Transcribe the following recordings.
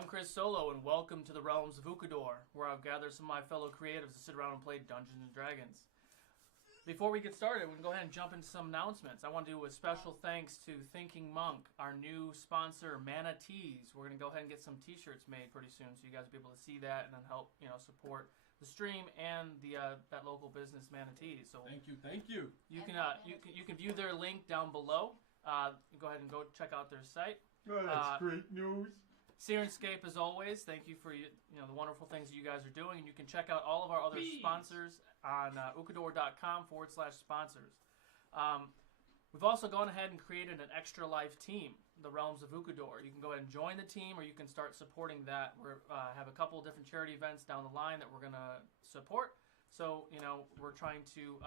I'm Chris Solo, and welcome to the realms of Ukodor, where I've gathered some of my fellow creatives to sit around and play Dungeons & Dragons. Before we get started, we can go ahead and jump into some announcements. I want to do a special thanks to Thinking Monk, our new sponsor, Mana Tees. We're going to go ahead and get some t-shirts made pretty soon, so you guys will be able to see that and then help, support the stream and the that local business, Mana Tees. So thank you. You can view their link down below. Go ahead and go check out their site. Oh, that's great news. Sirenscape, as always, thank you for the wonderful things that you guys are doing. And you can check out all of our other sponsors on ukodor.com/sponsors. We've also gone ahead and created an extra life team, the Realms of Ukodor. You can go ahead and join the team, or you can start supporting that. We have a couple of different charity events down the line that we're going to support. So, we're trying to...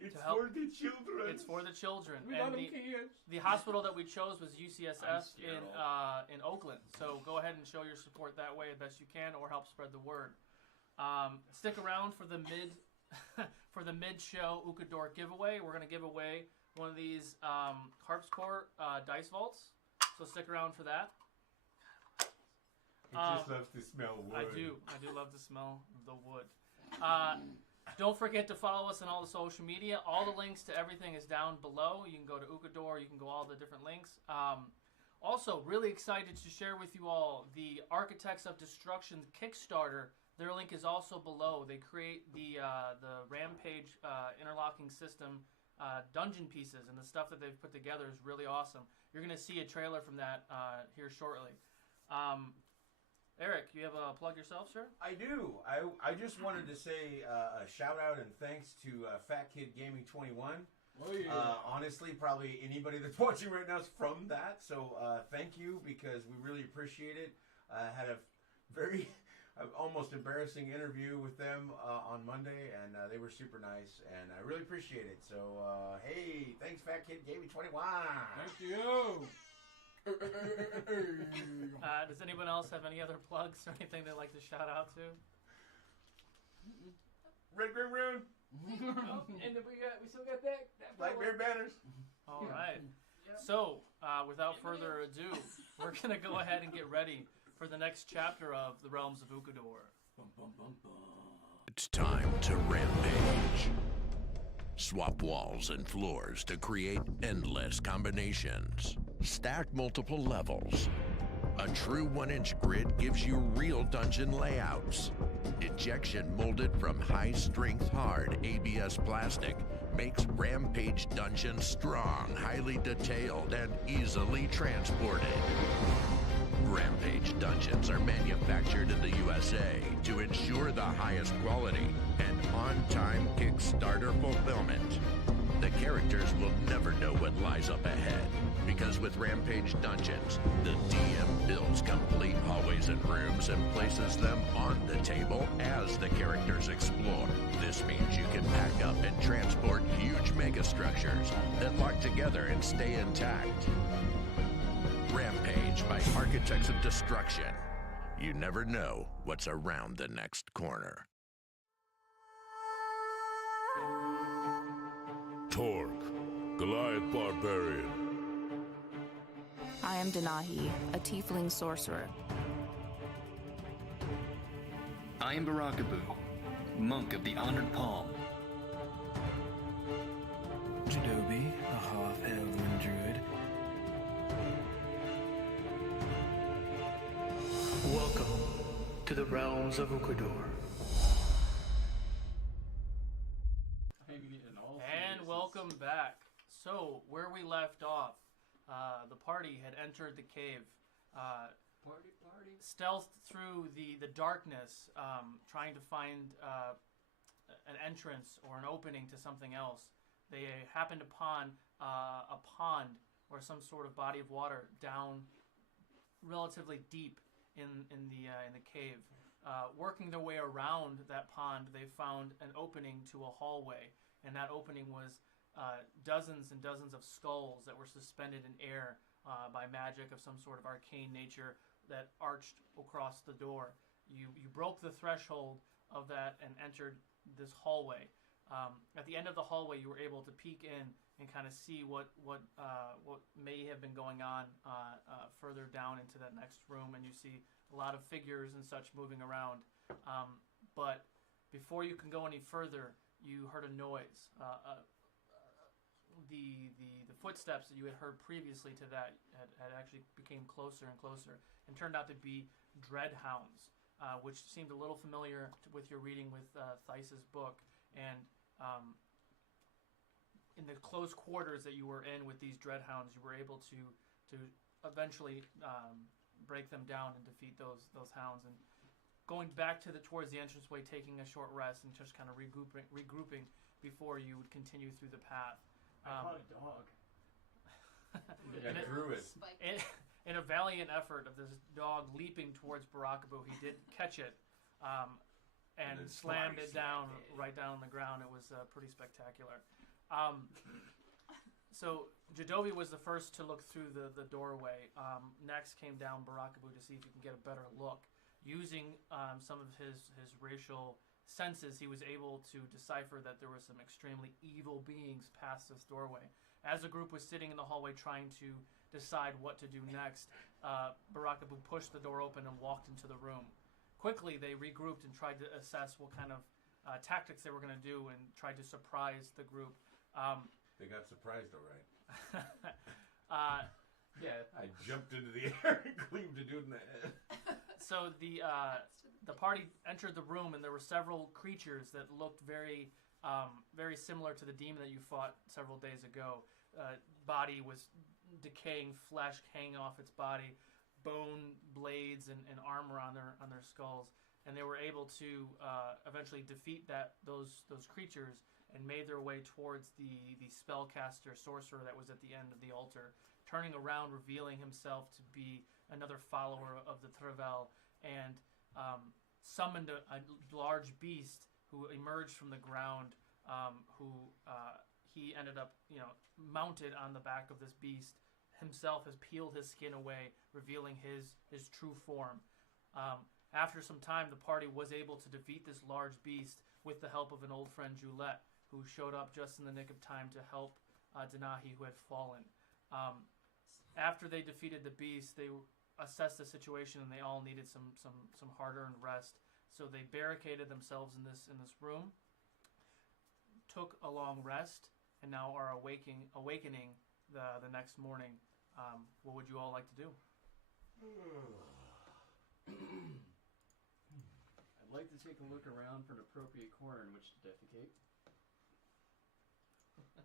It's for the children. It's for the children. We and love kids. The hospital that we chose was UCSF in Oakland. So go ahead and show your support that way as best you can, or help spread the word. Stick around for the mid-show Ukodor giveaway. We're going to give away one of these Harpscore dice vaults. So stick around for that. He just loves to smell wood. I do love to smell the wood. Don't forget to follow us on all the social media. All the links to everything is down below. You can go to Ukodor. You can go all the different links. Also, really excited to share with you all the Architects of Destruction Kickstarter. Their link is also below. They create the Rampage interlocking system dungeon pieces, and the stuff that they've put together is really awesome. You're going to see a trailer from that here shortly. Eric, you have a plug yourself, sir? I do. I just wanted to say a shout out and thanks to Fat Kid Gaming 21. Oh yeah. Honestly, probably anybody that's watching right now is from that. So thank you, because we really appreciate it. Had a very almost embarrassing interview with them on Monday, and they were super nice, and I really appreciate it. So hey, thanks Fat Kid Gaming 21. Thank you. Does anyone else have any other plugs or anything they'd like to shout out to? Red Green Rune. And we still got that Blackbeard Banners. All right. So, without further ado, we're going to go ahead and get ready for the next chapter of the Realms of Ukodor. It's time to rampage. Swap walls and floors to create endless combinations. Stack multiple levels. A true 1-inch grid gives you real dungeon layouts. Ejection molded from high-strength hard ABS plastic makes Rampage dungeons strong, highly detailed, and easily transported. Rampage dungeons are manufactured in the USA to ensure the highest quality and on-time Kickstarter fulfillment. The characters will never know what lies up ahead, because with Rampage Dungeons, the DM builds complete hallways and rooms and places them on the table as the characters explore. This means you can pack up and transport huge megastructures that lock together and stay intact. Rampage by Architects of Destruction. You never know what's around the next corner. Torque, Goliath Barbarian. I am Denahi, a tiefling sorcerer. I am Barakabu, monk of the Honored Palm. Jadobi, a half-elven druid. Welcome to the Realms of Ukodor. And welcome back. So, where we left off, the party had entered the cave, stealthed through the darkness, trying to find an entrance or an opening to something else. They happened upon a pond or some sort of body of water down relatively deep in the cave. Working their way around that pond, they found an opening to a hallway, and that opening was dozens and dozens of skulls that were suspended in air by magic of some sort of arcane nature that arched across the door. You broke the threshold of that and entered this hallway. At the end of the hallway, you were able to peek in and kind of see what may have been going on further down into that next room, and you see a lot of figures and such moving around. But before you can go any further, you heard a noise. The footsteps that you had heard previously to that had actually became closer and closer, and turned out to be dread hounds, which seemed a little familiar with your reading with Theis's book. And in the close quarters that you were in with these dread hounds, you were able to eventually break them down and defeat those hounds. And going back towards the entranceway, taking a short rest and just kind of regrouping before you would continue through the path. I caught a dog. In a valiant effort of this dog leaping towards Barakabu, he did catch it and slammed it down right down on the ground. It was pretty spectacular. So Jadovi was the first to look through the doorway. Next came down Barakabu to see if you can get a better look. Using some of his racial senses, he was able to decipher that there were some extremely evil beings past this doorway. As the group was sitting in the hallway trying to decide what to do next, Barakabu pushed the door open and walked into the room. Quickly, they regrouped and tried to assess what kind of tactics they were going to do and tried to surprise the group. They got surprised, all right. Yeah, I jumped into the air and gleamed a dude in the head. So the party entered the room, and there were several creatures that looked very similar to the demon that you fought several days ago. Body was decaying, flesh hanging off its body, bone blades and armor on their skulls, and they were able to eventually defeat those creatures and made their way towards the spellcaster sorcerer that was at the end of the altar, turning around, revealing himself to be another follower of the Trevel, and summoned a large beast who emerged from the ground, who he ended up, mounted on the back of this beast, himself has peeled his skin away, revealing his true form. After some time, the party was able to defeat this large beast with the help of an old friend, Julette, who showed up just in the nick of time to help Denahi, who had fallen. After they defeated the beast, they assessed the situation, and they all needed some hard-earned rest. So they barricaded themselves in this room, took a long rest, and now are awakening the next morning. What would you all like to do? I'd like to take a look around for an appropriate corner in which to defecate.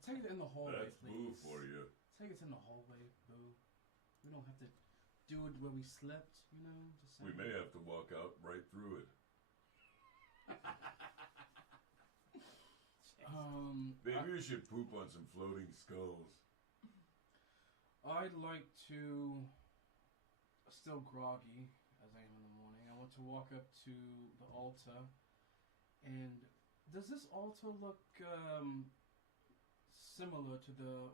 Take it in the hallway, That's please. Boo for you. Take it in the hallway, Boo. We don't have to do it where we slept, Just We may have to walk out right through it. Maybe you should poop on some floating skulls. I'd like to, still groggy as I am in the morning, I want to walk up to the altar. And does this altar look similar to the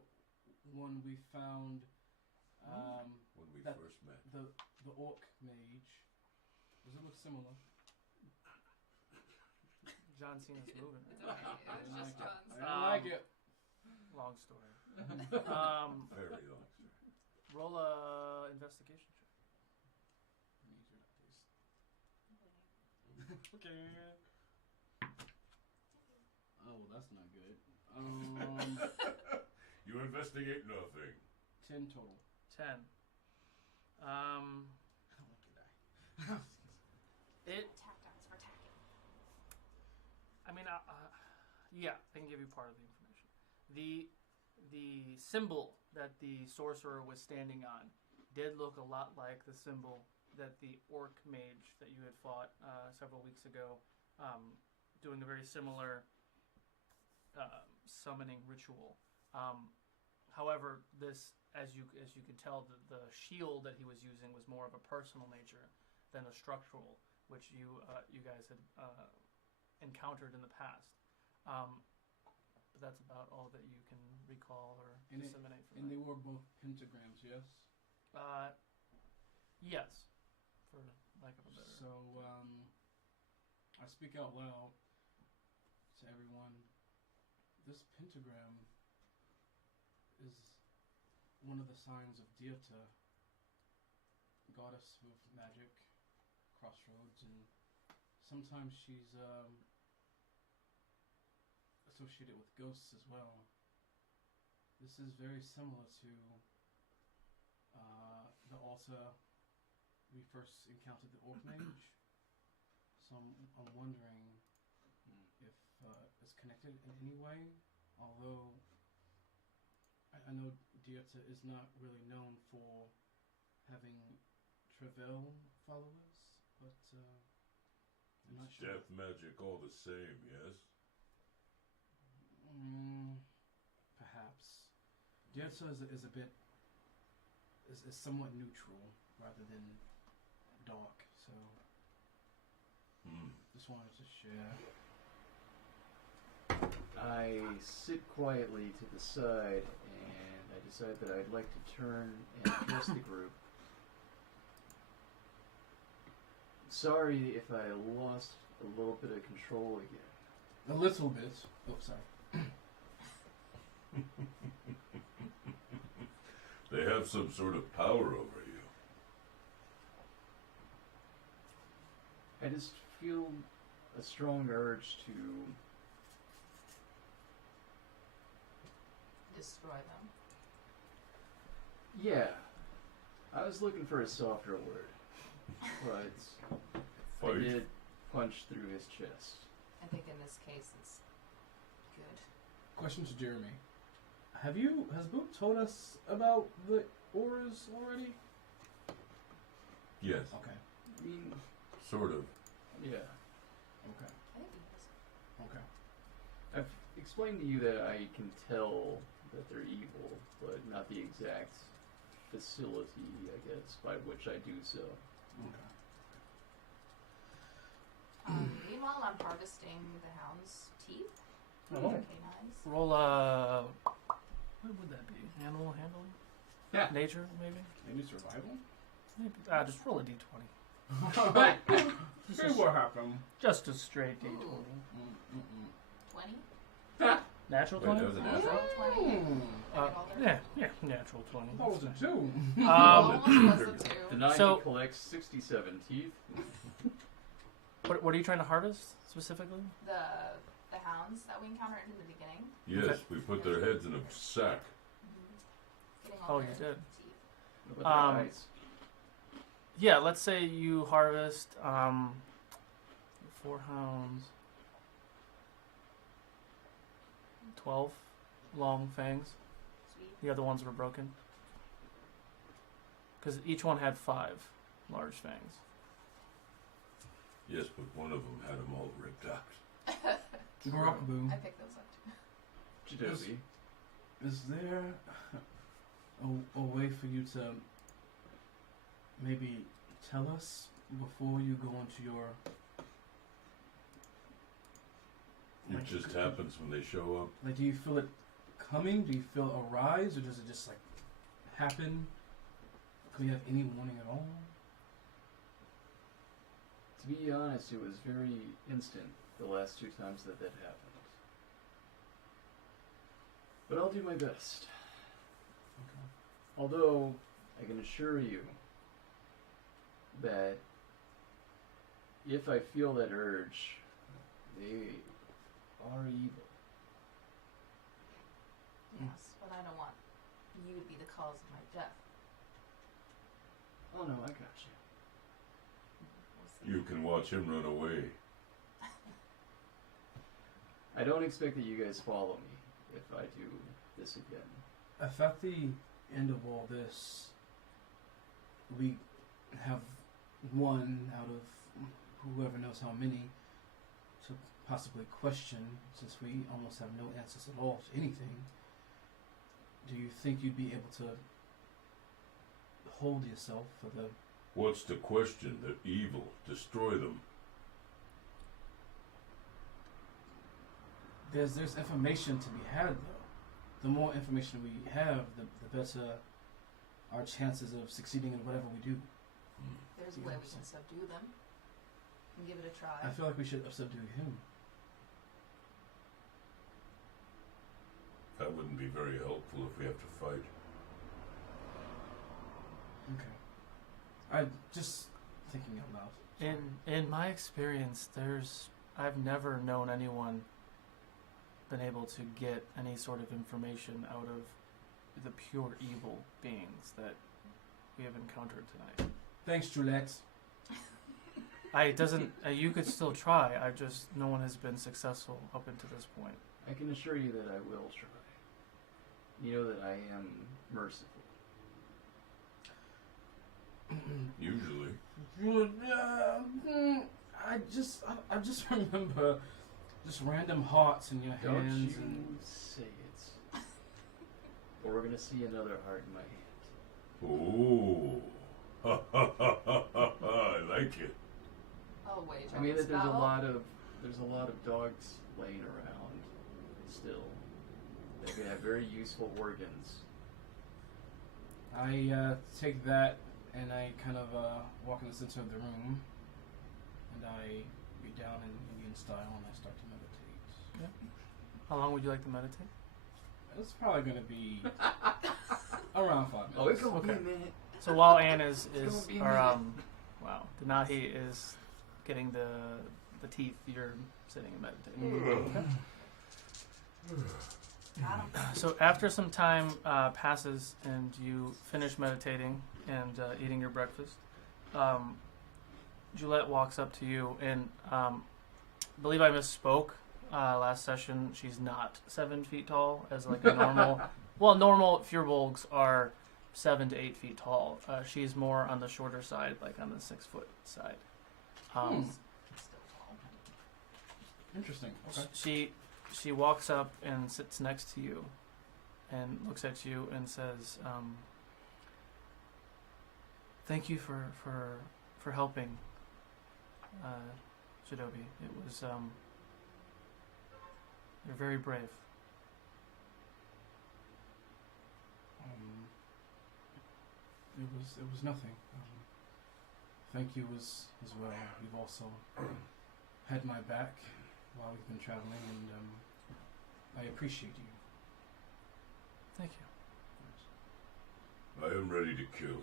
one we found when we first met? The orc mage. Does it look similar? John Cena's moving. It's okay. It's just John's. I don't like it. Long story. Very long story. Roll a investigation check. Okay. Oh, well, that's not good. You investigate nothing. 10 total. 10. I don't want to die. Attack dice for attacking. I mean, yeah, I can give you part of the information. The symbol that the sorcerer was standing on did look a lot like the symbol that the orc mage that you had fought several weeks ago, doing a very similar summoning ritual. However, this, as you can tell, the shield that he was using was more of a personal nature than a structural, which you guys had encountered in the past. But that's about all that you can recall or disseminate from And that. they were both pentagrams, yes? Yes, for lack of a better. So, I speak out loud to everyone. This pentagram is one of the signs of Dieta, goddess of magic, crossroads, and sometimes she's associated with ghosts as well. This is very similar to the altar we first encountered the Orc Mage. So I'm wondering if it's connected in any way, although I know Dieta is not really known for having Travel followers, but I'm not sure. Death magic all the same, yes? Perhaps. Dieta is a bit is somewhat neutral rather than dark, so just wanted to share. I sit quietly to the side and I decide that I'd like to turn and address the group. Sorry if I lost a little bit of control again. A little bit. Oh, sorry. They have some sort of power over you. I just feel a strong urge to destroy them. Yeah. I was looking for a softer word, but I did punch through his chest. I think in this case it's good. Question to Jeremy. Has Boop told us about the auras already? Yes. Okay. I mean, sort of. Yeah. Okay. I think he is. Okay. I've explained to you that I can tell that they're evil, but not the exact facility, I guess, by which I do so. Okay. Meanwhile, I'm harvesting the hound's teeth. Oh. Canines. Roll what would that be? Animal handling? Yeah. Nature, maybe? Maybe survival? Maybe. Just roll a d20. See what happened. Just a straight d20. 20? Natural Wait, 20? that was a natural? 20. Yeah, natural 20. That was a 2. Almost was a 2. Tonight So- he collects 67 teeth. What are you trying to harvest specifically? The hounds that we encountered in the beginning. Yes, we put their heads in a sack. Getting all Oh, you their did. teeth. What about their eyes? Yeah, let's say you harvest 4 hounds, 12 long fangs. Sweet. The other ones were broken. Because each one had 5 large fangs. Yes, but one of them had them all ripped out. Rockaboo. I picked those up too. Jadobi. Is there a way for you to maybe tell us before you go into your... It just happens when they show up. Like, do you feel it coming? Do you feel a rise? Or does it just, like, happen? Can we have any warning at all? To be honest, it was very instant the last 2 times that happened. But I'll do my best. Okay. Although, I can assure you that if I feel that urge, they are evil. Yes, but I don't want you to be the cause of my death. Oh no, I got you. You can watch him run away. I don't expect that you guys follow me if I do this again. If at the end of all this, we have one out of whoever knows how many to possibly question, since we almost have no answers at all to anything, do you think you'd be able to hold yourself for the... What's the question? They're evil. Destroy them. There's information to be had, though. The more information we have, the better our chances of succeeding in whatever we do. There's a way we can subdue them and give it a try. I feel like we should subdue him. That wouldn't be very helpful if we have to fight. I just thinking out loud. In my experience, I've never known anyone been able to get any sort of information out of the pure evil beings that we have encountered tonight. Thanks, Juliet. You could still try. No one has been successful up until this point. I can assure you that I will try. You know that I am merciful. Usually. I just remember just random hearts in your Don't hands. you And say it. Or we're gonna see another heart in my hand. Oh. I like it. Oh wait, I mean, there's a lot of dogs laying around still. They could have very useful organs. I take that and I kind of walk in the center of the room, and I read down in Indian style, and I start to meditate. Okay. How long would you like to meditate? It's probably going to be around 5 minutes. Oh, it's gonna be Okay. a minute. So while Anne is gonna be a or minute. wow, Denahi is getting the teeth, you're sitting and meditating. Okay. So after some time passes and you finish meditating and eating your breakfast, Juliet walks up to you and I believe I misspoke last session. She's not 7 feet tall as like a normal. Well, normal Furbolgs are 7 to 8 feet tall. She's more on the shorter side, like on the 6 foot side. Interesting. Okay. She walks up and sits next to you and looks at you and says, thank you for helping, Jadobi. It was, you're very brave. It was nothing. Thank you as well. You've also had my back while we've been traveling, and I appreciate you. Thank you. I am ready to kill.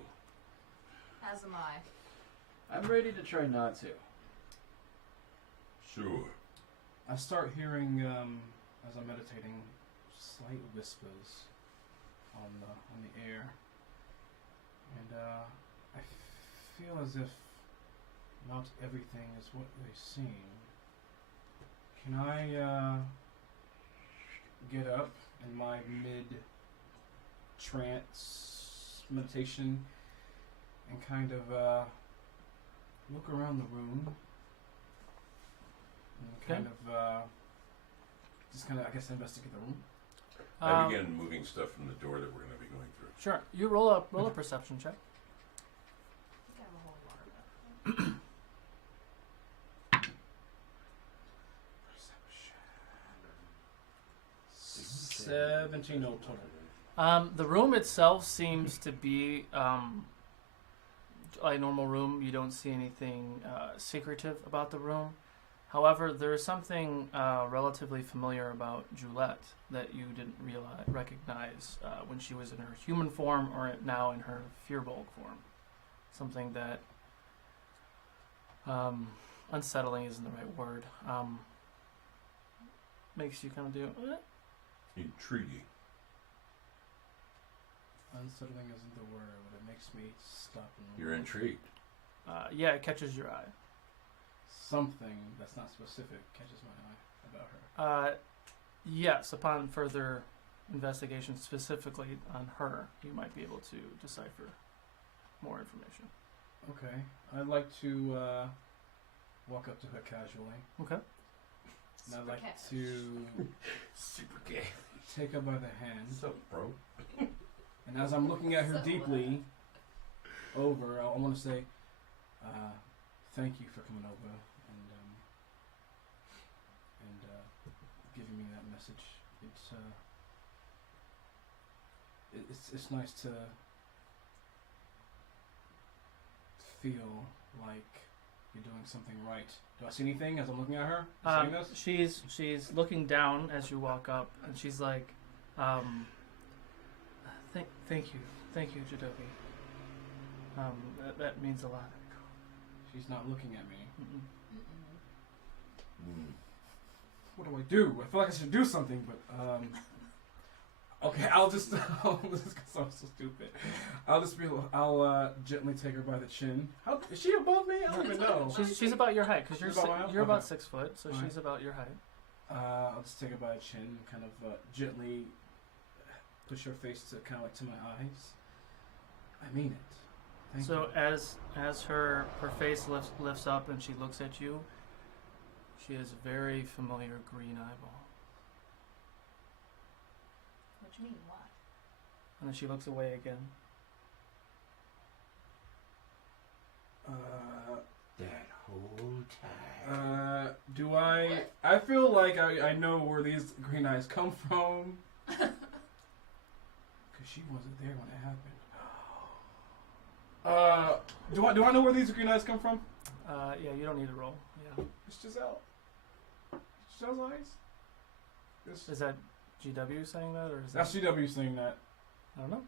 As am I. I'm ready to try not to. Sure. I start hearing, as I'm meditating, slight whispers on the air, and I feel as if not everything is what they seem. Can I get up in my mid-trance meditation and kind of look around the room and kind of just kind of, I guess, investigate the room? I began moving stuff from the door that we're going to be going through. Sure. You roll a perception check. I have a whole lot of that. 17 total. The room itself seems to be a normal room. You don't see anything secretive about the room. However, there is something relatively familiar about Juliet that you didn't recognize when she was in her human form or now in her Furbolg form. Something that unsettling isn't the right word. Makes you kind of do. Intriguing. Unsettling isn't the word, but it makes me stop and You're intrigued. Yeah, it catches your eye. Something that's not specific catches my eye about her. Yes, upon further investigation specifically on her, you might be able to decipher more information. Okay. I'd like to walk up to her casually. Okay. And I'd like to Super gay. take her by the hand. So, bro. And as I'm looking at her deeply I want to say, thank you for coming over and giving me that message. It's nice to feel like you're doing something right. Do I see anything as I'm looking at her? Saying this? She's looking down as you walk up, and she's like, "Thank you, Jadobi. That means a lot. She's not looking at me. Mm-mm. What do I do? I feel like I should do something, but okay, I'll just this sounds so stupid. I'll gently take her by the chin. How is she above me? I don't even know. She's about your height because you're about Okay. 6 foot, so Alright. she's about your height. I'll just take her by the chin, and kind of gently push her face to kind of like to my eyes. I mean it. Thank So you. as her face lifts up and she looks at you, she has a very familiar green eyeball. What do you mean? What? And then she looks away again. That whole time. Do I? I feel like I know where these green eyes come from. Cause she wasn't there when it happened. Do I know where these green eyes come from? Yeah, you don't need to roll. Yeah. It's Giselle. Giselle's eyes. Is that GW saying that, or is That's that? GW saying that. I don't know.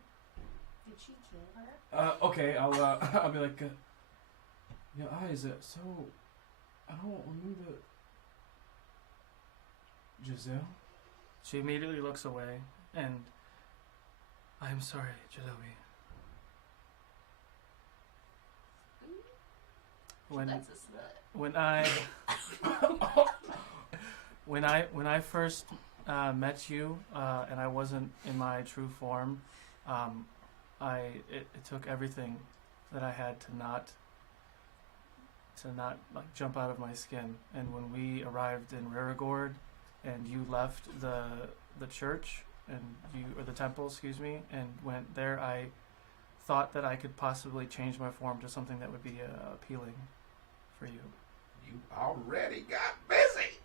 Did she kill her? Okay, I'll be like, your eyes. So, I don't remember. Giselle. She immediately looks away, and I am sorry, Jadobi. That's a slut. When I first met you, and I wasn't in my true form, it took everything that I had to not like jump out of my skin. And when we arrived in Rarigord, and you left the church or the temple, excuse me, and went there, I thought that I could possibly change my form to something that would be appealing for you. You already got busy.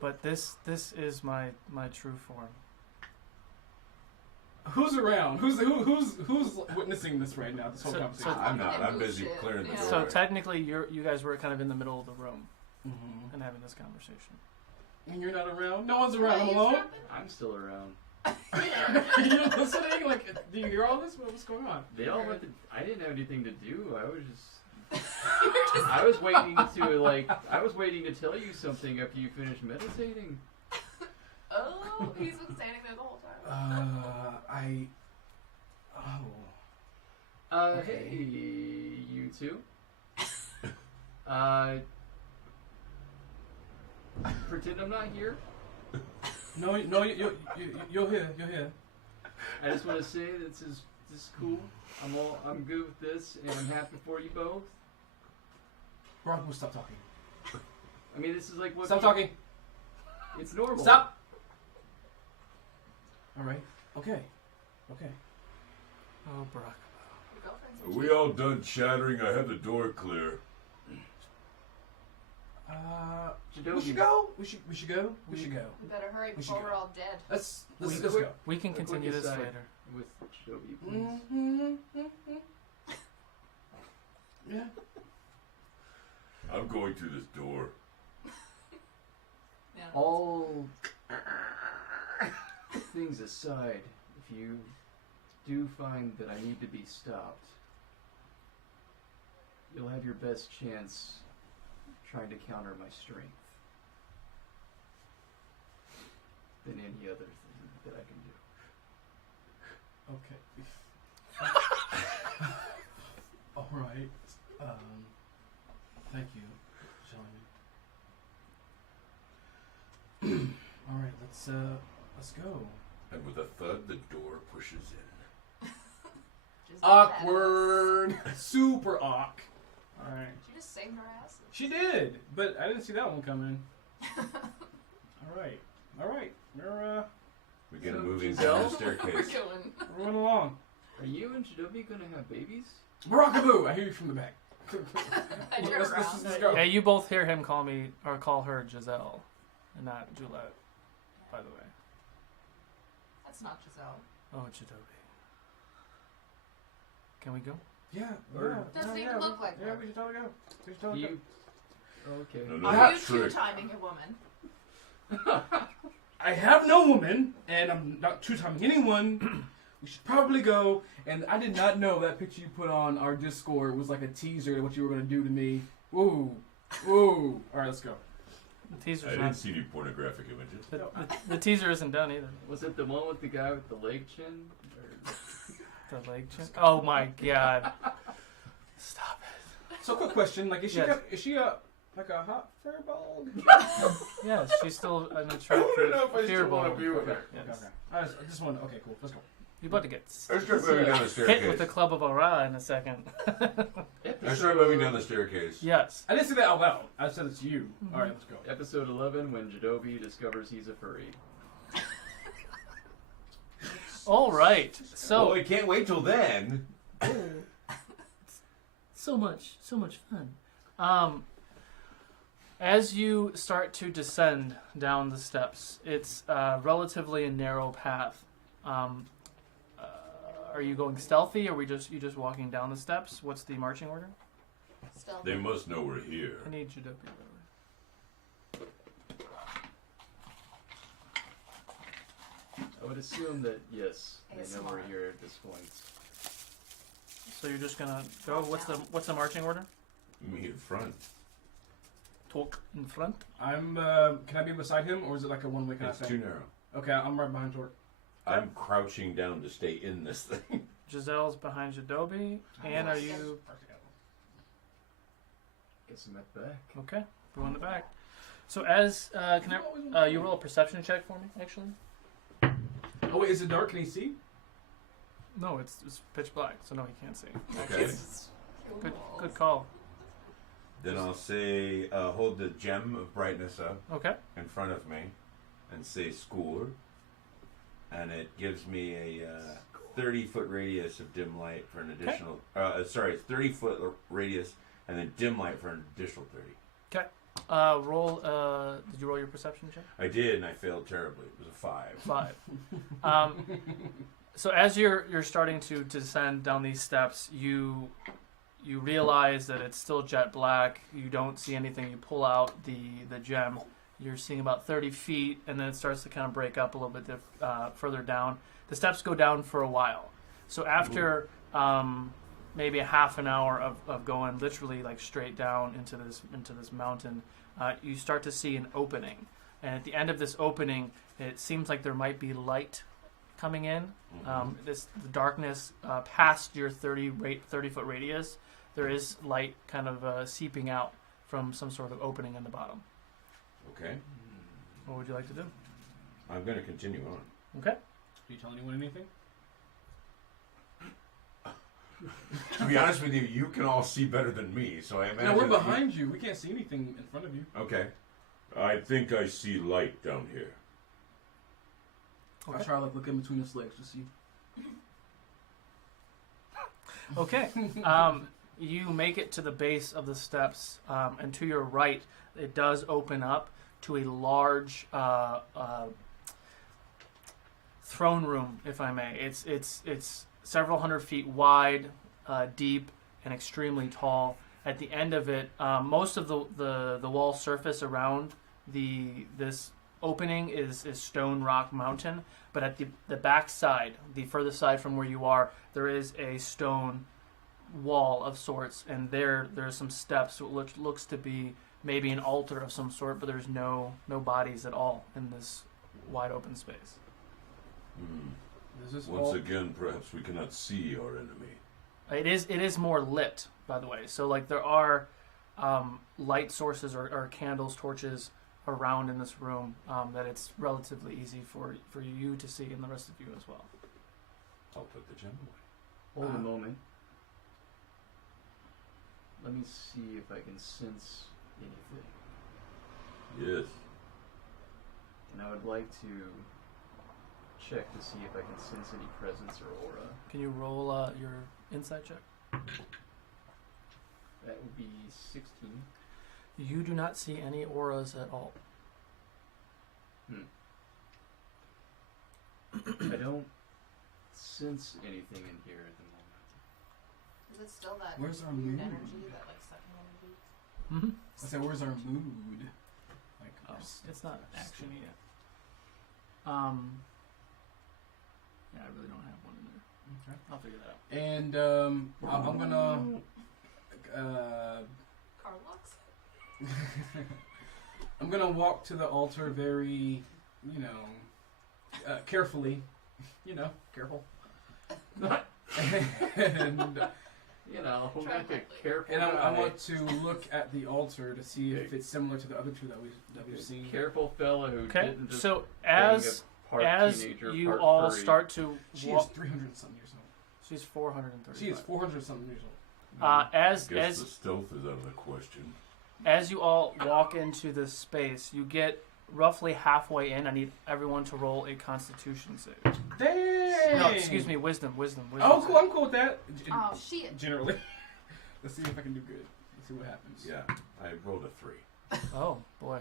But this is my true form. Who's around? Who's witnessing this right now? This whole conversation. I'm not. I'm busy clearing the door. So technically, you guys were kind of in the middle of the room Mm-hmm. and having this conversation. And you're not around. No one's around. I'm alone. I'm still around. You're listening? Like, do you hear all this? What's going on? They all went to. I didn't have anything to do. I was just. I was waiting to tell you something after you finished meditating. Oh, he's been standing there the whole time. Hey, you two. Pretend I'm not here. No, you're here. You're here. I just want to say this is cool. I'm good with this, and I'm happy for you both. Bronco, stop talking. I mean, this is like what. Stop talking. It's normal. Stop. All right. Okay. Oh, Barack. Are we all done chattering? I have the door clear. We should go. We should go. We better hurry We should before go. we're all dead. Let's go. We can continue this later. With Joby, please. Mm-hmm. Yeah. I'm going through this door. Yeah. All things aside, if you do find that I need to be stopped, you'll have your best chance trying to counter my strength than any other thing that I can do. Okay. All right. Thank you, Johnny. All right. Let's go. And with a thud, the door pushes in. Just Awkward. Super awk. All right. She just saved her ass. She did, but I didn't see that one coming. All right. We're We get a So, moving Giselle? down the staircase. we're running along. Are you and Shinobi gonna have babies? Rockaboo! I hear you from the back. I turn around. Let's go. Hey, you both hear him call me or call her Giselle, and not Julette. By the way. That's not Giselle. Oh, Jadobi. Can we go? Yeah. Doesn't even look like Yeah, her. we should totally go. We should totally You. Okay. No, Are that's you trick. two-timing your woman? I have no woman, and I'm not two-timing anyone. We should probably go. And I did not know that picture you put on our Discord was like a teaser to what you were going to do to me. Ooh. All right, let's go. The teaser's I not. didn't see any pornographic images. The teaser isn't done either. Was it the one with the guy with the leg chin? Or... The leg chin? Oh my god. Stop it. So, quick question: like, is she like a hot furball? Yes, she's still an I attractive want to know if I still furball. want to be with her. Yes. Okay. I just want. Okay, cool. Let's go. You're about to get I start moving down the hit staircase. with the club of Aura in a second. I start moving down the staircase. Yes. I didn't say that out loud. I said it to you. Mm-hmm. All right, let's go. Episode 11, when Jadobi discovers he's a furry. All right. So Well, we can't wait till then. so much fun. As you start to descend down the steps, it's relatively a narrow path. Are you going stealthy, or you just walking down the steps? What's the marching order? Stealth. They must know we're here. I need you to be I would assume that, yes, they know we're here at this point. So you're just gonna go. What's the marching order? Me in front. Talk in front. I'm. Can I be beside him, or is it like a one-way kind It's of too thing? narrow. Okay, I'm right behind Torque. I'm crouching down to stay in this thing. Giselle's behind Jadobi. And are you Guess I'm at the back. okay? Go in the back. So as can you roll a perception check for me? Actually, Oh wait, is it dark? Can he see? no, it's pitch black, so no, he can't see. Okay. Good call. Then I'll say, hold the gem of brightness up Okay. in front of me and say score. And it gives me a 30-foot radius of dim light for an additional... sorry, it's 30-foot radius and then dim light for an additional 30. Okay. Roll. Did you roll your perception check? I did, and I failed terribly. It was a 5. 5. So as you're starting to descend down these steps, you realize that it's still jet black. You don't see anything. You pull out the gem. You're seeing about 30 feet, and then it starts to kind of break up a little bit further down. The steps go down for a while. So after maybe a half an hour of going literally like straight down into this mountain, you start to see an opening. And at the end of this opening, it seems like there might be light coming in. The darkness past your 30-foot radius, there is light kind of seeping out from some sort of opening in the bottom. Okay. What would you like to do? I'm going to continue on. Okay. Do you tell anyone anything? To be honest with you, you can all see better than me, so I imagine... No, we're that behind you. We can't see anything in front of you. Okay. I think I see light down here. I'll try to look in between his legs to see. Okay. You make it to the base of the steps, and to your right, it does open up to a large throne room, if I may. It's several hundred feet wide, deep, and extremely tall. At the end of it, most of the wall surface around this opening is stone rock mountain, but at the back side, the furthest side from where you are, there is a stone wall of sorts, and there's some steps, so it looks to be maybe an altar of some sort, but there's no bodies at all in this wide open space. Once again, perhaps we cannot see our enemy. It is more lit, by the way. So like there are light sources or candles, torches around in this room that it's relatively easy for you to see and the rest of you as well. I'll put the gem away. Hold a moment. Let me see if I can sense anything. Yes. And I would like to check to see if I can sense any presence or aura. Can you roll your insight check? That would be 16. You do not see any auras at all. I don't sense anything in here at the moment. Is it still that Where's our weird mood? energy, that like sucking energy? Mm-hmm. I said, where's our mood? Like, It's not action yet. Yeah, I really don't have one in there. Okay. I'll figure that out. And I'm gonna. Carlocks. I'm gonna walk to the altar very, carefully. Careful. And we'll make it careful. And I want to look at the altar to see if it's similar to the other two that we've seen. Careful fella who didn't just so bang as a part teenager, you part all furry. start to She is walk, 300 something years old. she's 430. She is 400 something years old. Guess the stealth is out of the question. As you all walk into this space, you get roughly halfway in. I need everyone to roll a Constitution save. Dang! No, excuse me, Wisdom. Oh, cool. I'm cool with that. Oh, shit. Generally. Let's see if I can do good. Let's see what happens. Yeah, I rolled a 3. Oh boy.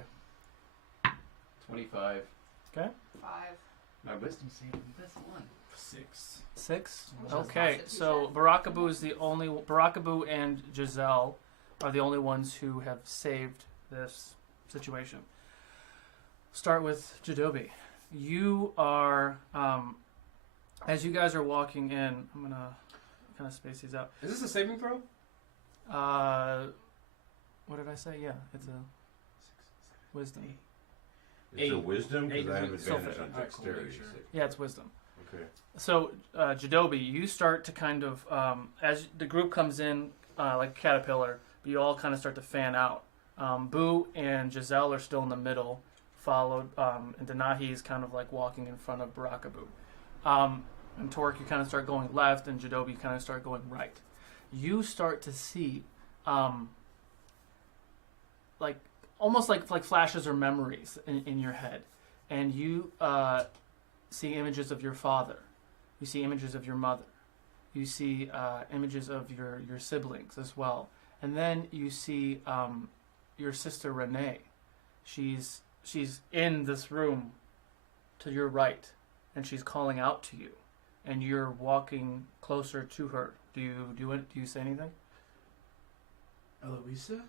25. Okay. 5. My wisdom saving this one. 6. 6. Which is Okay, so Barakabu is the only. Barakabu and Giselle are the only ones who have saved this situation. Start with Jadobi. You are, as you guys are walking in, I'm gonna kind of space these out. Is this a saving throw? What did I say? Yeah, it's a wisdom. It's a wisdom because I have So advantage fair. on dexterity. Yeah, it's wisdom. Okay. So, Jadobi, you start to kind of, as the group comes in, like a caterpillar, but you all kind of start to fan out. Boo and Giselle are still in the middle, followed, and Denahi is kind of like walking in front of Barakabu. And Torque, you kind of start going left, and Jadobi, you kind of start going right. You start to see, like, almost like flashes or memories in your head. And you see images of your father. You see images of your mother. You see images of your siblings as well. And then you see your sister Renee. She's in this room to your right, and she's calling out to you. And you're walking closer to her. Do you say anything? Eloisa?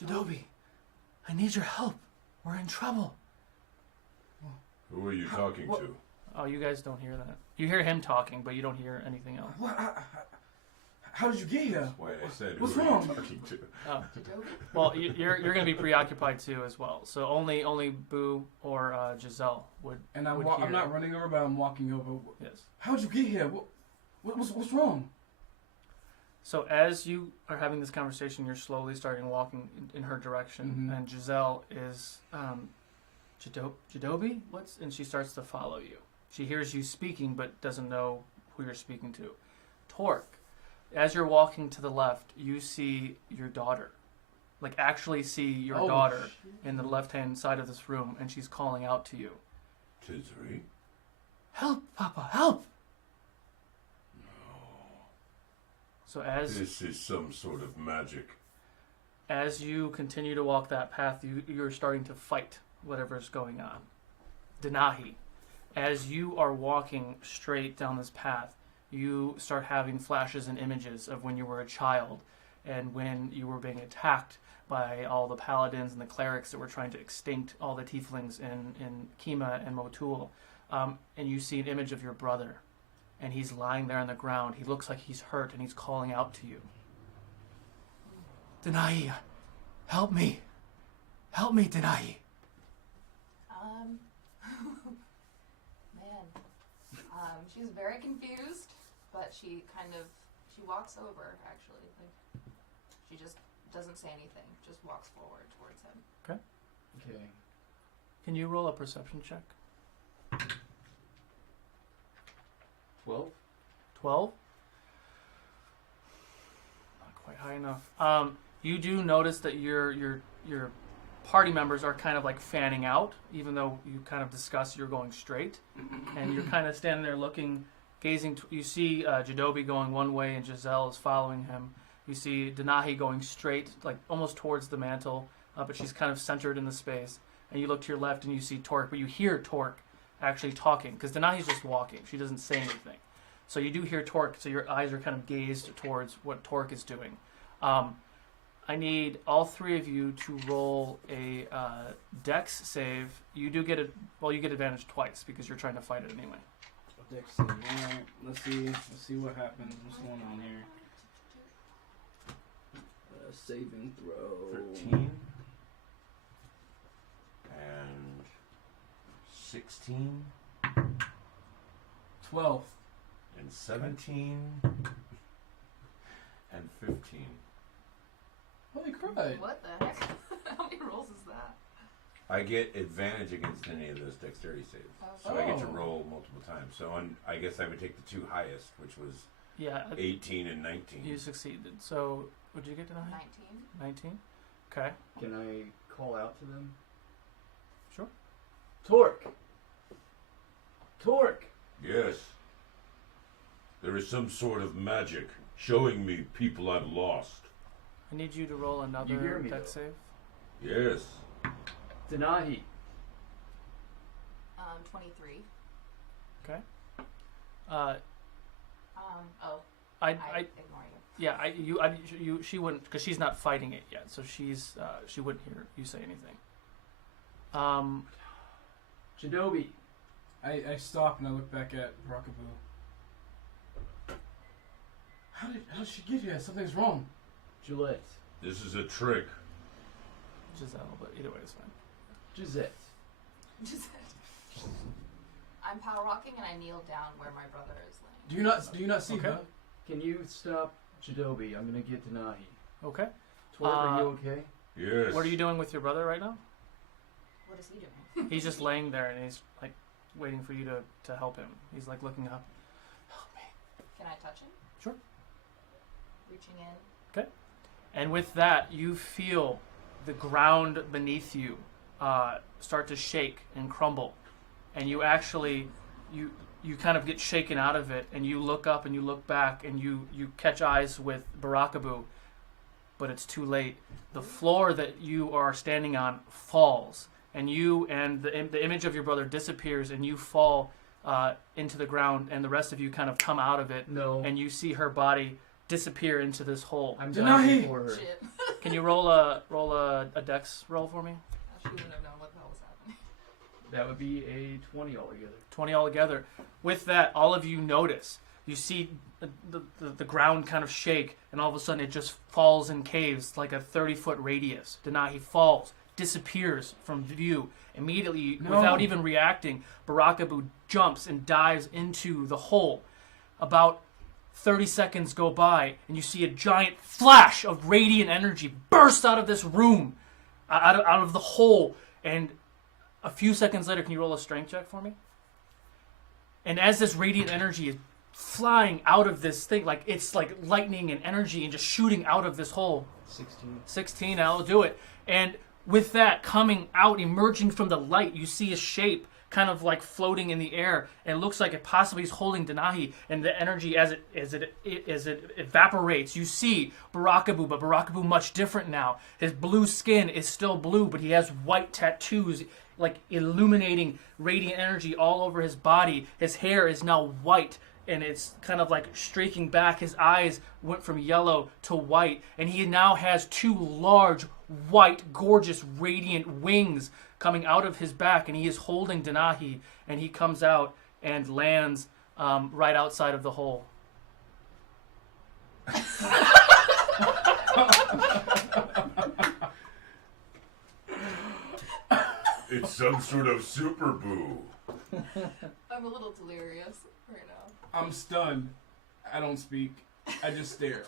Jadobi, I need your help. We're in trouble. Who are you talking to? Oh, you guys don't hear that. You hear him talking, but you don't hear anything else. What? How did you get here? That's why I said, What's who wrong? are you talking to? Oh. Well, you're going to be preoccupied too as well. So only Boo or Giselle would. And I'm hear. not running over, but I'm walking over. Yes. How'd you get here? What's wrong? So as you are having this conversation, you're slowly starting walking in her direction, and Giselle is Jadobi. And she starts to follow you. She hears you speaking, but doesn't know who you're speaking to. Torque, as you're walking to the left, you see your daughter. Like, actually see your daughter in the left-hand side of this room, and she's calling out to you. Tisri? Help, Papa, help! So as This is some sort of magic. as you continue to walk that path, you're starting to fight whatever's going on. Denahi, as you are walking straight down this path, you start having flashes and images of when you were a child and when you were being attacked by all the paladins and the clerics that were trying to extinct all the tieflings in Kima and Motul. And you see an image of your brother, and he's lying there on the ground. He looks like he's hurt, and he's calling out to you. Denahi, help me. Help me, Denahi. Man. She's very confused, but she walks over, actually. Like, she just doesn't say anything, just walks forward towards him. Okay. Okay. Can you roll a perception check? 12? 12? Not quite high enough. You do notice that your party members are kind of like fanning out, even though you kind of discussed you're going straight. And you're kind of standing there looking, gazing. You see Jadobi going one way and Giselle is following him. You see Denahi going straight, like almost towards the mantle, but she's kind of centered in the space. And you look to your left and you see Torque, but you hear Torque actually talking, because Denahi's just walking. She doesn't say anything. So you do hear Torque, so your eyes are kind of gazed towards what Torque is doing. I need all three of you to roll a Dex save. You do get you get advantage twice because you're trying to fight it anyway. Dex save. Alright, let's see what happens. What's going on here? Saving throw. 13 and 16 12 and 17 and 15. Holy crud. What the heck? How many rolls is that? I get advantage against any of those dexterity saves, so I get to roll multiple times. So I guess I would take the two highest, which was 18 and 19. You succeeded. So would you get to 19? 19. Okay. Can I call out to them? Sure. Torque. Yes. There is some sort of magic showing me people I've lost. I need you to roll another You hear me, Dex though? save. Yes. Denahi. 23. Okay. I ignore you. Yeah, she wouldn't, because she's not fighting it yet, so she wouldn't hear you say anything. Jadobi. I stop and I look back at Rockaboo. How did she get here? Something's wrong. Gillette. This is a trick. Giselle, but either way it's fine. Gisette. I'm power rocking and I kneel down where my brother is laying. Do you not see her? Can you stop Jadobi? I'm gonna get Denahi. Okay. Torque, are you okay? Yes. What are you doing with your brother right now? What is he doing? He's just laying there and he's like waiting for you to help him. He's like looking up. Help me. Can I touch him? Sure. Reaching in. Okay. And with that, you feel the ground beneath you start to shake and crumble, and you actually you kind of get shaken out of it, and you look up and you look back and you catch eyes with Barakaboo, but it's too late. The floor that you are standing on falls, and the image of your brother disappears, and you fall into the ground, and the rest of you kind of come out of it. No. And you see her body disappear into this hole. I'm dying for her. Shit. Can you roll a dex roll for me? She wouldn't have known what the hell was happening. That would be a 20 altogether. 20 altogether. With that, all of you notice. You see the ground kind of shake, and all of a sudden it just falls in caves like a 30-foot radius. Denahi falls, disappears from view. Immediately, without even reacting, Barakaboo jumps and dives into the hole. About 30 seconds go by, and you see a giant flash of radiant energy burst out of this room, out of the hole. And a few seconds later, can you roll a strength check for me? And as this radiant energy is flying out of this thing, like it's like lightning and energy and just shooting out of this hole. 16, I'll do it. And with that coming out, emerging from the light, you see a shape kind of like floating in the air, and it looks like it possibly is holding Denahi, and the energy as it evaporates, you see Barakaboo, but Barakaboo much different now. His blue skin is still blue, but he has white tattoos, like illuminating radiant energy all over his body. His hair is now white, and it's kind of like streaking back. His eyes went from yellow to white, and he now has two large, white, gorgeous, radiant wings coming out of his back, and he is holding Denahi, and he comes out and lands right outside of the hole. It's some sort of super boo. I'm a little delirious right now. I'm stunned. I don't speak. I just stare.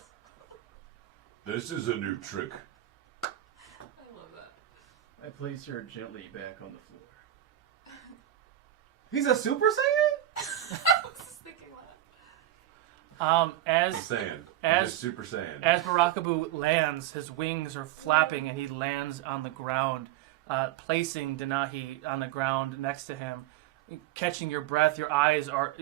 This is a new trick. I love that. I place her gently back on the floor. He's a Super Saiyan? I was just thinking that. Super Saiyan. As Barakaboo lands, his wings are flapping, and he lands on the ground, placing Denahi on the ground next to him. Catching your breath, your eyes are...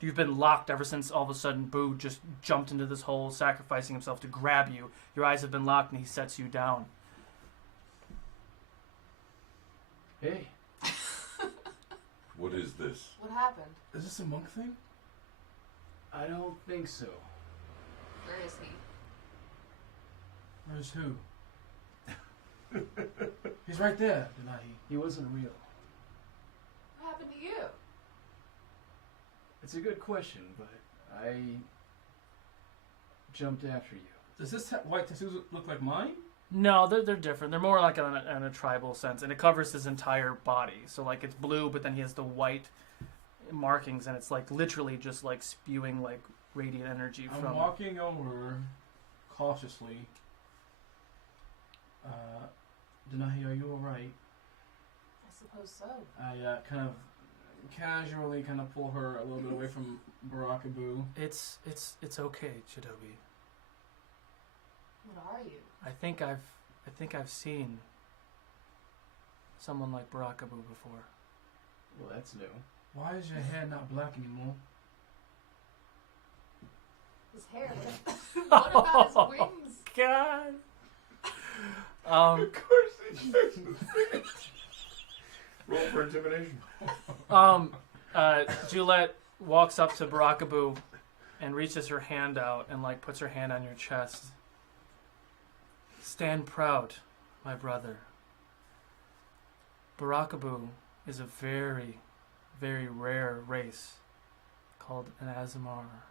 You've been locked ever since all of a sudden Boo just jumped into this hole, sacrificing himself to grab you. Your eyes have been locked, and he sets you down. Hey. What is this? What happened? Is this a monk thing? I don't think so. Where is he? Where's who? He's right there, Denahi. He wasn't real. What happened to you? It's a good question, but I jumped after you. Does this white tattoos look like mine? No, they're different. They're more like in a tribal sense, and it covers his entire body. So like it's blue, but then he has the white markings, and it's like literally just like spewing like radiant energy from. I'm walking over cautiously. Denahi, are you alright? I suppose so. I kind of casually kind of pull her a little bit away from Barakabu. It's okay, Chidobi. What are you? I think I've seen someone like Barakabu before. Well, that's new. Why is your hair not black anymore? His hair. What about his wings? God. Of course they roll for intimidation. Juliet walks up to Barakabu and reaches her hand out and like puts her hand on your chest. Stand proud, my brother. Barakabu is a very, very rare race called an Azamar.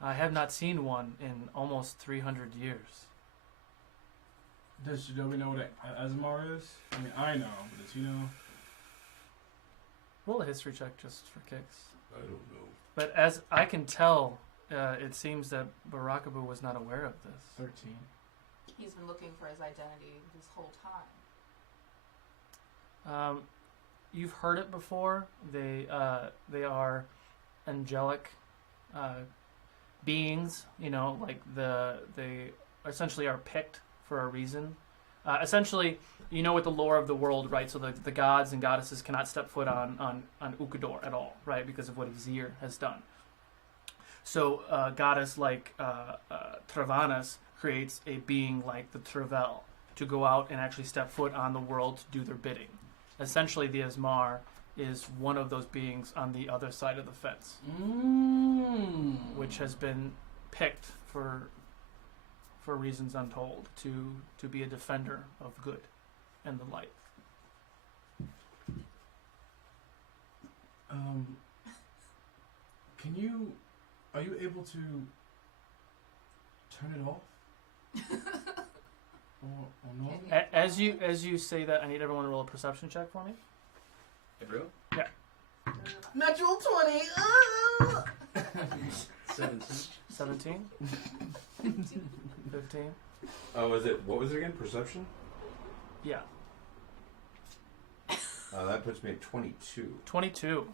I have not seen one in almost 300 years. Does Shidobi know what Azamar is? I mean, I know, but does he know? Roll a history check just for kicks. I don't know. But as I can tell, it seems that Barakabu was not aware of this. 13. He's been looking for his identity this whole time. You've heard it before. They are angelic beings. You know, like they essentially are picked for a reason. Essentially, you know, with the lore of the world, right? So the gods and goddesses cannot step foot on Ukodor at all, right? Because of what Azir has done. So a goddess like Travanas creates a being like the Travel to go out and actually step foot on the world to do their bidding. Essentially, the Asmar is one of those beings on the other side of the fence, which has been picked for reasons untold to be a defender of good and the light. Are you able to turn it off? or no? As you say that, I need everyone to roll a perception check for me. Everyone? Yeah. Natural 20! 17. 15. Oh, what was it again? Perception? Yeah. That puts me at 22. 22.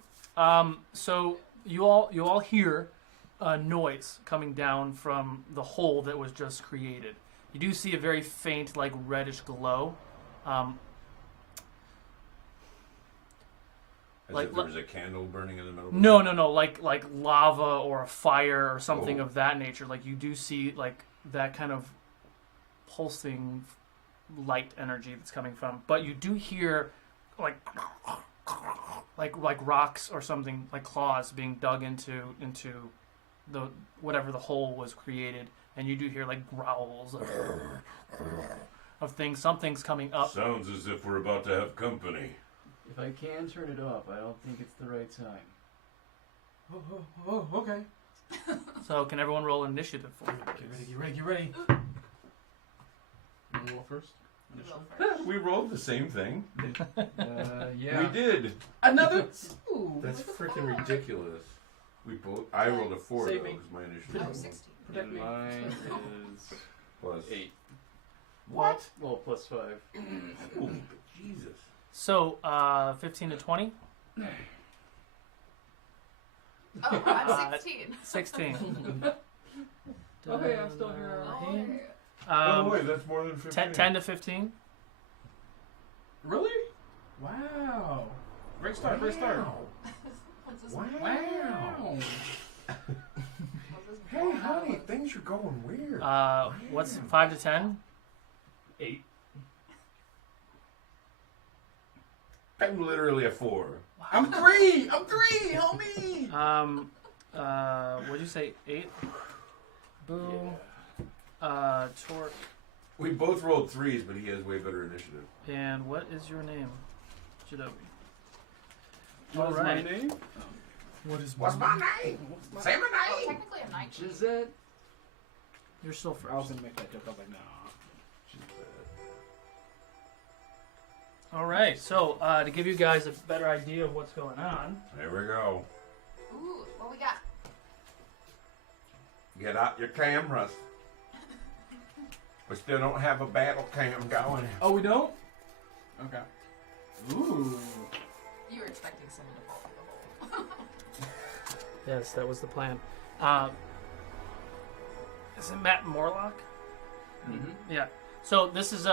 So you all hear a noise coming down from the hole that was just created. You do see a very faint, like reddish glow. As if there was a candle burning in the middle of No, like lava or a fire or something of that nature. Like you do see like that kind of pulsing light energy that's coming from. But you do hear like rocks or something, like claws being dug into the whatever the hole was created, and you do hear like growls of things. Something's coming up. Sounds as if we're about to have company. If I can turn it off, I don't think it's the right time. Oh, okay. So can everyone roll initiative for me? Get ready. You want to roll first? We rolled the same thing. Yeah. We did. Another. That's freaking ridiculous. I rolled a 4 Save though, me. because my initiative. Oh, 16. And mine is Plus 8. What? Well, plus 5. Oh, Jesus. So 15 to 20. Oh, I'm 16. 16. Okay, I'm still here. Oh, wait, that's more than 15. 10 to 15. Really? Wow. Great start. What's this? Wow. Hey, honey, things are going weird. What's 5 to 10? 8. I'm literally a 4. I'm 3. Help me. What'd you say? 8? Boo. Yeah. Torque. We both rolled 3s, but he has way better initiative. And what is your name, Jadobi? What is my name? What's my name? Say my Oh, name. technically I'm 19. Gisette? You're still I was first. gonna make that joke. I was like, nah. All right. So to give you guys a better idea of what's going on, Here we go. Ooh, what we got? Get out your cameras. We still don't have a battle cam going. Oh, we don't? Okay. Ooh. You were expecting someone to fall through the hole. yes, that was the plan. Is it Matt Morlock? Mm-hmm. Yeah. So this is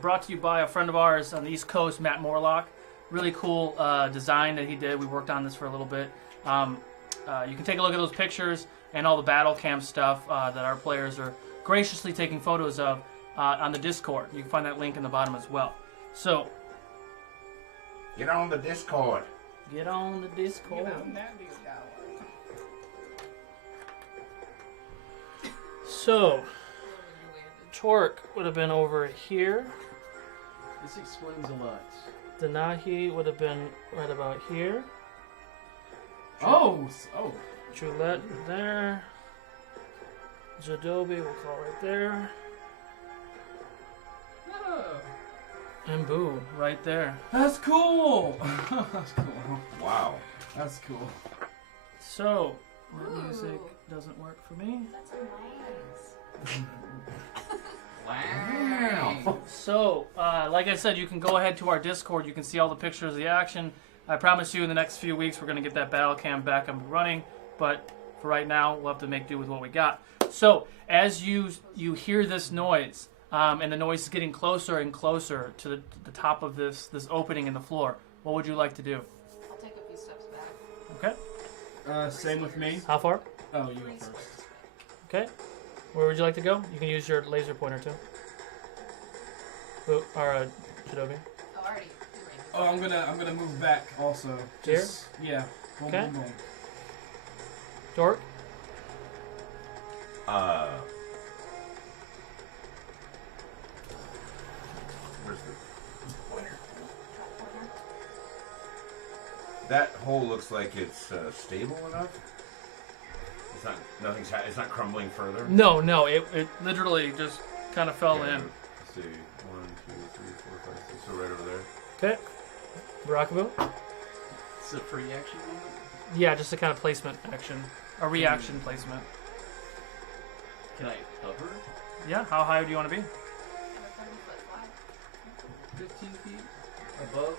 brought to you by a friend of ours on the East Coast, Matt Morlock. Really cool design that he did. We worked on this for a little bit. You can take a look at those pictures and all the battle cam stuff that our players are graciously taking photos of on the Discord. You can find that link in the bottom as well. So, Get on the Discord. get on the Discord. So, Torque would have been over here. This explains a lot. Denahi would have been right about here. Oh. Julette there. Jadobi we'll call right there. And Boo right there. That's cool. That's cool. Wow. That's cool. So, my music doesn't work for me. That's nice. Wow. So, like I said, you can go ahead to our Discord. You can see all the pictures of the action. I promise you in the next few weeks we're going to get that battle cam back up and running. But for right now, we'll have to make do with what we got. So, as you hear this noise, and the noise is getting closer and closer to the top of this opening in the floor, what would you like to do? I'll take a few steps back. Okay. Same with me. How far? Oh, you go first. Okay. Where would you like to go? You can use your laser pointer too. Boo, or Jadobi. Oh, already. Oh, I'm gonna move back also. Here? Just, yeah. Boom, Okay. boom, boom. Dork. Where's the pointer? That hole looks like it's stable enough. It's not. It's not crumbling further. No, it literally just kind of fell in. Let's see. 1, 2, 3, 4, 5, 6. So right over there. Okay. Rockaboo. It's a free action moment? Yeah, just a kind of placement action. A reaction placement. Can I hover? Yeah, how high do you want to be? 15 feet above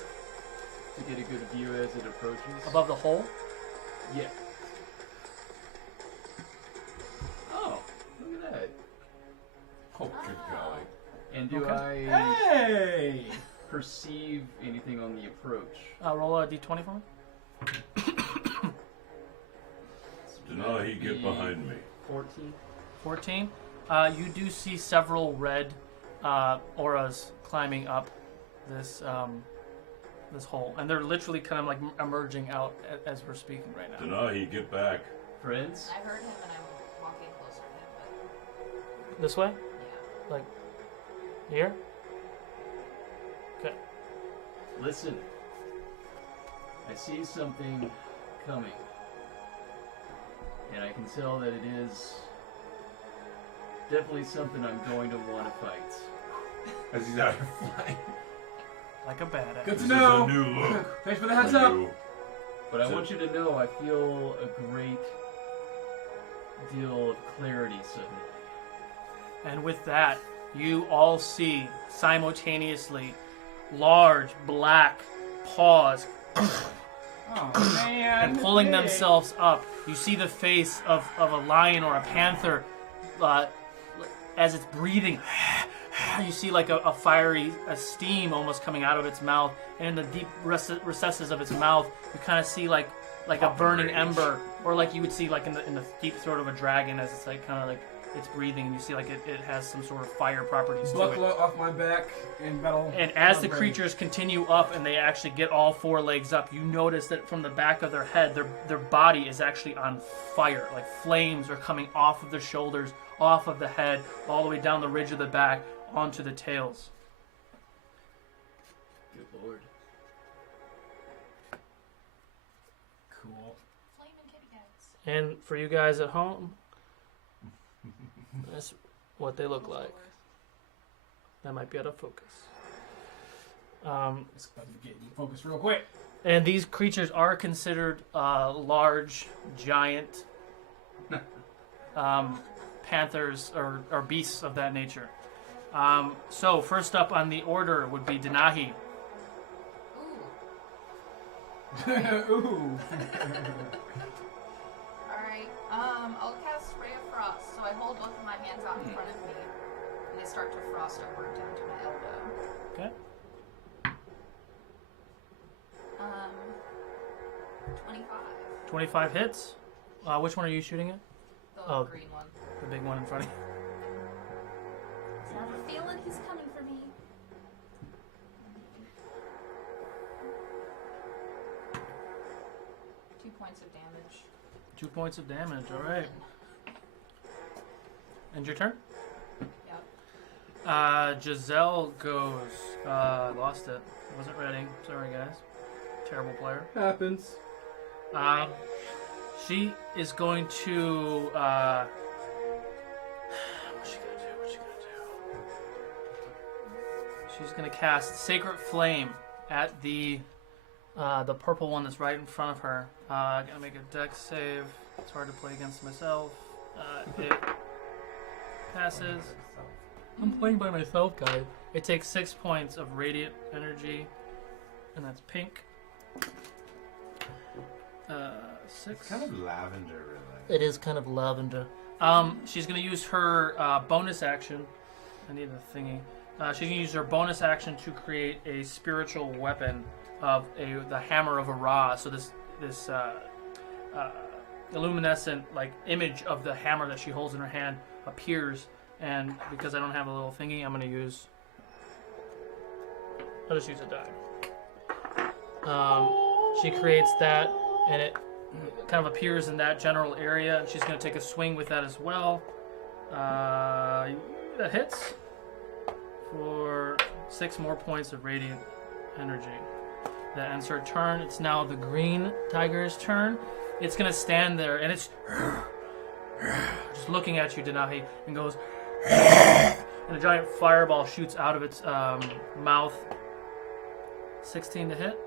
to get a good view as it approaches. Above the hole? Yeah. Oh, look at that. Oh, good golly. And do Okay. Hey! perceive anything on the approach? Roll a d20 for me. Denahi, get behind me. 14. 14. You do see several red auras climbing up this this hole, and they're literally kind of like emerging out as we're speaking right now. Denahi, get back. Friends? I heard him and I'm walking closer to him, but This way? yeah. Like here? Okay. Listen. I see something coming. And I can tell that it is definitely something I'm going to want to fight. As he's out here flying. Like a badass. Good to This know. is a new look. Thanks for the heads up. You. But I want you to know I feel a great deal of clarity suddenly. And with that, you all see simultaneously large black paws Oh, man. and pulling Hey. themselves up. You see the face of a lion or a panther as it's breathing. You see like a fiery steam almost coming out of its mouth, and in the deep recesses of its mouth, you kind of see like a burning ember, or like you would see like in the deep throat of a dragon as it's like kind of like it's breathing, and you see like it has some sort of fire properties to it. Buckle off my back in battle. And as the creatures continue up and they actually get all 4 legs up, you notice that from the back of their head, their body is actually on fire. Like flames are coming off of their shoulders, off of the head, all the way down the ridge of the back, onto the tails. Good lord. Cool. Flaming kitty cats. And for you guys at home, that's what they look like. That might be out of focus. It's about to get focused real quick. And these creatures are considered large, giant panthers or beasts of that nature. So first up on the order would be Denahi. Ooh. Alright, I'll cast Ray of Frost. So I hold both of my hands out in front of me, and they start to frost upward down to my elbow. Okay. 25. 25 hits. Which one are you shooting at? The green one. The big one in front of you. I have a feeling he's coming for me. Two points of damage. 2 points of damage, alright. And your turn? Yep. Giselle goes. Lost it. Wasn't ready. Sorry, guys. Terrible player. Happens. She is going to. What's she gonna do? She's gonna cast Sacred Flame at the purple one that's right in front of her. Gotta make a dex save. It's hard to play against myself. It passes. I'm playing by myself, guys. It takes 6 points of radiant energy, and that's pink. 6. It's kind of lavender, really. It is kind of lavender. She's going to use her bonus action. I need a thingy. She's going to use her bonus action to create a spiritual weapon of the Hammer of Ra. So this illuminescent image of the hammer that she holds in her hand appears, and because I don't have a little thingy, I'll just use a die. She creates that, and it kind of appears in that general area, and she's going to take a swing with that as well. That hits for 6 more points of radiant energy. That ends her turn. It's now the green tiger's turn. It's going to stand there, and it's just looking at you, Denahi, and goes, and a giant fireball shoots out of its mouth. 16 to hit.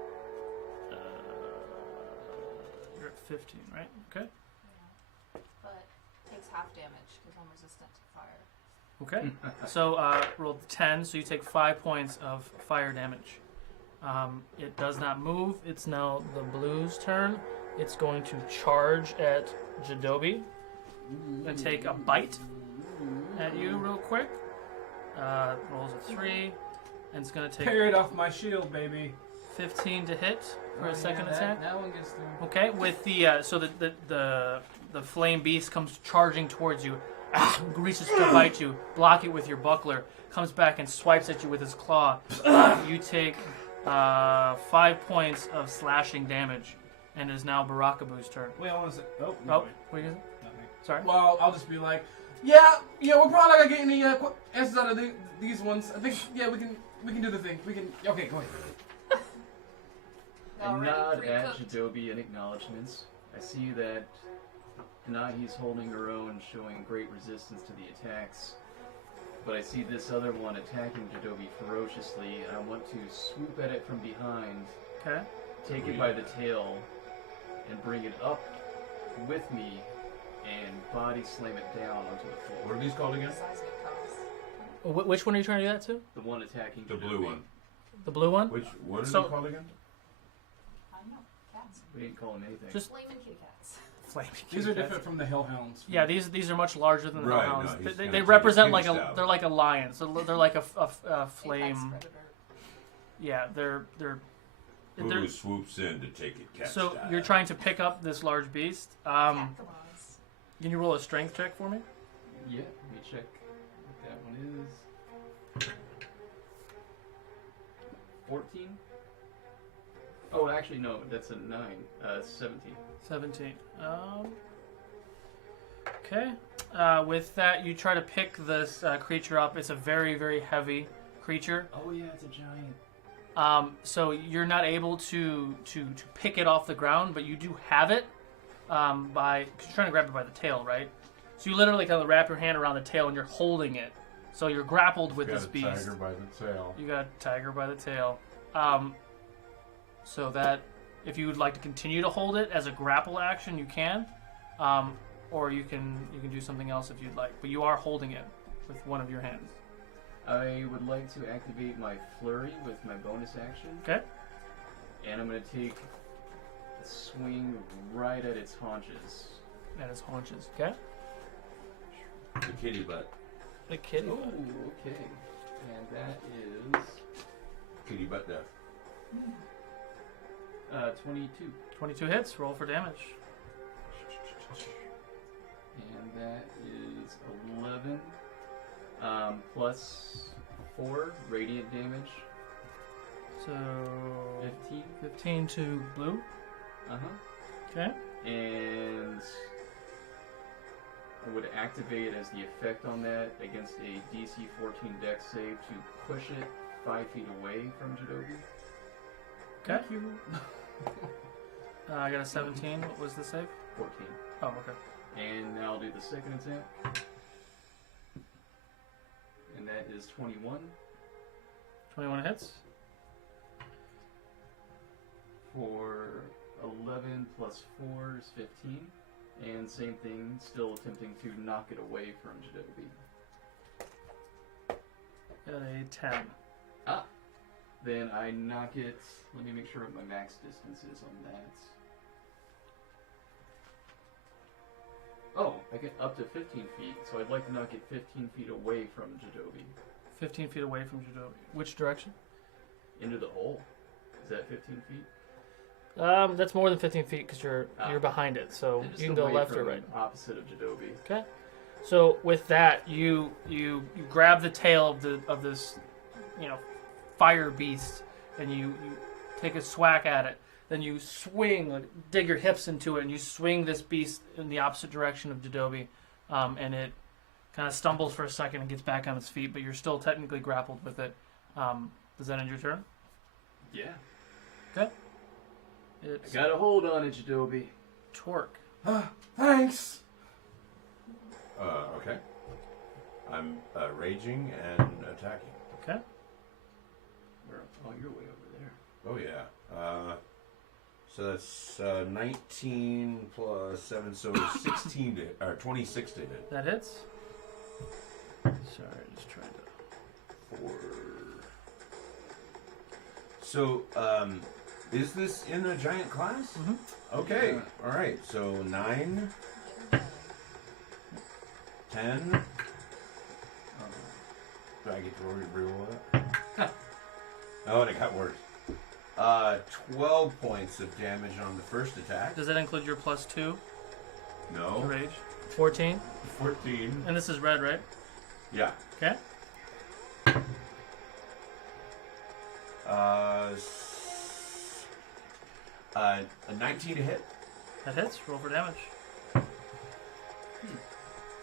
You're at 15, right? Okay. Yeah. But takes half damage because I'm resistant to fire. Okay. So roll 10, so you take 5 points of fire damage. It does not move. It's now the blue's turn. It's going to charge at Jadobi and take a bite at you real quick. Rolls a 3, and it's going to take... Parry it off my shield, baby. 15 to hit for a second attack. That one gets through. Okay, with the so the flame beast comes charging towards you, reaches to bite you, block it with your buckler, comes back and swipes at you with his claw. You take 5 points of slashing damage, and it is now Barakabu's turn. Wait, I want to say. Oh, no, what are you gonna say? Nothing. Sorry. Well, I'll just be like, yeah, we're probably not gonna get any answers out of these ones. I think, yeah, we can do the thing. We can. Okay, go ahead. I nod at Jadobi in acknowledgments. I see that Denahi's holding her own, showing great resistance to the attacks. But I see this other one attacking Jadobi ferociously, and I want to swoop at it from behind. Okay. Take it by the tail, and bring it up with me, and body slam it down onto the floor. What are these called again? Which one are you trying to do that to? The one attacking The Jadobi. blue one. The blue one? What is So- it called again? I don't know. Cats. We didn't call him anything. Just Flaming kitty cats. flaming. These are different from the hellhounds. Yeah, these are much larger than the Right, hellhounds. no, he's they kinda represent taking like a pig they're like a lion. So they're like a flame. Apex predator. Yeah, they're Who swoops in to take it catch so style. you're trying to pick up this large beast. Cat claws. Can you roll a strength check for me? Yeah, let me check what that one is. 14? Oh, actually, no, that's a 9. 17. 17. Okay. With that, you try to pick this creature up. It's a very, very heavy creature. Oh, yeah, it's a giant. So you're not able to pick it off the ground, but you do have it by... Cause you're trying to grab it by the tail, right? So you literally kind of wrap your hand around the tail and you're holding it. So you're grappled with this beast. Tiger by the tail. You got a tiger by the tail. So that if you would like to continue to hold it as a grapple action, you can. Or you can do something else if you'd like. But you are holding it with one of your hands. I would like to activate my flurry with my bonus action. Okay. And I'm going to take a swing right at its haunches. At its haunches, okay? The kitty butt. The kitty butt. Oh, okay. And that is... Kitty butt death. 22. 22 hits. Roll for damage. And that is 11. Plus 4 radiant damage. So 15. 15 to blue. Okay. And I would activate as the effect on that against a DC 14 dex save to push it 5 feet away from Jadobi. Okay. Thank you. I got a 17. What was the save? 14. Oh, okay. And now I'll do the second attack. And that is 21. 21 hits. For 11 plus 4 is 15. And same thing, still attempting to knock it away from Jadobi. Got a 10. Ah! Then I knock it. Let me make sure what my max distance is on that. Oh, I get up to 15 feet, so I'd like to knock it 15 feet away from Jadobi. 15 feet away from Jadobi. Which direction? Into the hole. Is that 15 feet? That's more than 15 feet because you're behind it, so you can go left or right. Opposite of Jadobi. Okay. So with that, you grab the tail of this, fire beast, and you take a swack at it. Then you swing, dig your hips into it, and you swing this beast in the opposite direction of Jadobi, and it kind of stumbles for a second and gets back on its feet, but you're still technically grappled with it. Does that end your turn? Yeah. Okay. I got a hold on it, Jadobi. Torque. Thanks. Okay. I'm raging and attacking. Okay. Oh, you're way over there. Oh yeah. So that's 19 plus 7, so 16 to, or 26 to hit. That hits. Sorry, just trying to. 4. So, is this in a giant class? Mm-hmm. Okay. Yeah. All right. So 9, 10. Do I get to reroll that? Oh, and it got worse. 12 points of damage on the first attack. Does that include your +2? No. Rage. 14. 14. And this is red, right? Yeah. Okay. A 19 to hit. That hits. Roll for damage.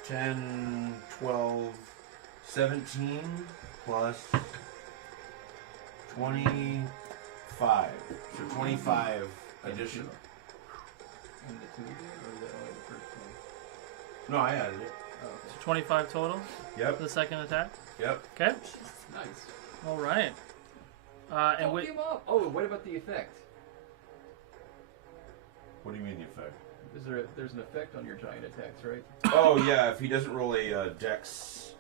10, 12, 17 plus 25. So 25 additional. And the 2 again, or is that only the first one? No, I added it. Oh, okay. So 25 total? Yep. For the second attack? Yep. Okay. Nice. All right. And Fuck him up. Oh, what about the effect? What do you mean the effect? There's an effect on your giant attacks, right? Oh yeah, if he doesn't roll a Dex,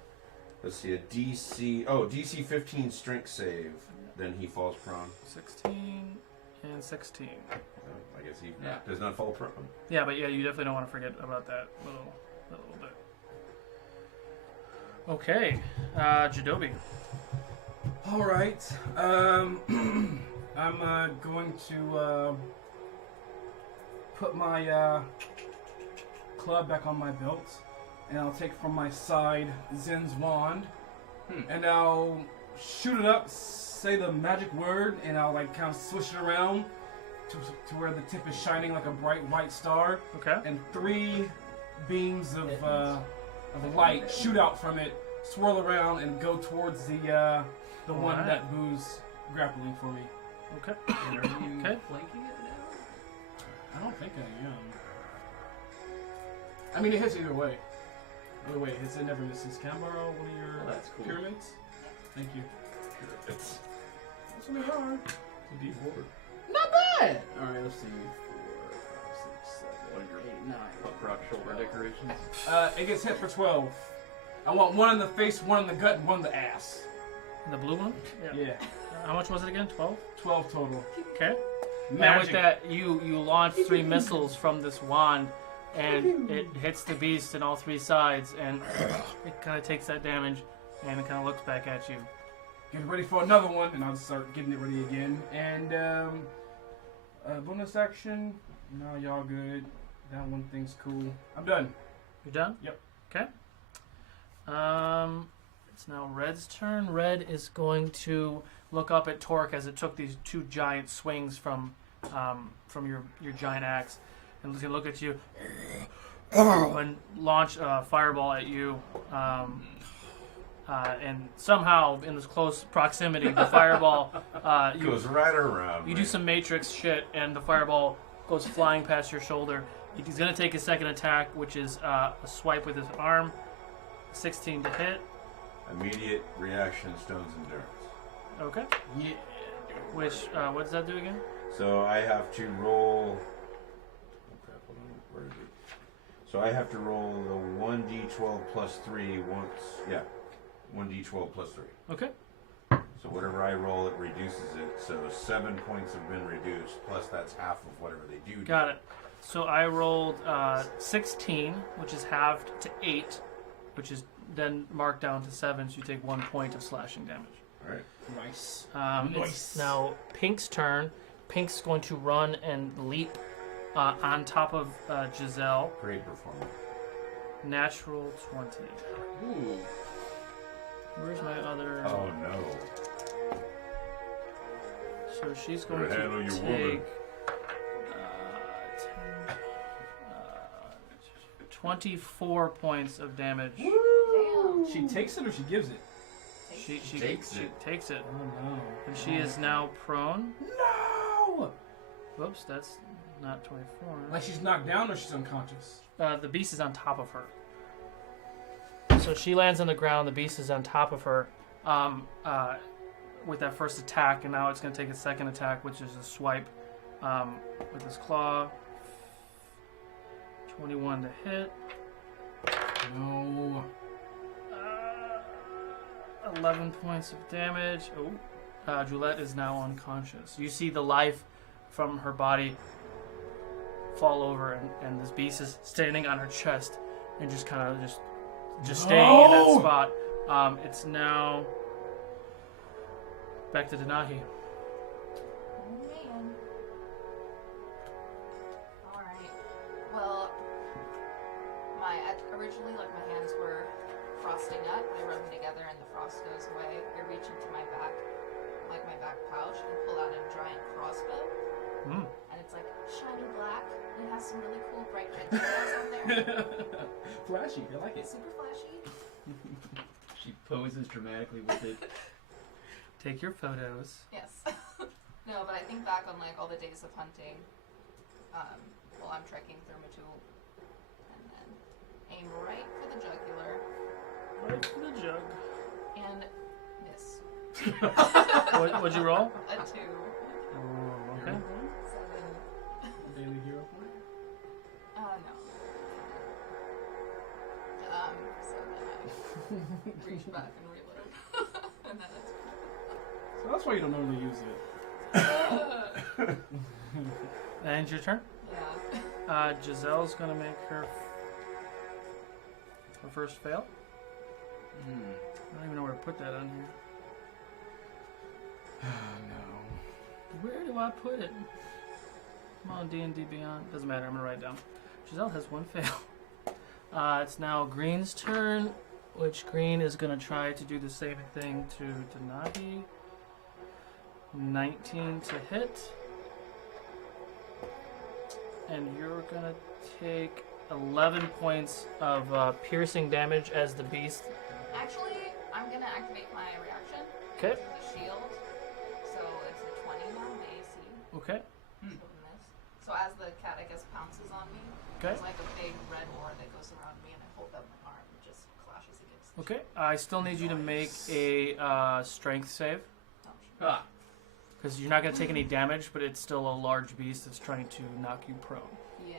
let's see, a DC 15 strength save, then he falls prone. 16 and 16. I guess he does not fall prone. Yeah, but you definitely don't want to forget about that little bit. Okay, Jadobi. All right. I'm going to put my club back on my belt, and I'll take from my side Zen's wand, and I'll shoot it up, say the magic word, and I'll like kind of switch it around to where the tip is shining like a bright white star. Okay. And 3 beams of light shoot out from it, swirl around, and go towards the one Alright. that Boo's grappling for me. Okay. And are you Okay. flanking it now? I don't think I am. I mean, it hits either way. Either way, it hits. It never misses. Can I borrow one of your That's cool. pyramids? Thank you. It's That's what they are. a D4. Not bad. All right, let's see. 4, 5, 6, 7, 8, 9. Punk rock shoulder decorations. It gets hit for 12. I want one in the face, one in the gut, and one in the ass. The blue one? Yeah. How much was it again? 12? 12 total. Okay. And Magic. with that, you launch 3 missiles from this wand, and it hits the beast in all 3 sides, and it kind of takes that damage, and it kind of looks back at you. Get ready for another one, and I'll start getting it ready again. And bonus action. No, y'all good. That one thing's cool. I'm done. You're done? Yep. Okay. It's now Red's turn. Red is going to look up at Torque as it took these 2 giant swings from your giant axe, and he's gonna look at you and launch a fireball at you. And somehow, in this close proximity, the fireball Goes right around. You do some Matrix shit, and the fireball goes flying past your shoulder. He's gonna take his second attack, which is a swipe with his arm. 16 to hit. Immediate reaction, Stone's Endurance. Okay. Yeah. Which, what does that do again? So I have to roll. Oh crap, hold on. Where is it? So I have to roll the 1d12 plus 3 once. Yeah. 1d12 plus 3. Okay. So whatever I roll, it reduces it. So 7 points have been reduced, plus that's half of whatever they do. Got it. So I rolled 16, which is halved to 8, which is then marked down to 7, so you take 1 point of slashing damage. Alright. Nice. It's now Pink's turn. Pink's going to run and leap on top of Giselle. Great performance. Natural 20. Ooh. Where's my other... Oh no. So she's going Gotta handle to your take... woman. 24 points of damage. Damn. She takes it or she gives it? She takes takes it. Oh no. And she is now prone. No! Whoops, that's not 24. Like she's knocked down or she's unconscious? The beast is on top of her. So she lands on the ground, the beast is on top of her with that first attack, and now it's going to take its second attack, which is a swipe with his claw. 21 to hit. No. 11 points of damage. Oh, Julette is now unconscious. You see the life from her body fall over, and this beast is standing on her chest and just kind of just staying in that spot. It's now back to Denahi. Oh man. Alright. Well, originally, like, my hands were frosting up. They rub them together and the frost goes away. I reach into my back, like my back pouch, and pull out a giant crossbow. And it's like shiny black, and it has some really cool bright red details on there. Flashy, I like it. Super flashy. She poses dramatically with it. Take your photos. Yes. No, but I think back on like all the days of hunting, while I'm trekking through Matul, and then aim right for the jugular. Right to the jug. And miss. What'd you roll? A 2. Oh, okay. 7. Daily hero point? No. So then I reach back and reload. And then it's So that's why you don't normally use it. And your turn? yeah. Giselle's gonna make her first fail. I don't even know where to put that on here. No. Where do I put it? Come on, D&D Beyond. Doesn't matter. I'm gonna write it down. Giselle has 1 fail. It's now Green's turn, which Green is going to try to do the same thing to Denahi. 19 to hit. And you're going to take 11 points of piercing damage as the beast. Actually, I'm going to activate my reaction. Okay. The shield. So it's a 20 now, my AC. Okay. So as the cat, I guess, pounces on me, there's like a big red orb that goes around me, and I hold up my arm and just clashes against it. Okay. I still need you to make a strength save. Because you're not going to take any damage, but it's still a large beast that's trying to knock you prone. Yeah.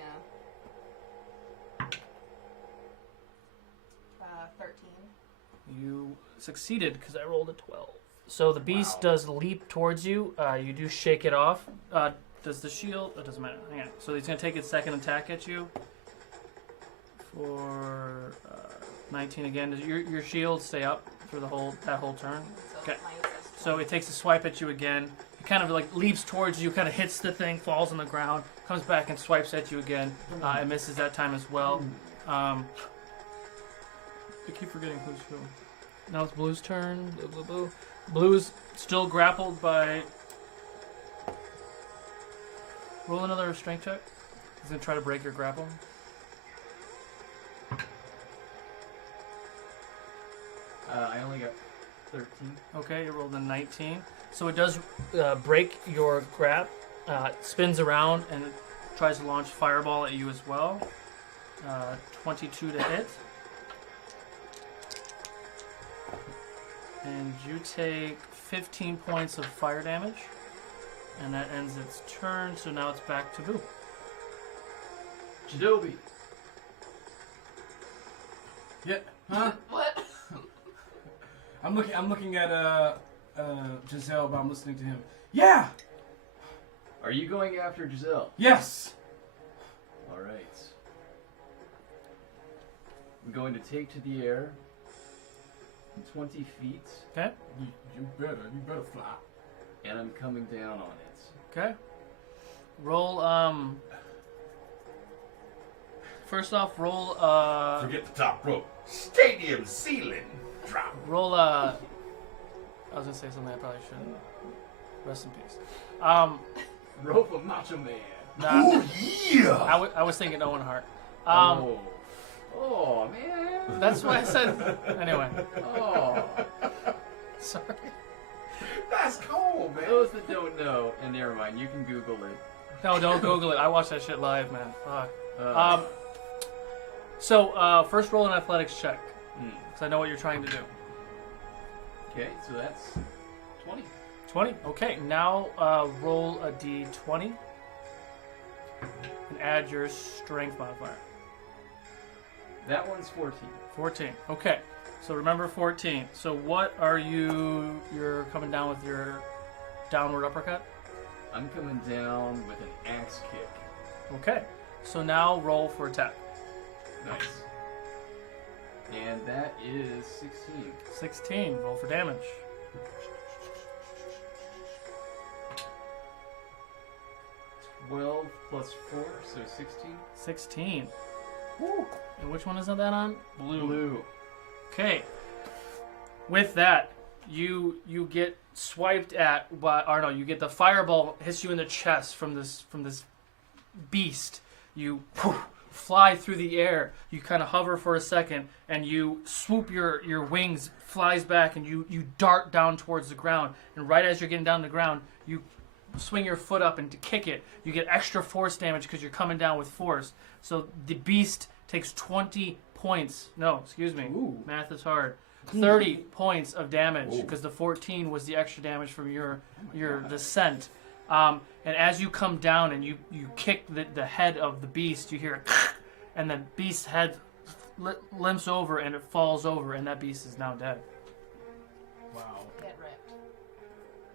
13. You succeeded because I rolled a 12. So the beast does leap towards you. You do shake it off. Does the shield... It doesn't matter. Hang on. So he's going to take his second attack at you. For 19 again. Does your shield stay up for that whole turn? Okay. So it takes a swipe at you again. It kind of like leaps towards you, kind of hits the thing, falls on the ground, comes back and swipes at you again. It misses that time as well. I keep forgetting who's who. Now it's Blue's turn. Blue, blue, blue. Blue's still grappled by... Roll another strength check. He's going to try to break your grapple. I only got 13. Okay, you rolled a 19. So it does break your grab, spins around, and it tries to launch fireball at you as well. 22 to hit. And you take 15 points of fire damage. And that ends its turn, so now it's back to Boo. Jadobi. Yeah. Huh? What? I'm looking at Giselle, but I'm listening to him. Yeah. Are you going after Giselle? Yes. All right. I'm going to take to the air. 20 feet. Okay. You better fly. And I'm coming down on it. Okay. Roll, first off, roll, Forget the top rope. Stadium ceiling drop. Roll, I was gonna say something I probably shouldn't. Rest in peace. Roll for Macho Man. Nah, Oh, yeah! I was thinking Owen Hart. Oh, man. That's why I said, anyway. Oh. Sorry. That's cool, man. Those that don't know, and never mind, you can Google it. No, don't Google it. I watched that shit live, man. Fuck. So, first roll an athletics check. Because I know what you're trying to do. Okay, so that's 20. 20. Okay, now roll a d20. And add your strength modifier. That one's 14. 14. Okay. So remember 14. So what are you're coming down with your downward uppercut? I'm coming down with an axe kick. Okay. So now roll for attack. Nice. And that is 16. 16. Roll for damage. $12 plus 4, so 16. 16. Woo. And which one is that on? Blue. Okay. With that, you get swiped at by, or no, you get the fireball hits you in the chest from this beast. You fly through the air. You kind of hover for a second, and you swoop your wings, flies back, and you dart down towards the ground. And right as you're getting down to the ground, you swing your foot up and to kick it. You get extra force damage because you're coming down with force. So the beast takes 20 points. No, excuse me. Ooh. Math is hard. 30 points of damage because the 14 was the extra damage from your descent. And as you come down and you kick the head of the beast, you hear and the beast's head limps over and it falls over, and that beast is now dead. Wow. Get wrecked.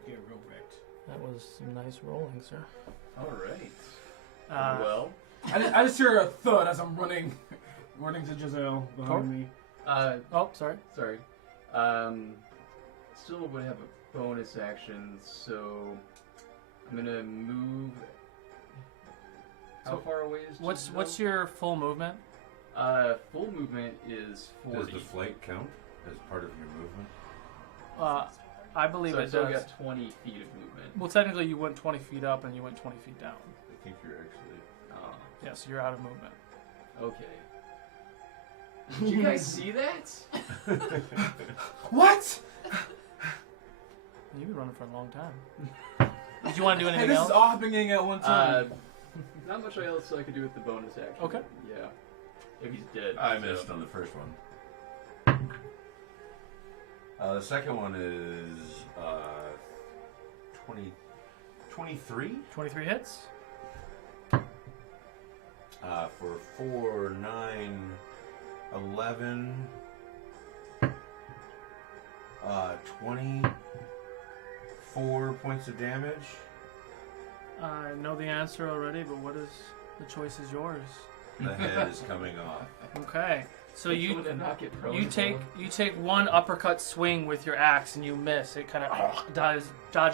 Get real wrecked. That was some nice rolling, sir. All right. Well, I just hear a thud as I'm running to Giselle behind me. Sorry. Still would have a bonus action, so I'm gonna move. How far away is Giselle? What's your full movement? Full movement is 40. Does the flight count as part of your movement? I believe So I it still does. got 20 feet of movement. Well, technically, you went 20 feet up and you went 20 feet down. I think you're actually. Yeah, so you're out of movement. Okay. Did you guys see that? What? You've been running for a long time. Did you want to do Hey, anything this else? is all happening at one time. Not much else I could do with the bonus action. Okay. Yeah. If he's dead. I missed on the first one. The second one is 23 23 hits. for 4, 9, 11, 24 points of damage. I know the answer already, but what is the choice is yours. The head is coming off. Okay, so you take take one uppercut swing with your axe and you miss. It kind of dodges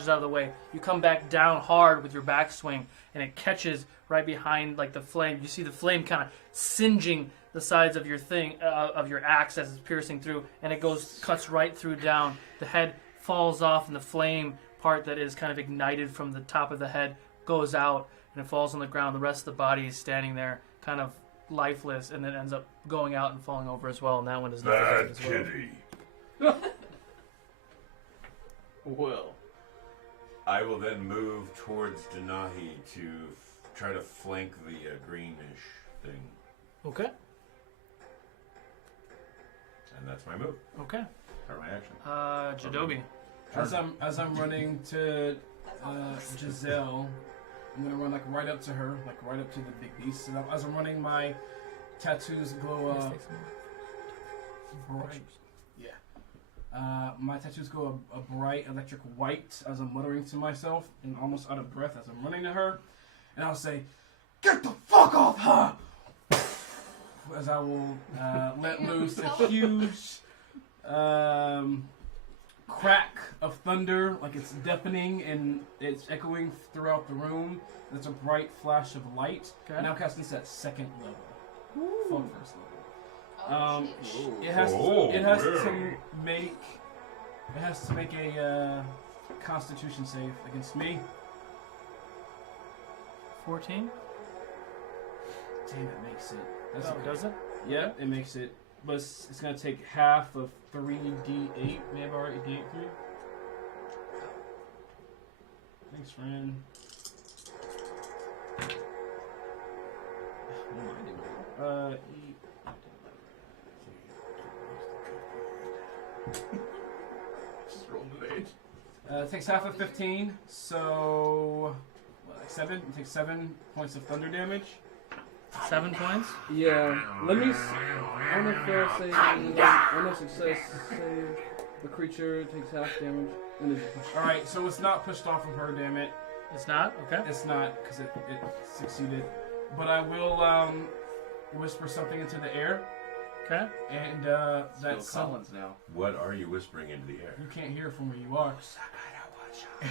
out of the way. You come back down hard with your backswing and it catches right behind like the flame. You see the flame kind of singeing the sides of your of your axe as it's piercing through, and it cuts right through down. The head falls off and the flame part that is kind of ignited from the top of the head goes out and it falls on the ground. The rest of the body is standing there kind of lifeless, and then ends up going out and falling over as well, and that one is not dead as well. Well, I will then move towards Denahi to try to flank the greenish thing. Okay. And that's my move. Okay. Or my action. Jadobi. As I'm running to Giselle, I'm gonna run like right up to her, like right up to the big beast. And as I'm running, my tattoos glow bright. Yeah. My tattoos go a bright electric white as I'm muttering to myself and almost out of breath as I'm running to her. And I'll say, "Get the fuck off her!" As I will let loose a huge crack of thunder, like it's deafening and it's echoing throughout the room. There's a bright flash of light. Okay. Now casting this at second level. Full first level. It has to make a Constitution save against me. 14. Damn, it makes it. That's okay. Does it? Yeah, it makes it. But it's gonna take half of 3d8. May I borrow a d8 3? Thanks, friend. Just roll the age. It takes half of 15, so what, like 7? It takes 7 points of thunder damage. 7 points? Yeah. Let me. On a fail save, on a success save, the creature takes half damage. Alright, so it's not pushed off of her, damn it. It's not? Okay. It's not, because it succeeded. But I will whisper something into the air. Okay. And that's Collins now. What are you whispering into the air? You can't hear from where you are.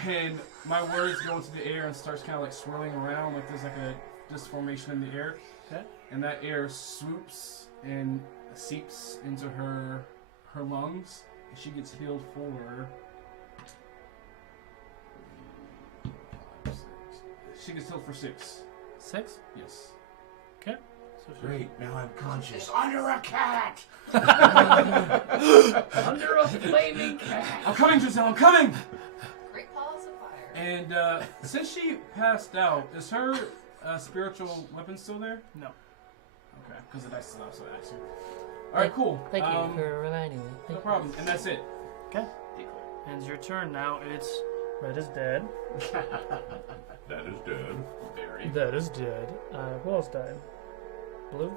And my words go into the air and starts kind of like swirling around, like there's like a disformation in the air. Okay. And that air swoops and seeps into her lungs, and she gets healed for. She gets healed for 6. 6? Yes. Okay. So Great, now I'm conscious. Under a cat! Under a flaming cat! I'm coming, Giselle, I'm coming! Great balls of fire. And since she passed out, is her spiritual weapon still there? No. Okay, because the dice is up, so I asked you. Alright, cool. Thank you for reminding me. No problem, and that's it. Okay. And it's your turn now. It's Red is dead. That is dead. Very. That is dead. Who else died? Blue?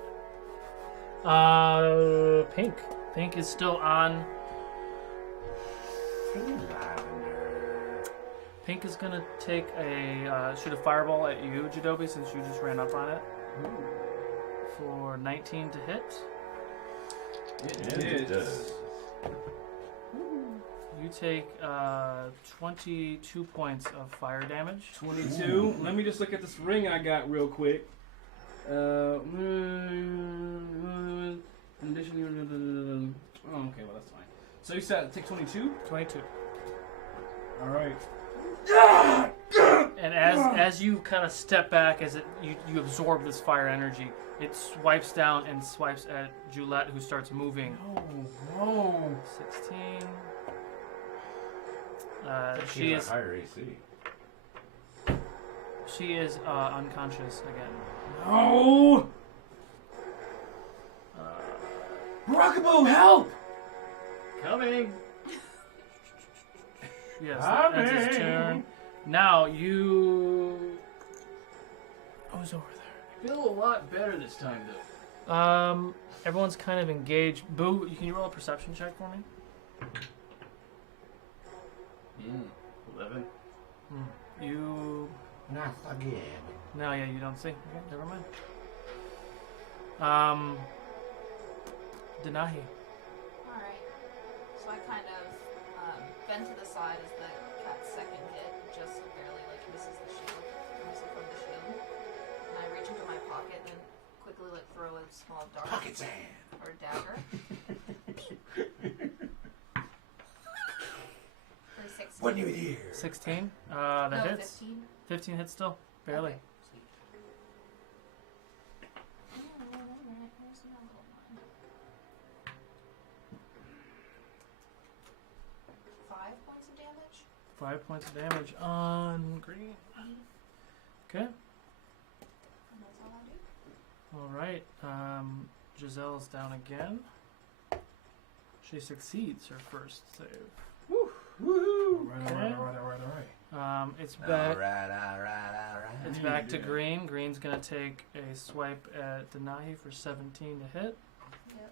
Pink. Pink is still on. Pink is gonna take shoot a fireball at you, Jadobi, since you just ran up on it. For 19 to hit. It does. You take 22 points of fire damage. 22. Let me just look at this ring I got real quick. Oh, okay, well that's fine. So you said take 22? 22. All right. And as you kind of step back, as you absorb this fire energy, it swipes down and swipes at Julette, who starts moving. Whoa. 16. She She has is a higher AC. she is unconscious again. No! Rockaboo, help! Coming! Yes, that's his turn. Now you. Who's over there? Feel a lot better this time, though. Everyone's kind of engaged. Boo, can you roll a perception check for me? 11. You. Not again. No, yeah, you don't see. Okay, never mind. Denahi. Alright. So I kind of bend to the side as the cat's second hit, just barely like misses the shield, mostly from the shield. And I reach into my pocket and quickly like throw a small dart. Pocket sand! Or a dagger. For 16. What do you hear? 16. That No, hits. 15. 15 hits still. Barely. Okay, sweet. Where's my little one? 5 points of damage. 5 points of damage on green. Okay. And that's all I do. Alright. Giselle's down again. She succeeds her first save. Woohoo! Okay. Alright. It's back. Alright. It's back to green. Green's gonna take a swipe at Denahi for 17 to hit. Yep.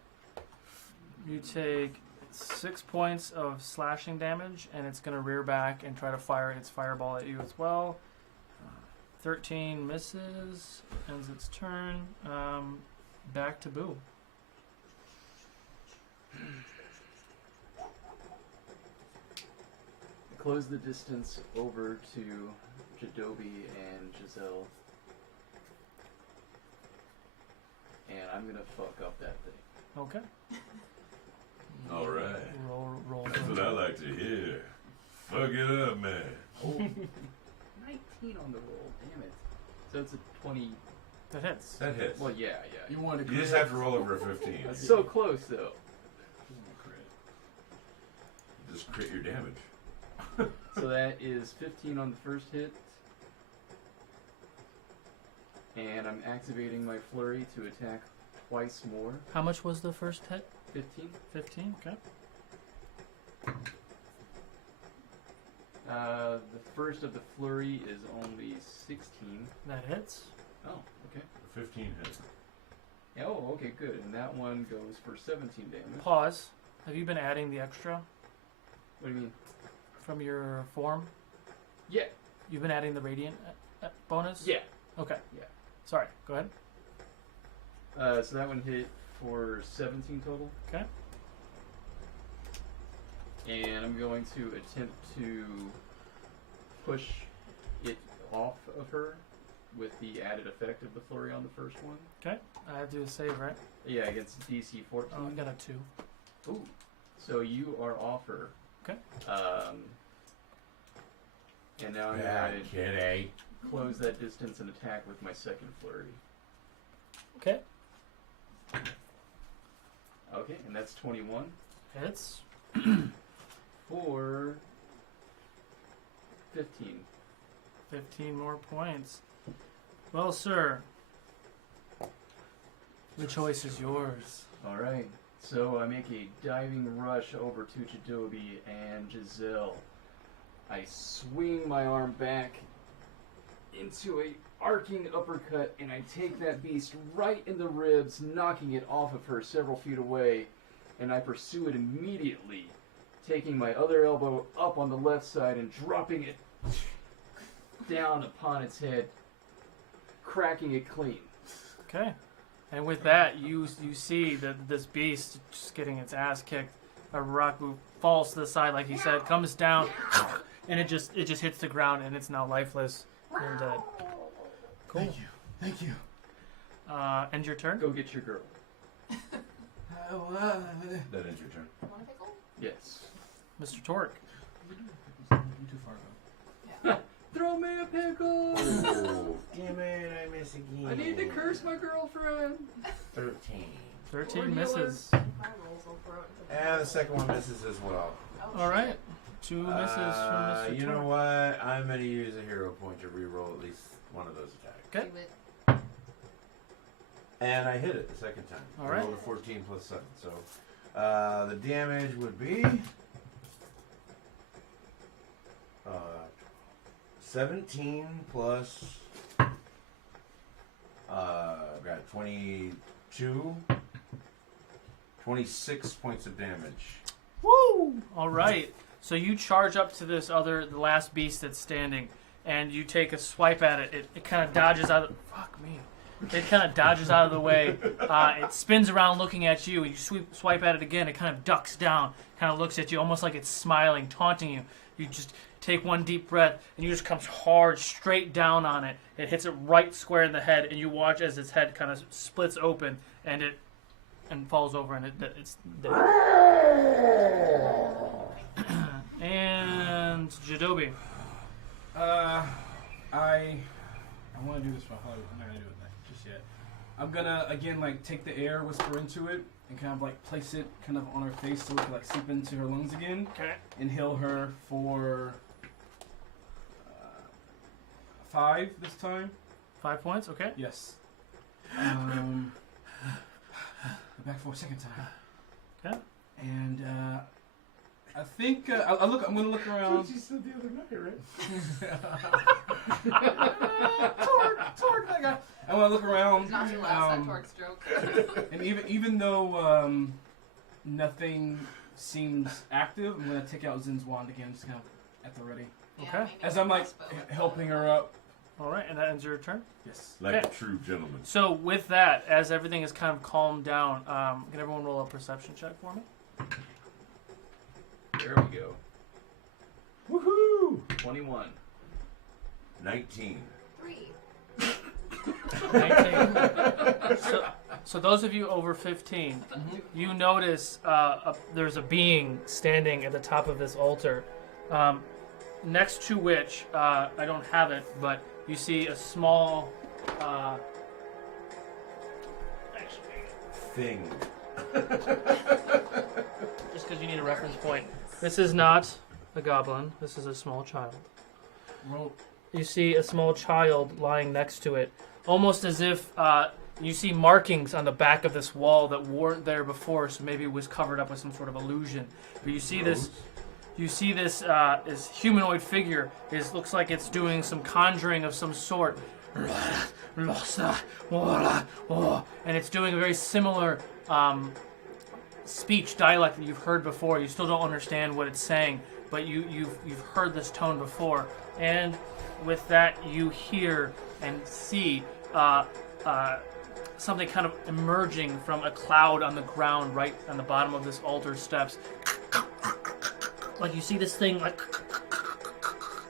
You take 6 points of slashing damage, and it's gonna rear back and try to fire its fireball at you as well. 13 misses. Ends its turn. Back to Boo. Close the distance over to Jadobi and Giselle. And I'm gonna fuck up that thing. Okay. All right. Roll. That's what I like to hear. Fuck it up, man. Oh, 19 on the roll, damn it. So it's a 20. That hits. That hits. Well, yeah. You want to You just have to roll over a 15. That's so close, though. Just crit your damage. So that is 15 on the first hit. And I'm activating my flurry to attack twice more. How much was the first hit? 15. 15, okay. The first of the flurry is only 16. That hits. Oh, okay. 15 hits. Oh, okay, good. And that one goes for 17 damage. Pause. Have you been adding the extra What do you mean? from your form? Yeah. You've been adding the radiant bonus? Yeah. Okay. Yeah. Sorry, go ahead. So that one hit for 17 total. Okay. And I'm going to attempt to push it off of her with the added effect of the flurry on the first one. Okay. I have to do a save, right? Yeah, against DC 14. Oh, I got a 2. Ooh. So you are off her. Okay. And now I'm Bad going kitty. to close that distance and attack with my second flurry. Okay. Okay, and that's 21. Hits. For 15. 15 more points. Well, sir, the choice is yours. Alright, so I make a diving rush over to Jadobi and Giselle. I swing my arm back into a arcing uppercut, and I take that beast right in the ribs, knocking it off of her several feet away, and I pursue it immediately, taking my other elbow up on the left side and dropping it down upon its head, cracking it clean. Okay. And with that, you see that this beast just getting its ass kicked. A Raku falls to the side, like he said, comes down, and it just hits the ground, and it's now lifeless and dead. Cool. Thank you. End your turn. Go get your girl. That ends your turn. Want a pickle? Yes. Mr. Torque. You're too far gone. Throw me a pickle. Oh, damn it! I miss again. I need to curse my girlfriend. 13. 13 misses. My rolls will throw it into the And the second one misses as well. Oh, All shit. right. 2 misses from Mr. You know Torque. what? I'm going to use a hero point to reroll at least one of those attacks. Okay. Do it. And I hit it the second time. All I right. rolled a 14 plus 7. So the damage would be 17 plus I've got 22, 26 points of damage. Woo! All right. So you charge up to this the last beast that's standing, and you take a swipe at it. It kind of dodges out of... Fuck me. It kind of dodges out of the way. It spins around looking at you. You swipe at it again. It kind of ducks down, kind of looks at you, almost like it's smiling, taunting you. You just take one deep breath, and you just come hard, straight down on it. It hits it right square in the head, and you watch as its head kind of splits open, and falls over, and it's dead. And Jadobi. I want to do this for Hollywood. I'm not gonna do it just yet. I'm gonna again like take the air, whisper into it, and kind of like place it kind of on her face so it can like seep into her lungs again. Okay. Inhale her for 5 this time. 5 points. Okay. Yes. Back for a second time. Okay. And I think I'm gonna look around. That's what you said the other night, right? Torque, that guy. I want to look around. Not your last that Torque's joke. And even though nothing seems active, I'm gonna take out Zin's wand again, just kind of at the ready. Okay. As I'm like helping her up. All right, and that ends your turn? Yes. Like Okay. a true gentleman. So with that, as everything is kind of calmed down, can everyone roll a perception check for me? There we go. Woohoo! 21. 19. 3. 19. So those of you over 15, you notice there's a being standing at the top of this altar, next to which, I don't have it, but you see a small... Thing. Just because you need a reference point. This is not a goblin. This is a small child. Roll. You see a small child lying next to it, almost as if you see markings on the back of this wall that weren't there before, so maybe it was covered up with some sort of illusion. But you see this. You see this humanoid figure. It looks like it's doing some conjuring of some sort. And it's doing a very similar speech dialect that you've heard before. You still don't understand what it's saying, but you've heard this tone before. And with that, you hear and see something kind of emerging from a cloud on the ground right on the bottom of this altar steps. Like you see this thing like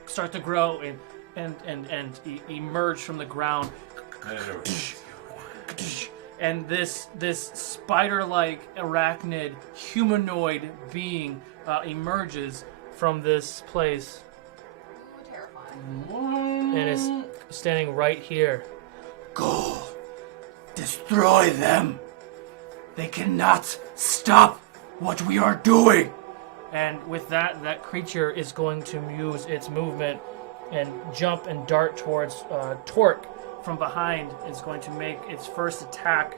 start to grow and emerge from the ground. And this spider-like arachnid humanoid being emerges from this place. Ooh, terrifying. And is standing right here. Go! Destroy them! They cannot stop what we are doing! And with that, that creature is going to use its movement and jump and dart towards Torque from behind. It's going to make its first attack.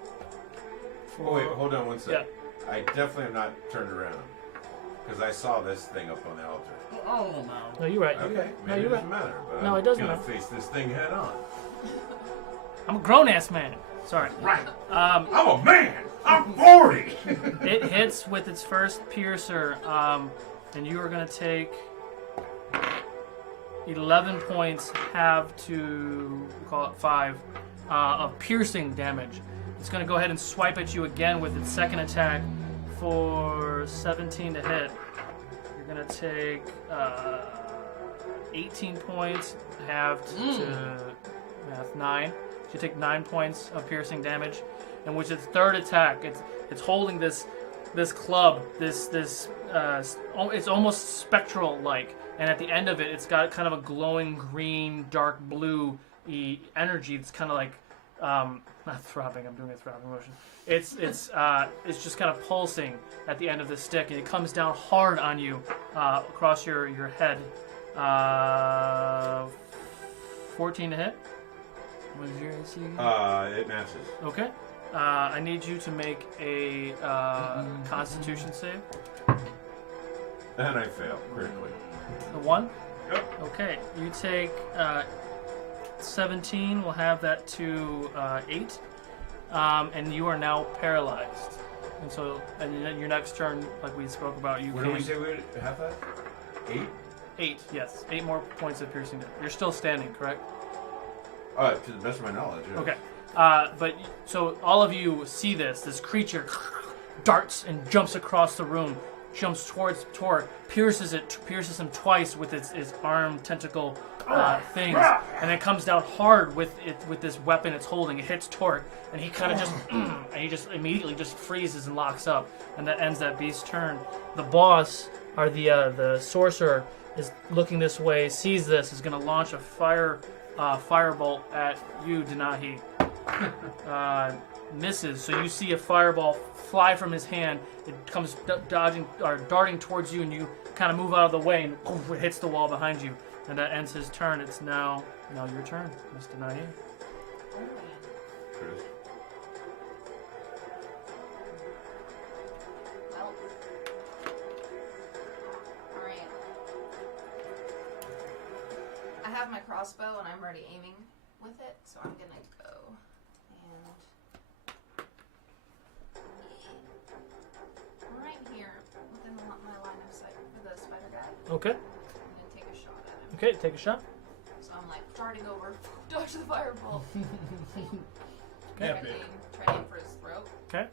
Oh, wait, hold on one second. Yeah. I definitely am not turned around. Because I saw this thing up on the altar. Oh, no, you're right. Okay, No, maybe you're it doesn't right. matter. But No, I'm it doesn't gonna matter. face this thing head on. I'm a grown-ass man. Sorry. Right. I'm a man! I'm 40! It hits with its first piercer, and you are going to take 11 points, half to, call it 5, of piercing damage. It's going to go ahead and swipe at you again with its second attack for 17 to hit. You're going to take 18 points, halved to math 9. So you take 9 points of piercing damage, and with its third attack, it's holding this club, it's almost spectral like, and at the end of it, it's got kind of a glowing green, dark blue energy. It's kind of like not throbbing. I'm doing a throbbing motion. It's just kind of pulsing at the end of the stick, and it comes down hard on you across your head. 14 to hit. What is your AC? It matches. Okay. I need you to make a Constitution save. And I fail critically. The 1? Yep. Okay. You take 17. We'll have that to 8. And you are now paralyzed. And so, and your next turn, like we spoke about, you What did we say we would have that? 8? 8, yes. 8 more points of piercing damage. You're still standing, correct? To the best of my knowledge, yeah. Okay. But so all of you see this creature darts and jumps across the room, jumps towards Tor, pierces him twice with its arm tentacle things, and it comes down hard with this weapon it's holding. It hits Tor, and he kind of just and he just immediately just freezes and locks up, and that ends that beast's turn. The boss, or the sorcerer, is looking this way, sees this, is going to launch a firebolt at you, Denahi. Misses, so you see a fireball fly from his hand. It comes darting towards you, and you kind of move out of the way, and it hits the wall behind you, and that ends his turn. It's now your turn, Mr. Nahi. Chris. Well, all right. I have my crossbow, and I'm already aiming with it, so I'm gonna go and right here within my line of sight for the spider guy. Okay. I'm gonna take a shot at him. Okay, take a shot. So I'm like darting over, dodge the fireball. Okay. Try aim for his throat. Okay.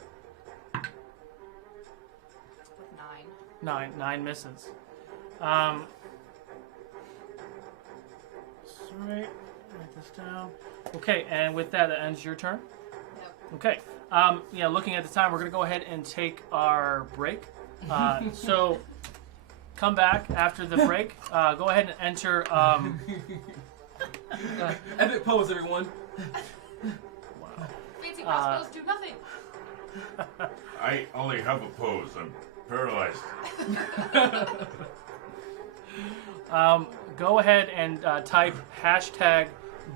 With 9. 9 misses. Sorry. Write this down. Okay, and with that ends your turn? Yep. Okay. Looking at the time, we're going to go ahead and take our break. So, come back after the break. Go ahead and enter... epic pose, everyone. Wow. Fancy crossbows do nothing. I only have a pose. I'm paralyzed. Go ahead and type hashtag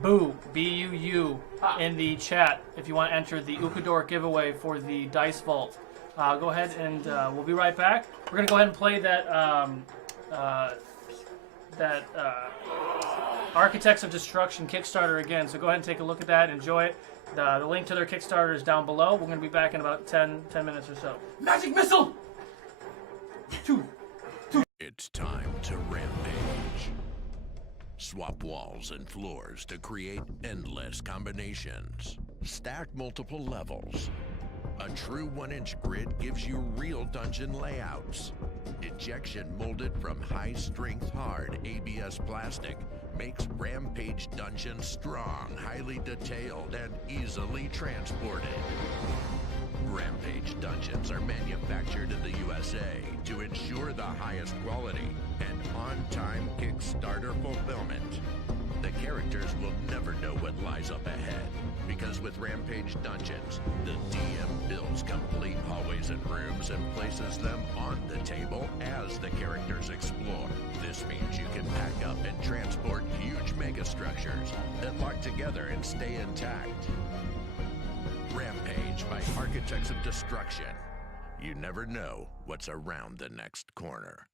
BOO, B-U-U, in the chat if you want to enter the Ukodor giveaway for the Dice Vault. Go ahead and we'll be right back. We're going to go ahead and play that Architects of Destruction Kickstarter again. So go ahead and take a look at that. Enjoy it. The link to their Kickstarter is down below. We're going to be back in about 10 minutes or so. Magic missile! It's time to rampage. Swap walls and floors to create endless combinations. Stack multiple levels. A true 1-inch grid gives you real dungeon layouts. Injection molded from high-strength hard ABS plastic makes Rampage Dungeons strong, highly detailed, and easily transported. Rampage Dungeons are manufactured in the USA to ensure the highest quality and on-time Kickstarter fulfillment. The characters will never know what lies up ahead, because with Rampage Dungeons, the DM builds complete hallways and rooms and places them on the table as the characters explore. This means you can pack up and transport huge megastructures that lock together and stay intact. Rampage by Architects of Destruction. You never know what's around the next corner.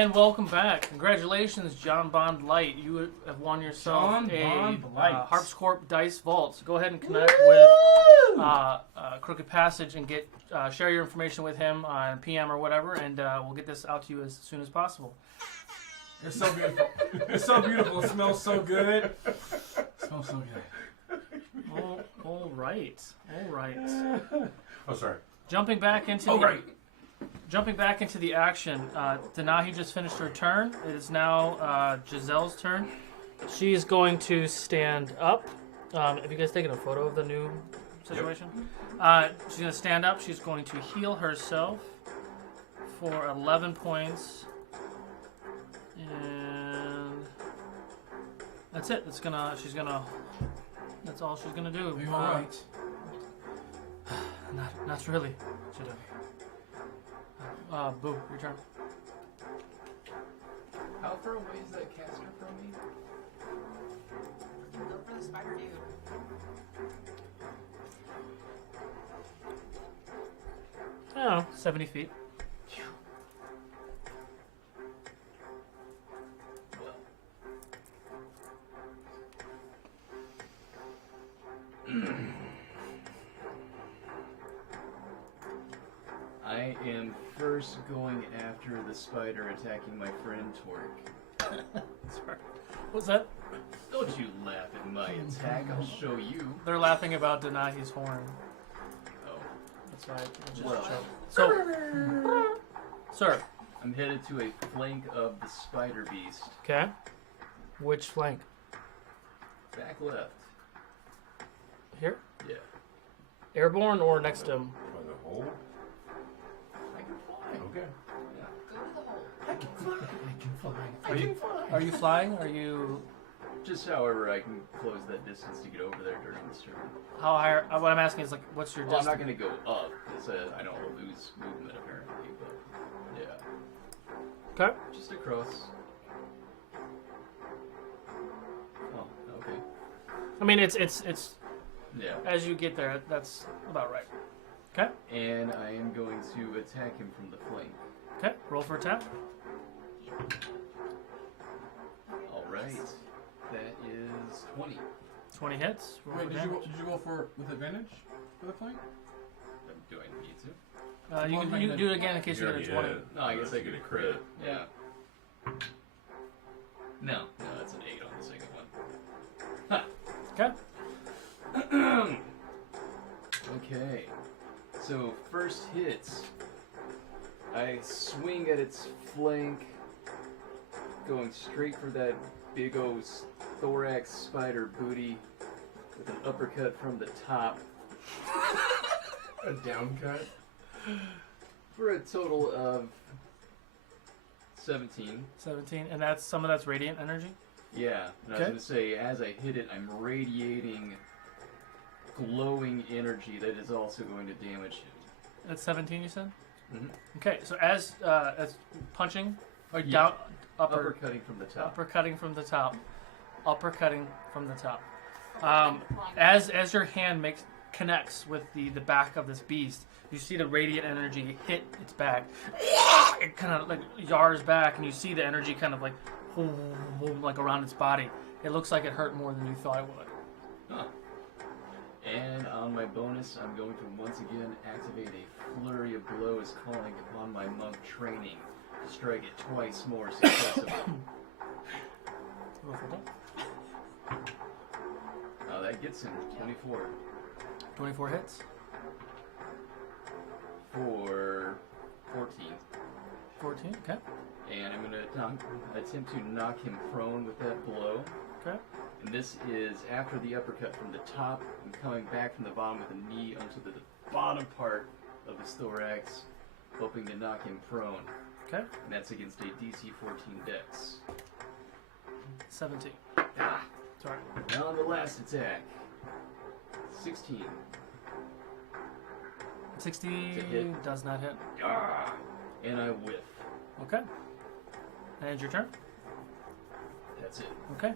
And welcome back. Congratulations, John Bond Light. You have won yourself a Harpscorp Dice Vault. Go ahead and connect with Crooked Passage and get share your information with him on PM or whatever, and we'll get this out to you as soon as possible. It's so beautiful. It's so beautiful. It smells so good. It smells so good. All right. Oh, sorry. Jumping back into the action, Denahi just finished her turn. It is now Giselle's turn. She is going to stand up. Have you guys taken a photo of the new situation? Yep. She's going to stand up. She's going to heal herself for 11 points. And that's it. That's all she's gonna do. Are you alright? Not really. Boo, your turn. How far away is that caster from me? Go for the spider dude. I don't know, 70 feet. I am first going after the spider attacking my friend Torque. Sorry. What's that? Don't you laugh at my attack, I'll show you. They're laughing about Denahi's horn. Oh. That's right. Well. So, sir. I'm headed to a flank of the spider beast. Okay. Which flank? Back left. Here? Yeah. Airborne or next to him? By the hole? I can fly. Okay. Yeah. Go to the hole. I can fly. Are you flying? Are you... Just however I can close that distance to get over there during this turn. How high? What I'm asking is, like, what's your Well, I'm distance? not going to go up, because I don't lose movement, apparently, but... Yeah. Okay. Just across. Oh, okay. I mean, it's Yeah. as you get there, that's about right. Okay. And I am going to attack him from the flank. Okay. Roll for attack. All right. That is 20. 20 hits. Roll Wait, for did damage. you go for with advantage for the flank? Do I need to? You can do it again in case you get a 20. No, I guess I get a crit. Yeah. No, that's an 8 on the second one. Okay. Okay. So, first hits. I swing at its flank, going straight for that big old thorax spider booty with an uppercut from the top. A down cut? For a total of 17. 17, and some of that's radiant energy? Yeah, and I was going to say, as I hit it, I'm radiating glowing energy that is also going to damage him. That's 17, you said? Mm-hmm. Okay, so as punching, or Yeah. down, Uppercutting from the top. Uppercutting from the top. Uppercutting from the top. As your hand connects with the back of this beast, you see the radiant energy hit its back. It kind of like yars back, and you see the energy kind of like around its body. It looks like it hurt more than you thought it would. Huh. And on my bonus, I'm going to once again activate a flurry of blows calling upon my monk training to strike it twice more successively. That gets him 24. 24 hits? For 14. 14, okay. And I'm going to attempt to knock him prone with that blow. Okay. And this is after the uppercut from the top and coming back from the bottom with a knee onto the bottom part of his thorax, hoping to knock him prone. Okay. And that's against a DC 14 dex. 17. Ah. Sorry. Now on the last attack. 16. 16 hit. does not hit. Ah. And I whiff. Okay. And your turn? That's it. Okay.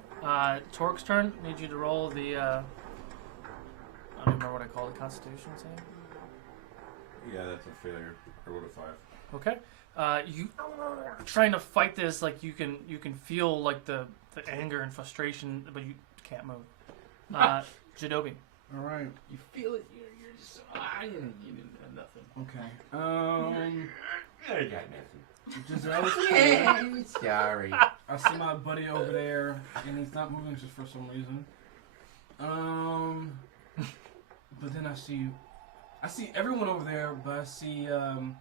Torque's turn. Need you to roll the, I don't remember what I call it, Constitution save? Yeah, that's a failure. I rolled a 5. Okay. You trying to fight this, like you can feel like the anger and frustration, but you can't move. Jadobi. All right. You feel it. You're just you didn't have nothing. Okay. I got nothing. Sorry. I see my buddy over there, and he's not moving just for some reason. But then I see everyone over there, but I see the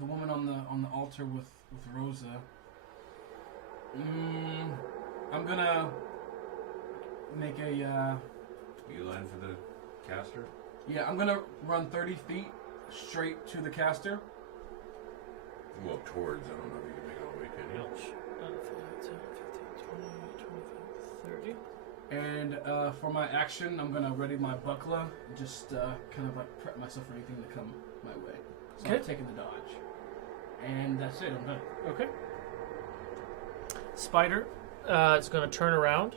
woman on the altar with Rosa. I'm gonna make a Beeline for the caster? yeah. I'm gonna run 30 feet straight to the caster. Go up towards. I don't know if you can make it all the way, can you? 10, 15, 20, 25, 30. And for my action, I'm gonna ready my buckler, just kind of like prep myself for anything to come my way. So I'm taking the dodge, and that's it. I'm done. Okay. Spider, it's going to turn around,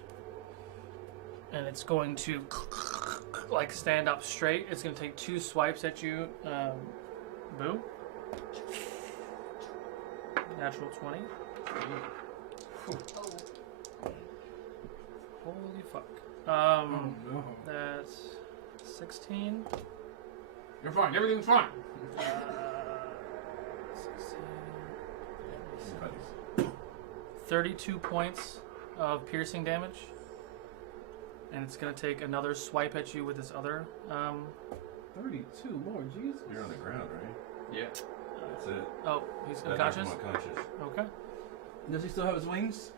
and it's going to like stand up straight. It's going to take 2 swipes at you, Boo. Natural 20. Holy fuck. Oh no. That's 16. You're fine. Everything's fine. 32 points of piercing damage. And it's going to take another swipe at you with this other. 32, Lord Jesus. You're on the ground, right? Yeah. That's it. Oh, he's That unconscious? makes him unconscious. Okay. Does he still have his wings?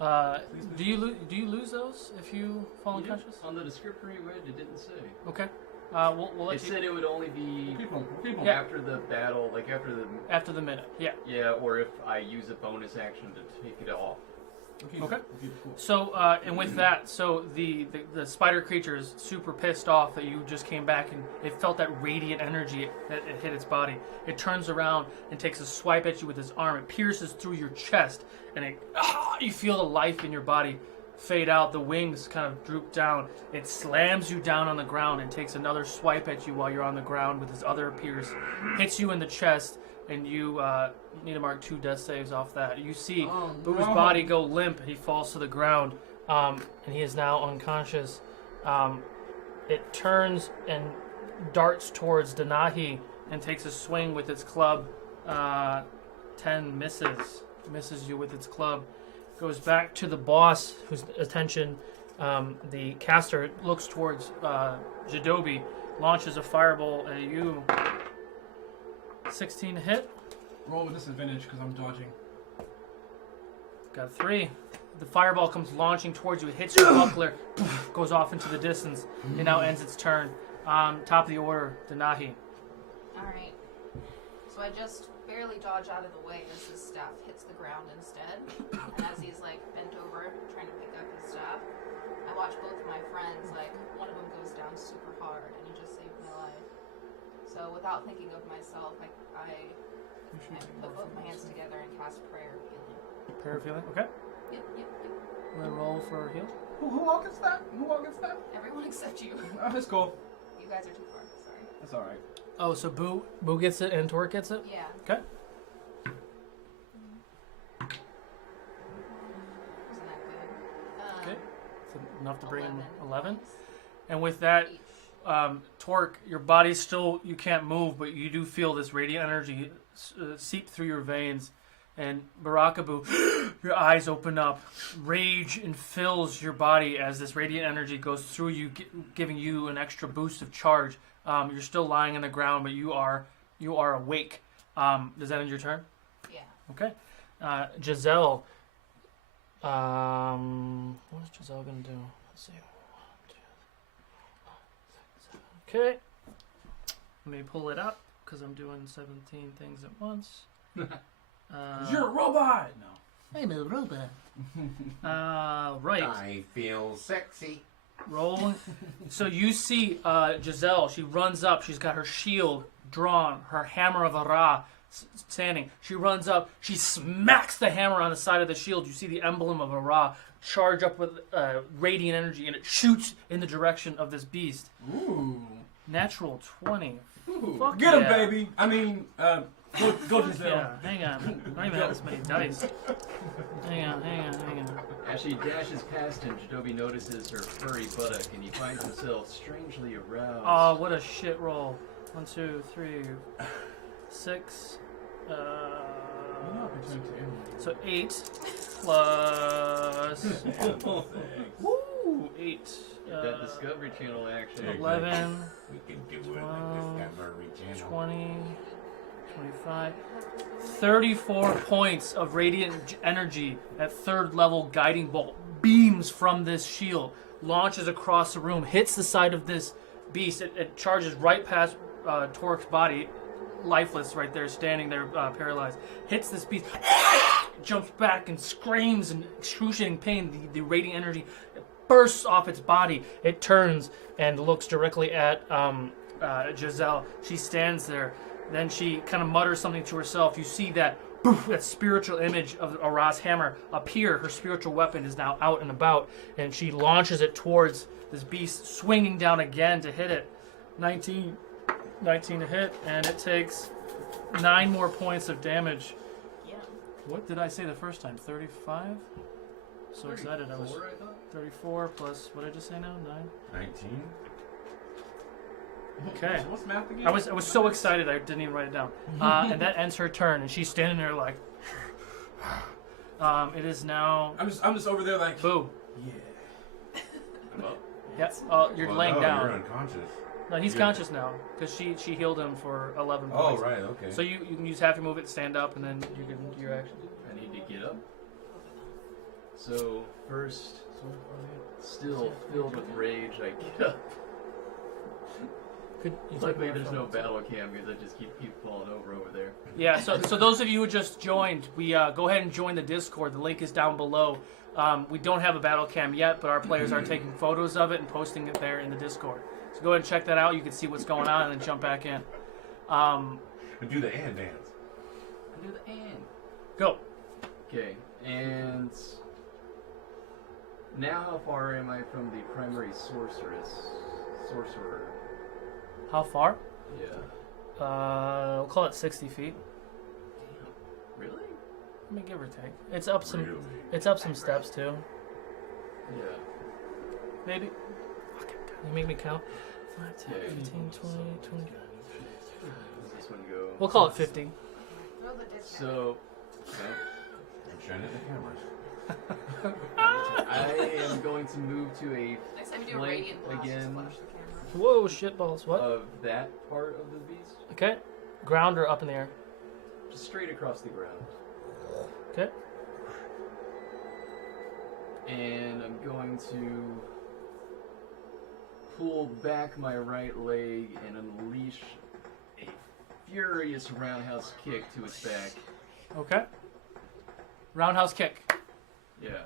Do you lose those if you fall unconscious? On the descriptor you read, it didn't say. Okay. We'll let It you. said it would only be People. Yeah. after the battle, like After the minute. Yeah. Yeah, or if I use a bonus action to take it off. Okay. Cool. So, and with that, so the spider creature is super pissed off that you just came back and it felt that radiant energy that it hit its body. It turns around and takes a swipe at you with its arm. It pierces through your chest, and you feel the life in your body fade out. The wings kind of droop down. It slams you down on the ground and takes another swipe at you while you're on the ground with his other pierce. Hits you in the chest, and you need to mark 2 death saves off that. You see Boo's body go limp, and he falls to the ground, and he is now unconscious. It turns and darts towards Danahi and takes a swing with its club. 10 misses you with its club. Goes back to the boss, whose attention the caster looks towards Jadobi, launches a fireball at you. 16 to hit. Roll with disadvantage because I'm dodging. Got a 3. The fireball comes launching towards you. It hits your buckler, goes off into the distance. It now ends its turn. Top of the order, Danahi. Alright. So I just barely dodge out of the way as his staff hits the ground instead. And as he's like bent over trying to pick up his staff, I watch both of my friends, like one of them goes down super hard and he just saved my life. So without thinking of myself, I put both my hands together and cast prayer of healing. Prayer of healing? Okay. Yep. We'll roll for heal. Who all gets that? Everyone except you. Oh, that's cool. You guys are too far, sorry. That's alright. Oh, so Boo gets it and Torque gets it? Yeah. Okay. Wasn't that good? Okay. So enough to bring him 11. And with that, Torque, your body still, you can't move, but you do feel this radiant energy seep through your veins. And Barakabu, your eyes open up. Rage infills your body as this radiant energy goes through you, giving you an extra boost of charge. You're still lying on the ground, but you are awake. Does that end your turn? Yeah. Okay. Giselle. What is Giselle gonna do? Let's see. 1, 2, 3, 4, 5, 6, 7. Okay. Let me pull it up because I'm doing 17 things at once. You're a robot. No. I'm a robot. Right. I feel sexy. Roll. So you see Giselle. She runs up. She's got her shield drawn, her hammer of Ara standing. She runs up. She smacks the hammer on the side of the shield. You see the emblem of Ara charge up with radiant energy, and it shoots in the direction of this beast. Ooh. Natural 20. Ooh. Fuck Get him, yeah. baby. I mean, Go Giselle. Yeah, hang on. I don't even have this many dice. Hang on. As she dashes past him, Jadobi notices her furry buttock, and he finds himself strangely aroused. Oh, what a shit roll. 1, 2, 3, 6. So 8 plus. Woo! 8. Get that Discovery Channel action. 11. We can do it 12, on the Discovery Channel. 20. 25. 34 points of radiant energy at 3rd level guiding bolt beams from this shield, launches across the room, hits the side of this beast. It charges right past Torque's body, lifeless right there, standing there paralyzed. Hits this beast, jumps back and screams in excruciating pain. The radiant energy bursts off its body. It turns and looks directly at Giselle. She stands there. Then she kind of mutters something to herself. You see that that spiritual image of Araz hammer appear. Her spiritual weapon is now out and about, and she launches it towards this beast, swinging down again to hit it. 19 to hit, and it takes 9 more points of damage. Yeah. What did I say the first time? 35? So excited. I was 34 plus, what did I just say now? 9? 19. Okay. What's math again? I was so excited I didn't even write it down. And that ends her turn, and she's standing there like. It is now. I'm just over there like. Boo. Yeah. I'm up. Yep. You're Well, laying no, down. You're unconscious. No, he's conscious now because she healed him for 11 Oh, points. right, okay. So you can use half your move it, stand up, and then you can do your action. I need to get up. So first, still filled with rage, I get up. Luckily, there's no battle cam because I just keep falling over there. Yeah, so those of you who just joined, we go ahead and join the Discord. The link is down below. We don't have a battle cam yet, but our players are taking photos of it and posting it there in the Discord. So go ahead and check that out. You can see what's going on and then jump back in. And do the and dance. Do the and. Go. Okay, and now how far am I from the primary sorcerer? How far? Yeah. We'll call it 60 feet. Damn. Really? I mean, give or take. It's up some. Really? It's up some steps too. Yeah. Maybe. You make me count. 5, 10, Yeah. 15, 20, 20. Does this one go? We'll call it 50. Throw the disc So. I'm shining the cameras. I am going to move to a Next time you do a flank radiant blast, just again flash the camera. Whoa, shitballs. What? of that part of the beast. Okay. Ground or up in the air? Just straight across the ground. Okay. And I'm going to pull back my right leg and unleash a furious roundhouse kick to its back. Okay. Roundhouse kick. Yeah.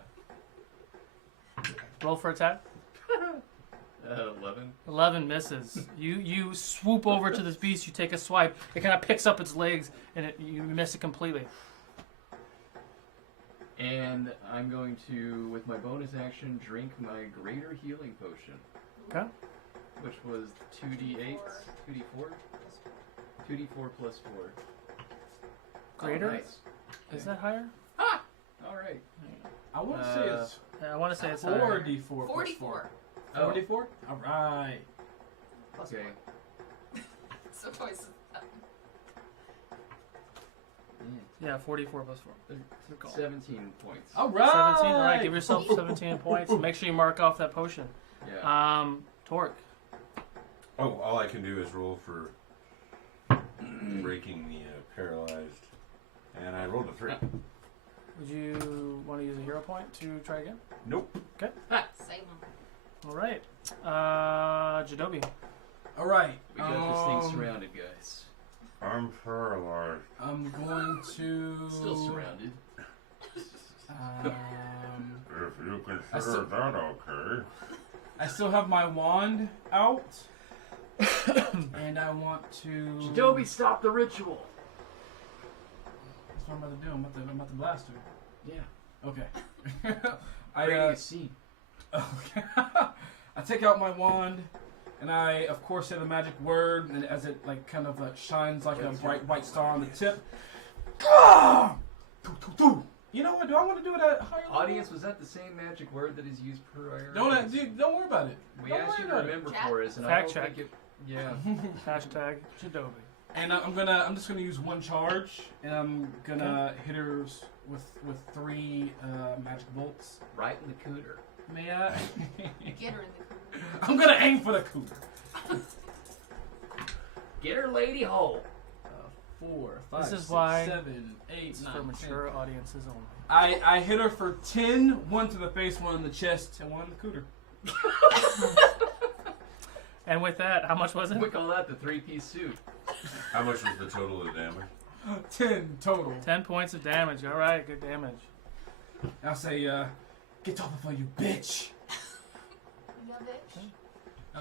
Roll for attack. 11. 11 misses. You swoop over to this beast. You take a swipe. It kind of picks up its legs, and you miss it completely. And I'm going to, with my bonus action, drink my greater healing potion. Okay. Which was 2d8, 2d4? 2d4 plus 4. Greater? Oh, nice. Is that higher? Ah! Alright. I want to say it's. I want to say it's 4d4. 44. 44? Alright. Okay. So twice. Yeah, 44 plus 4. 17 points. Alright! 17. All right, give yourself 17 points. Make sure you mark off that potion. Yeah. Torque. Oh, all I can do is roll for breaking the paralyzed. And I rolled a 3. Would you want to use a hero point to try again? Nope. Okay. Save them. All right. Jadobi. Alright. We got this thing surrounded, guys. I'm paralyzed. I'm going to. Still surrounded. If you consider that okay. I still have my wand out. And I want to. Jadobi, stop the ritual! That's what I'm about to do. I'm about to blast her. Yeah. Okay. I see. Okay. I take out my wand And I, of course, say the magic word, and as it like kind of shines like a bright white star on the tip. You know what? Do I want to do it at higher level? Audience, was that the same magic word that is used prior? Don't worry about it. We asked you to remember for us, and I Fact don't check. think it. Yeah. Hashtag Jadobi. And I'm just gonna use one charge, and I'm gonna hit her with 3 magic bolts. Right in the cooter. May I? Get her in the cooler. I'm gonna aim for the cooter. Get her, lady hole. 4, 5, This is 6, why 7, 8, It's 9, for 10. mature audiences only. I hit her for 10, 1 to the face, 1 in the chest, and 1 in the cooter. And with that, how much was it? We call that the 3-piece suit. How much was the total of the damage? 10 total. 10 points of damage. All right, good damage. I'll say, get off of her, you bitch. Yeah, bitch.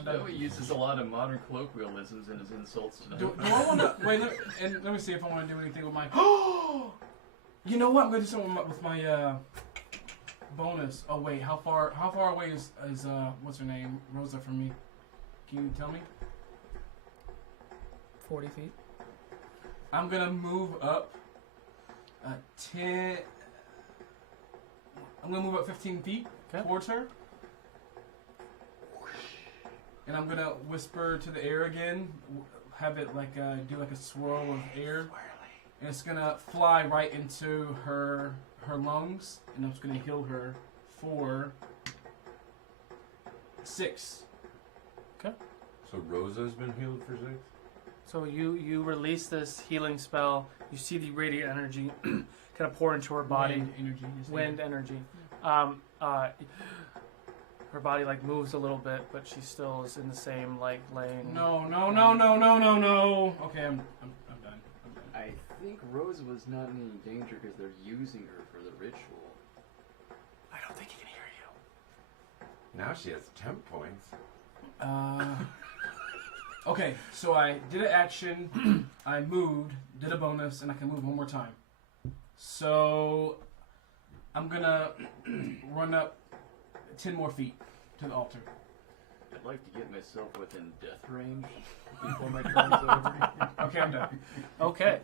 Joey uses a lot of modern colloquialisms in his insults tonight. Do I want to wait? Let me see if I want to do anything with my. You know what? I'm going to do something with my bonus. Oh wait, how far away is what's her name, Rosa, from me? Can you tell me? 40 feet. I'm gonna move up 10. I'm gonna move up 15 feet towards her. And I'm gonna whisper to the air again, have it like do like a swirl of air, and it's gonna fly right into her lungs, and I'm just gonna heal her for 6. Okay. So Rosa's been healed for 6? So you release this healing spell. You see the radiant energy kind of pour into her body. Wind energy. Her body like moves a little bit, but she still is in the same like lane. No. Okay, I'm done. I think Rosa was not in any danger because they're using her for the ritual. I don't think he can hear you. Now she has temp points. Okay, so I did an action, I moved, did a bonus, and I can move one more time. So I'm gonna run up 10 more feet to the altar. I'd like to get myself within death range before my turn's over. Okay, I'm done. Okay.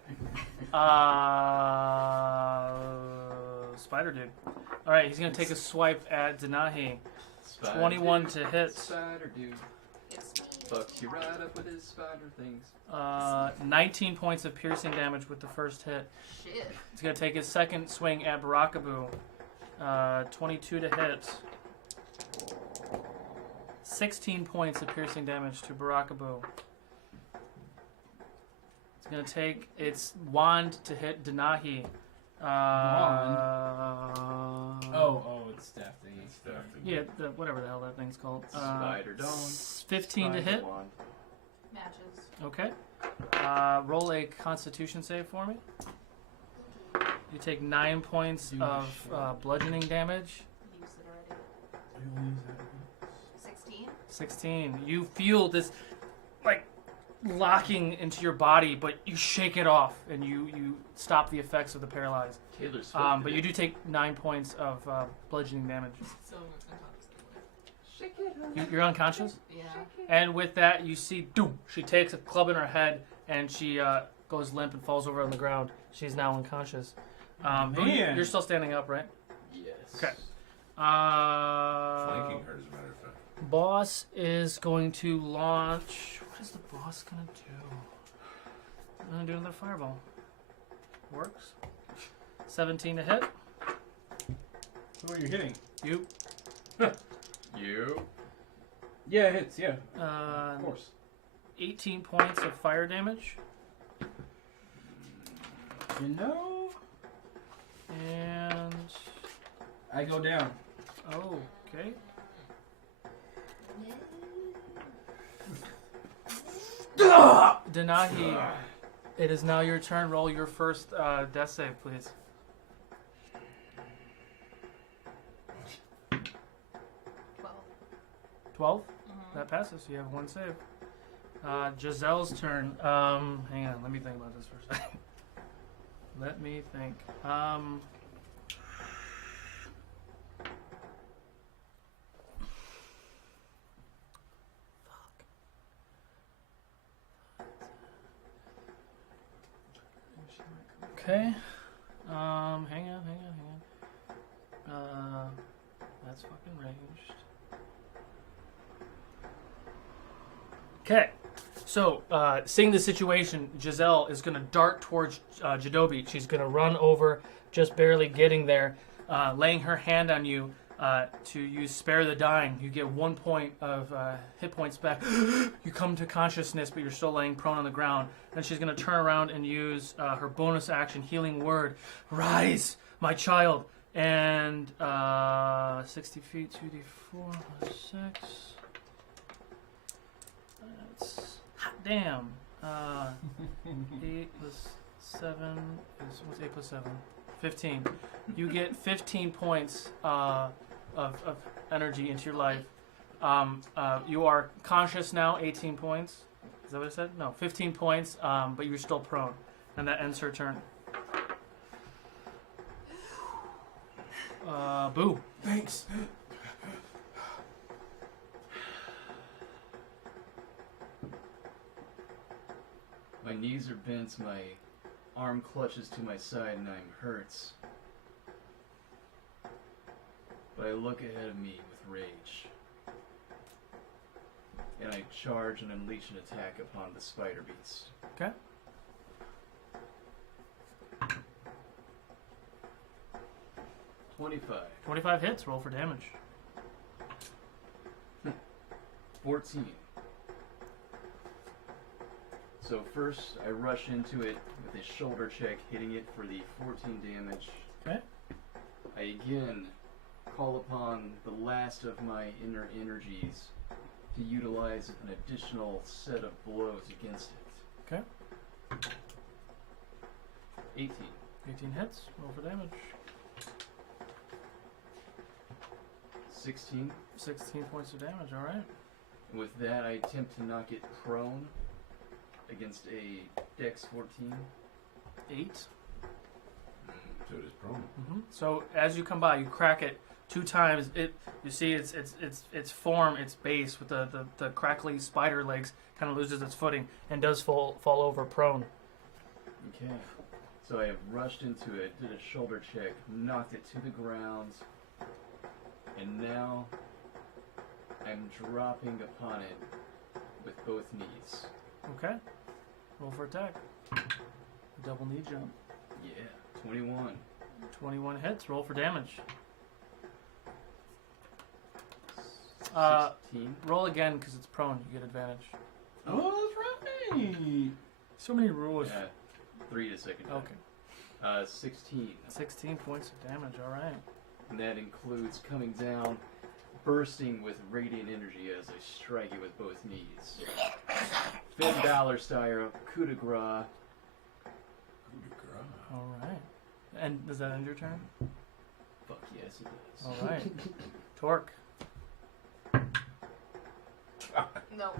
Spider dude. All right, he's gonna take a swipe at Denahi. Spider 21 dude. to hit. Spider dude. Fucks you right up with his spider things. 19 points of piercing damage with the first hit. Shit. He's gonna take his second swing at Barakabu. 22 to hit. 16 points of piercing damage to Barakabu. It's going to take its wand to hit Denahi. Wand? It's staff thing. Yeah, whatever the hell that thing's called. Spider dome. 15 to hit. Wand. Matches. Okay. Roll a Constitution save for me. You take 9 points of bludgeoning damage. Used it already. 16. 16. You feel this, like, locking into your body, but you shake it off, and you stop the effects of the paralyzed. Taylor Swift but you do take 9 points of bludgeoning damage. So unconscious. You're unconscious? Yeah. And with that, you see, doom, she takes a club in her head, and she goes limp and falls over on the ground. She's now unconscious. You're still standing up, right? Yes. Okay. Flanking her, as a matter of fact. Boss is going to launch. What is the boss going to do? I'm going to do another fireball. Works. 17 to hit. Who are you hitting? You. You. Yeah, it hits, yeah. Of course. 18 points of fire damage. You know? And I go down. Oh, okay. Denahi, it is now your turn. Roll your first death save, please. 12? That passes. You have one save. Giselle's turn. Hang on. Let me think about this for a second. Let me think. Okay. Hang on. That's fucking ranged. Okay. So, seeing the situation, Giselle is going to dart towards Jadobi. She's going to run over, just barely getting there, laying her hand on you to use Spare the Dying. You get 1 point of hit points back. You come to consciousness, but you're still laying prone on the ground. Then she's going to turn around and use her bonus action, Healing Word. Rise, my child. And 60 feet, 2d4 plus 6. That's... Hot damn. 8 plus 7 is... What's 8 plus 7? 15. You get 15 points of energy into your life. You are conscious now, 18 points. Is that what I said? No, 15 points, but you're still prone. And that ends her turn. Boo. Thanks. My knees are bent, my arm clutches to my side, and I'm hurts. But I look ahead of me with rage. And I charge and unleash an attack upon the spider beast. Okay. $25 hits. Roll for damage. 14. So first, I rush into it with a shoulder check, hitting it for the 14 damage. Okay. I again call upon the last of my inner energies to utilize an additional set of blows against it. Okay. 18. 18 hits. Roll for damage. 16. 16 points of damage. All right. And with that, I attempt to knock it prone against a Dex 14. 8. So it is prone. Mm-hmm. So as you come by, you crack it 2 times. You see its form, its base with the crackly spider legs kind of loses its footing and does fall over prone. Okay. So I have rushed into it, did a shoulder check, knocked it to the ground, and now I'm dropping upon it with both knees. Okay. Roll for attack. Double knee jump. Yeah, 21. 21 hits. Roll for damage. 16. Roll again because it's prone. You get advantage. Oh, that's right. So many rules. Yeah, 3 to second time. Okay. 16. 16 points of damage. All right. And that includes coming down, bursting with radiant energy as I strike it with both knees. $50 style, coup de grace. All right. And does that end your turn? Fuck yes, it does. All right. Torque. No.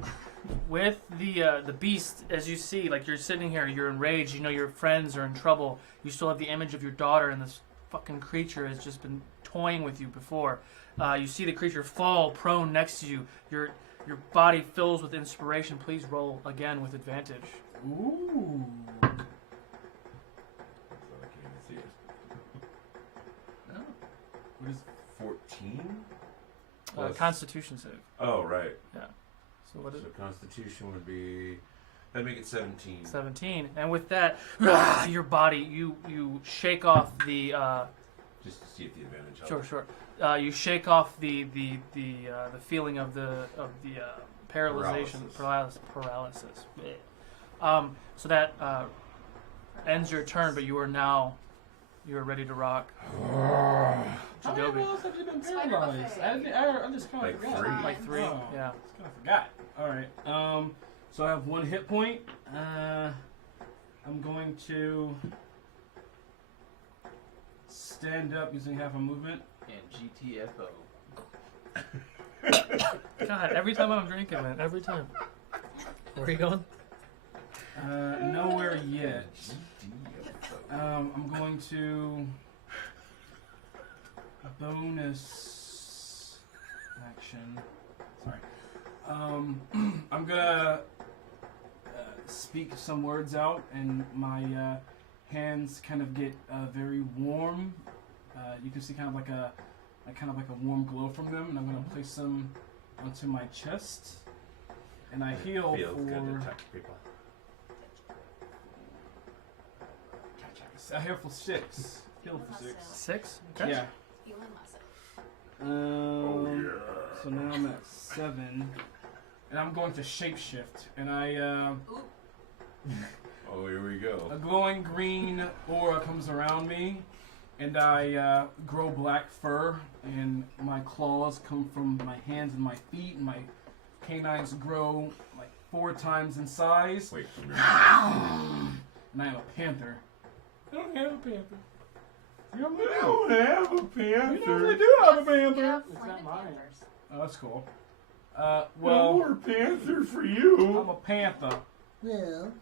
With the beast, as you see, like you're sitting here, you're enraged. You know your friends are in trouble. You still have the image of your daughter, and this fucking creature has just been toying with you before. You see the creature fall prone next to you. Your body fills with inspiration. Please roll again with advantage. Ooh. What is 14? Constitution save. Oh, right. Yeah. So what is it? Constitution would be... That'd make it 17. 17. And with that, your body, you shake off the... just to see if the advantage helps. Sure. You shake off the feeling of the paralyzation, paralysis. So that ends your turn, but you are ready to rock. How many of us have you been paralyzed? I just kind of forgot. 3. Like 3, Oh, yeah. Just kind of forgot. All right. So I have 1 hit point. I'm going to stand up using half a movement. And GTFO. God, every time I'm drinking, man. Every time. Where are you going? Nowhere yet. I'm going to bonus action. Sorry. I'm gonna speak some words out, and my hands kind of get very warm. You can see kind of like a warm glow from them, and I'm gonna place them onto my chest, and I heal Feels for. good to touch people. I heal for 6. Heal for 6. 6? Okay. Yeah. Healing myself. So now I'm at 7, and I'm going to shapeshift, and I. Oh, here we go. A glowing green aura comes around me, and I grow black fur, and my claws come from my hands and my feet, and my canines grow like 4 times in size. Wait, and I am a panther. I don't have a panther. You don't have a panther. You normally do have a panther. It's not mine. Oh, that's cool. Well, more panther for you. I'm a panther. Well,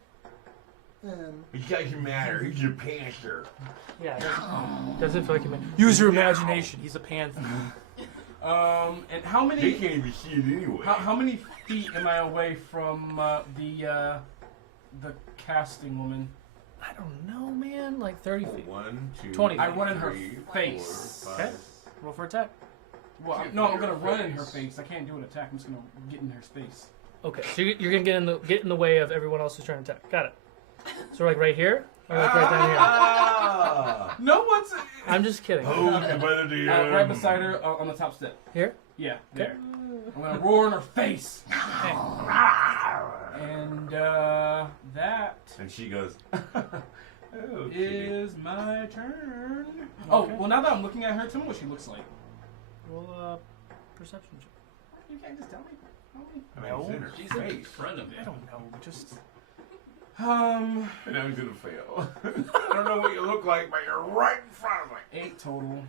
You guys matter. He's your panther. Yeah, doesn't feel like you mean. Use your imagination. He's a panther. And how many? They can't even see it anyway. How many feet am I away from the casting woman? I don't know, man. Like 30 feet. 1, 2, 20. I run in her 3, face. 4, 5. Okay. Roll for attack. Well, no, I'm gonna run in her face. I can't do an attack. I'm just gonna get in her space. Okay, so you're gonna get in the way of everyone else who's trying to attack. Got it. So like right here, or like right down here. No one's. I'm just kidding. Right beside her on the top step. Here? Yeah, Okay. there. I'm gonna roar in her face. Okay. And that And she goes, oh, is my turn. Okay. Oh, well, now that I'm looking at her, tell me what she looks like. Roll perception check. You can't just tell me. I mean, it's in her She's face. in front of me. I don't know. Just And I'm gonna fail. I don't know what you look like, but you're right in front of me. 8 total.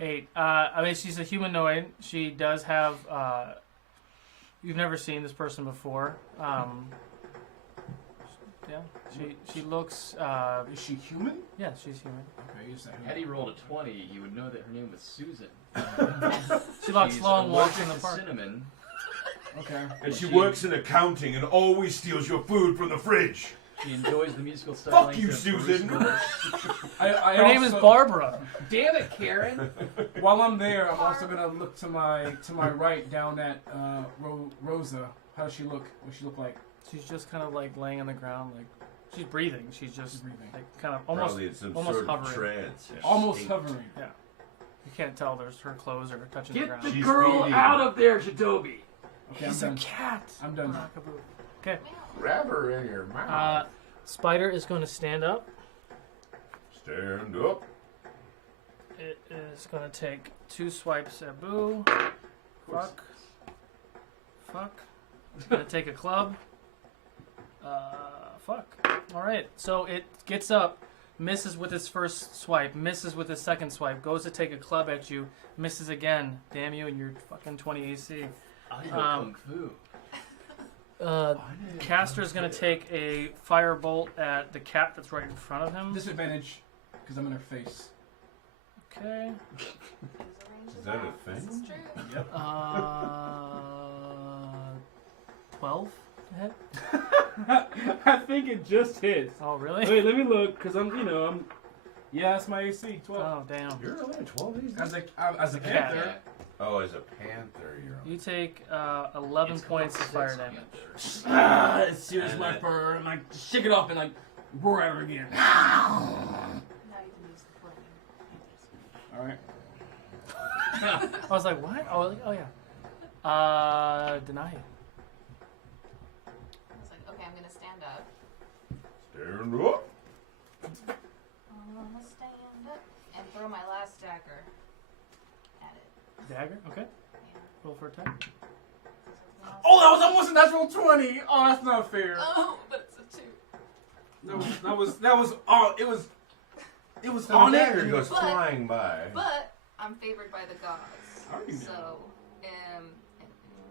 8. I mean, she's a humanoid. She does have. You've never seen this person before. Yeah. She looks. Is she human? Yeah, she's human. Okay, you say. Had he rolled a 20, you would know that her name was Susan. She walks She's long walks in allergic the to park. cinnamon. Okay. And she works in accounting and always steals your food from the fridge. She enjoys the musical stylings. Fuck you, of Susan. Bruce Her name is Barbara. Damn it, Karen. While I'm there, I'm also gonna look to my right down at Rosa. How does she look? What does she look like? She's just kind of like laying on the ground, like she's breathing. She's just breathing. like kind of almost Probably in some almost sort of hovering. trance. Yeah. Almost hovering. Yeah. You can't tell there's her clothes are touching the Get ground. the She's girl feeding. out of there, Jadobi. Okay, He's I'm a done. cat. I'm done. Rockaboo. Okay. Grab her in your mouth. Spider is going to stand up. Stand up. It is going to take 2 swipes at Boo. Fuck. It's going to take a club. Fuck. Alright, so it gets up, misses with its first swipe, misses with its second swipe, goes to take a club at you, misses again. Damn you and your fucking 20 AC. I know Kung Fu. Caster's going to take a firebolt at the cat that's right in front of him. Disadvantage, because I'm in her face. Okay. Is that a thing? This is true. Yep. 12 to hit? I think it just hits. Oh, really? Wait, let me look, because I'm. Yeah, that's my AC, 12. Oh, damn. You're only 12 days. As a cat. panther. Oh, as a panther, you're. You take 11 points of fire damage. As soon as my fur, and I shake it off and like roar at her again. Now you can use the flame. Alright. I was like, what? Oh yeah. Deny it. I was like, okay, I'm gonna stand up. Stand up. I'm gonna stand up and throw my last dagger at it. Dagger? Okay. Yeah. Roll for attack. Oh, that was almost a natural 20. Oh, that's not fair. Oh, but it's a 2. It was The on dagger it. goes But- flying by. But I'm favored by the gods. already know. So, and 1,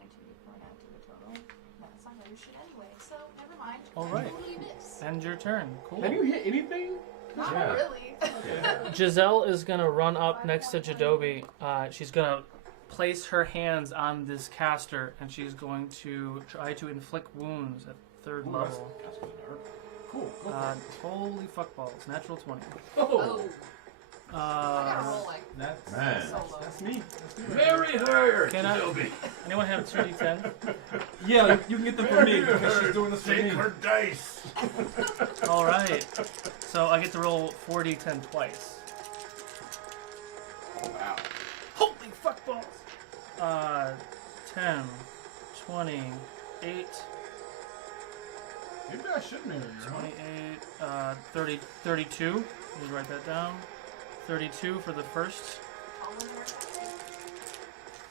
2, 4, not to the total. That's not gonna do shit anyway. So never mind. All right. Totally miss. End your turn. Cool. Have you hit anything? Not Yeah. really. Yeah. Giselle is gonna run up next to Jadobi. She's gonna place her hands on this caster, and she's going to try to inflict wounds at 3rd level. Of Cool. Go for it. Holy fuck balls. Natural 20. Oh. I gotta roll like That's solo. That's me. Marry her! Can anyone have 2d10? Yeah, you can get them for me because she's doing this for me. Take her dice. Alright. So I get to roll 4d10 twice. Oh, wow. Holy fuck balls! 10, 20, 8, Maybe I should marry her. 28, 30, 32. Let me write that down. 32 for the first.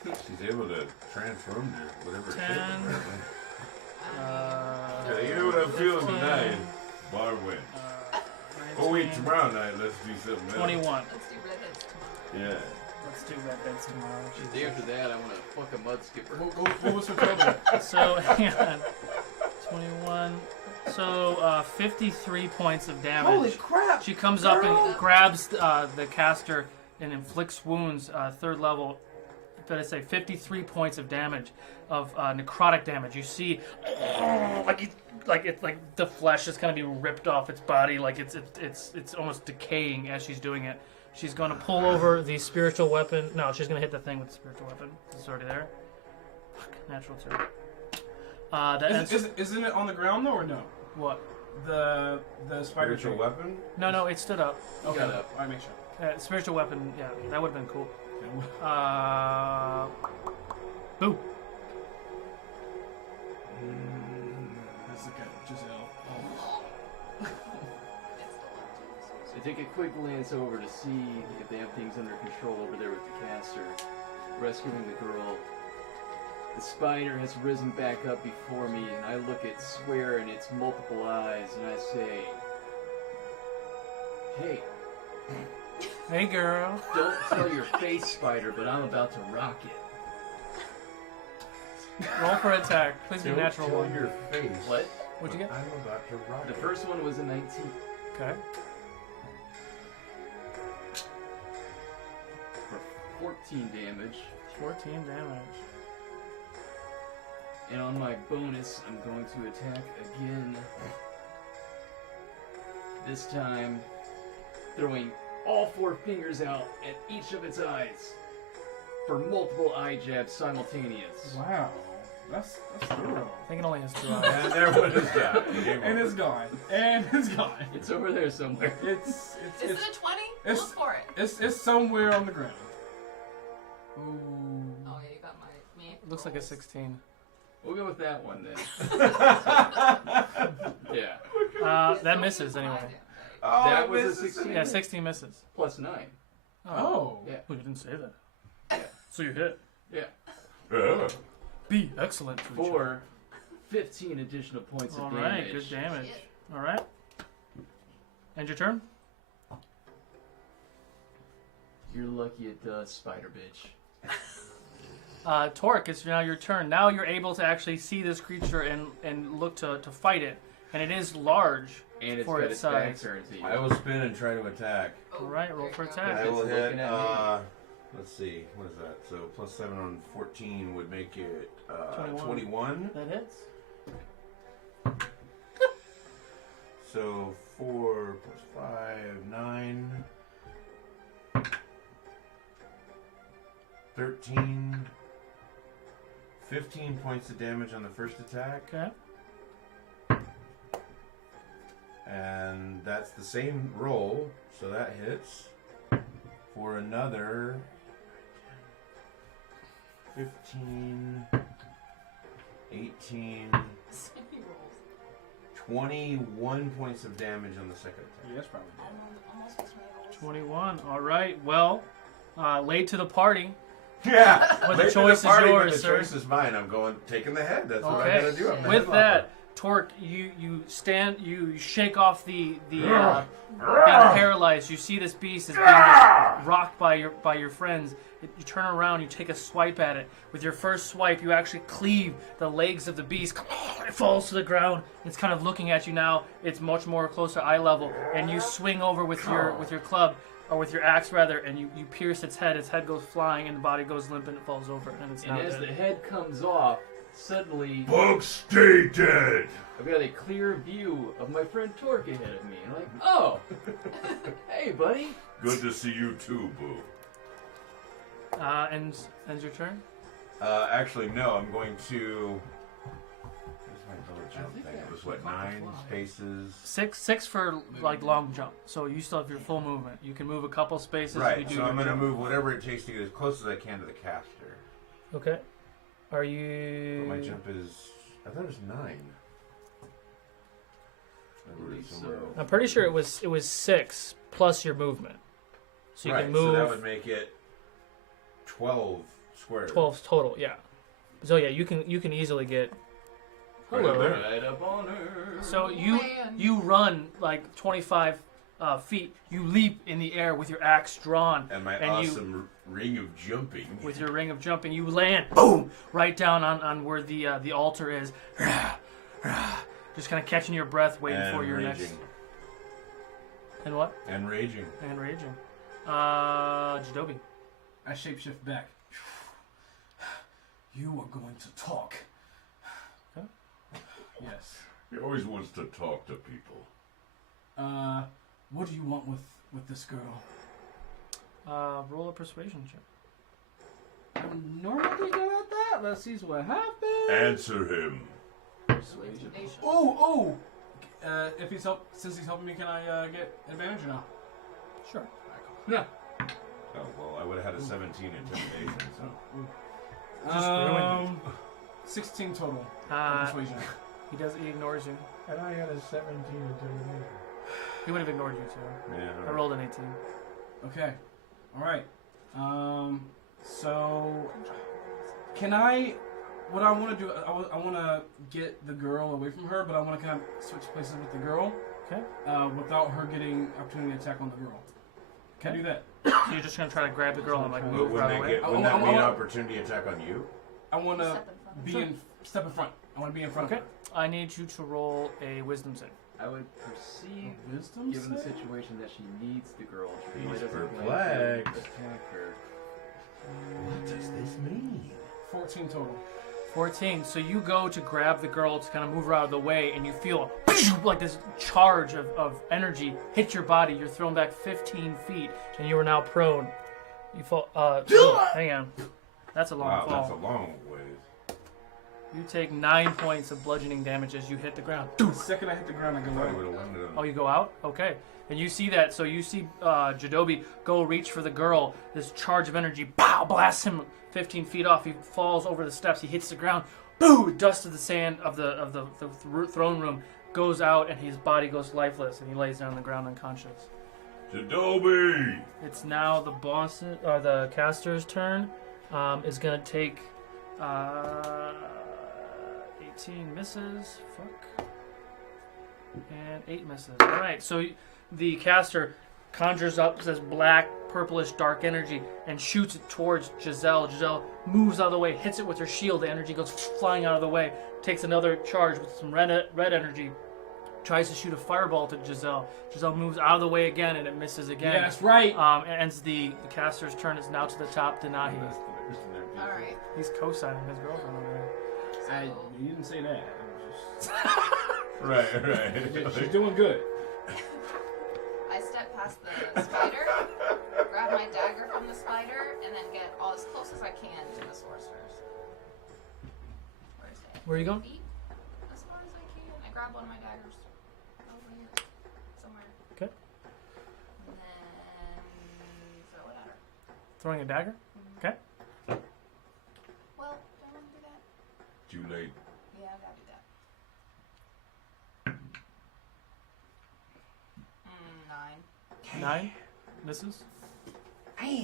She's able to transform to whatever 10. shape. Yeah, You know what I'm feeling tonight? Bar win. 19, Oh wait, tomorrow night let's do something else. 21. Let's do redheads tomorrow. Yeah. Let's do redheads tomorrow. The day after that, I want to fuck a mud skipper. What was her total? So, hang on. 21. So, 53 points of damage. Holy crap! She comes up and grabs the caster and inflicts wounds, third level. But I say 53 points of damage, of necrotic damage. You see, like the flesh is going to be ripped off its body, like it's almost decaying as she's doing it. She's going to pull over the spiritual weapon. No, she's going to hit the thing with the spiritual weapon. It's already there. Fuck, natural 2. Isn't it on the ground though, or no? What? The spider Spiritual tree. weapon? No, it stood up. Okay. Got up. Alright, make sure. Spiritual weapon, yeah, that would have been cool. Boo. Let's look at Giselle. I take a quick glance over to see if they have things under control over there with the caster. Rescuing the girl. The spider has risen back up before me, and I look at Square and its multiple eyes, and I say, "Hey, hey girl. Don't tell your face, spider, but I'm about to rock it." Roll for attack. Please be Don't natural tell one. your face. What? What'd you get? I'm about to rock The it. first one was a 19. Okay. For 14 damage. 14 damage. And on my bonus, I'm going to attack again. This time, throwing all 4 fingers out at each of its eyes for multiple eye jabs simultaneous. Wow. That's thorough. I think it only has 2 eyes. And there went his guy. And it's gone. And it's gone. It's over there somewhere. Is it a 20? It's, Look for it. It's somewhere on the ground. Ooh. Oh, yeah, you got me. Looks like a 16. We'll go with that one then. Yeah. That misses anyway. Oh, that was a 16. Yeah, 16 misses. Plus 9. Oh. Well, Yeah. you didn't say that. Yeah. So you hit. Yeah. Be excellent. For 15 additional points of damage. Alright, good damage. Alright. End your turn? You're lucky it does, spider bitch. Torque, it's now your turn. Now you're able to actually see this creature and look to fight it. And it is large And it's for got its its back size. turned to you. I will spin and try to attack. Alright, roll for attack. I will It's hit, looking at me. let's see, what is that? So plus 7 on 14 would make it 21. 21. That hits. So 4 plus 5, 9. 13. 15 points of damage on the first attack. Okay. And that's the same roll, so that hits for another 15, 18, 21 points of damage on the second attack. Yeah, that's probably Almost was my rolls. 21. Alright, well, late to the party. Yeah, Well, the late to choice is party, yours, but the sir. choice is mine. I'm going taking the head. That's what I Okay. gotta do. I'm the With headlocker. that, Torque, you stand, you shake off the being paralyzed. You see this beast is being rocked by your friends. You turn around, you take a swipe at it. With your first swipe, you actually cleave the legs of the beast. It falls to the ground. It's kind of looking at you now. It's much more close to eye level, and you swing over with your club, or with your axe rather, and you pierce its head. Its head goes flying, and the body goes limp, and it falls over, and it's And now as dead. the head comes off, suddenly, Bugs, stay dead! I've got a clear view of my friend Torque ahead of me. And I'm like, oh, hey, buddy. Good to see you too, Boo. Ends your turn? Actually, no, I'm going to... Where's my bullet jump thing? It was, what, 9 spaces? Six for, like, long jump. So you still have your full movement. You can move a couple spaces. Right, if you do so I'm your going to jump. move whatever it takes to get as close as I can to the caster. Okay. Are you... But my jump is... I thought it was 9. I wrote it somewhere else. I'm pretty sure it was 6 plus your movement. So you right, can move... so that would make it 12 squares. 12 total, yeah. So yeah, you can easily get... Hello. Right up on her. So you run like 25 feet. You leap in the air with your axe drawn. And my awesome ring of jumping. With your ring of jumping, you land, boom, right down on where the altar is. Just kind of catching your breath, waiting and for your raging. next... And what? And raging. And raging. Jadobi. I shapeshift back. You are going to talk. Okay. Yes. He always wants to talk to people. What do you want with this girl? Roll a persuasion check. I'm normally good at that. Let's see what happens. Answer him. Persuasion. Oh. If since he's helping me, can I get advantage or no? Sure. Yeah. Oh, well, I would have had a 17 intimidation, so. Just ruined it. 16 total. Persuasion. He ignores you. And I had a 17 intimidation. He would have ignored you too. Yeah. I rolled an 18. Okay. All right. So, can I? What I want to do, I want to get the girl away from her, but I want to kind of switch places with the girl. Okay. Without her getting opportunity to attack on the girl. Can I do that? So you're just gonna try to grab the girl and like move her out of the way? Wouldn't that mean opportunity attack on you? I want to step in front. I want to be in front. Okay. I need you to roll a wisdom save. I would perceive, wisdom given the save? situation, that she needs the girl. She He's really doesn't perplexed. plan to attack her. What does this mean? 14 total. 14. So you go to grab the girl to kind of move her out of the way, and you feel like this charge of energy hit your body. You're thrown back 15 feet, and you are now prone. You fall. Hang on. That's a long fall. Wow, that's a long ways. You take 9 points of bludgeoning damage as you hit the ground. The second I hit the ground, I go out. Oh, you go out? Okay. And you see that. So you see Jadobi go reach for the girl. This charge of energy, pow, blasts him 15 feet off. He falls over the steps. He hits the ground. Boo! Dust of the sand of the throne room goes out, and his body goes lifeless, and he lays down on the ground unconscious. Jadobi! It's now the boss or the caster's turn. Is gonna take 18 misses. Fuck. And 8 misses. All right. So the caster conjures up this black, purplish, dark energy and shoots it towards Giselle. Giselle moves out of the way, hits it with her shield. The energy goes flying out of the way. Takes another charge with some red energy. Tries to shoot a fireball to Giselle. Giselle moves out of the way again, and it misses again. Yeah, that's right. And ends the caster's turn. Is now to the top. Denahi. All right. He's co-signing his girlfriend over there. You didn't say that. Right. She's doing good. I step past the spider, grab my dagger from the spider, and then get as close as I can to the sorcerers. Where is it? Where are you going? Feet? As far as I can. I grab one of my daggers. Over here. Somewhere. Okay. And then throw it at her. Throwing a dagger? Okay. Well, do I want to do that? Too late. Yeah, I gotta do that. 9. 9 misses. Damn. Not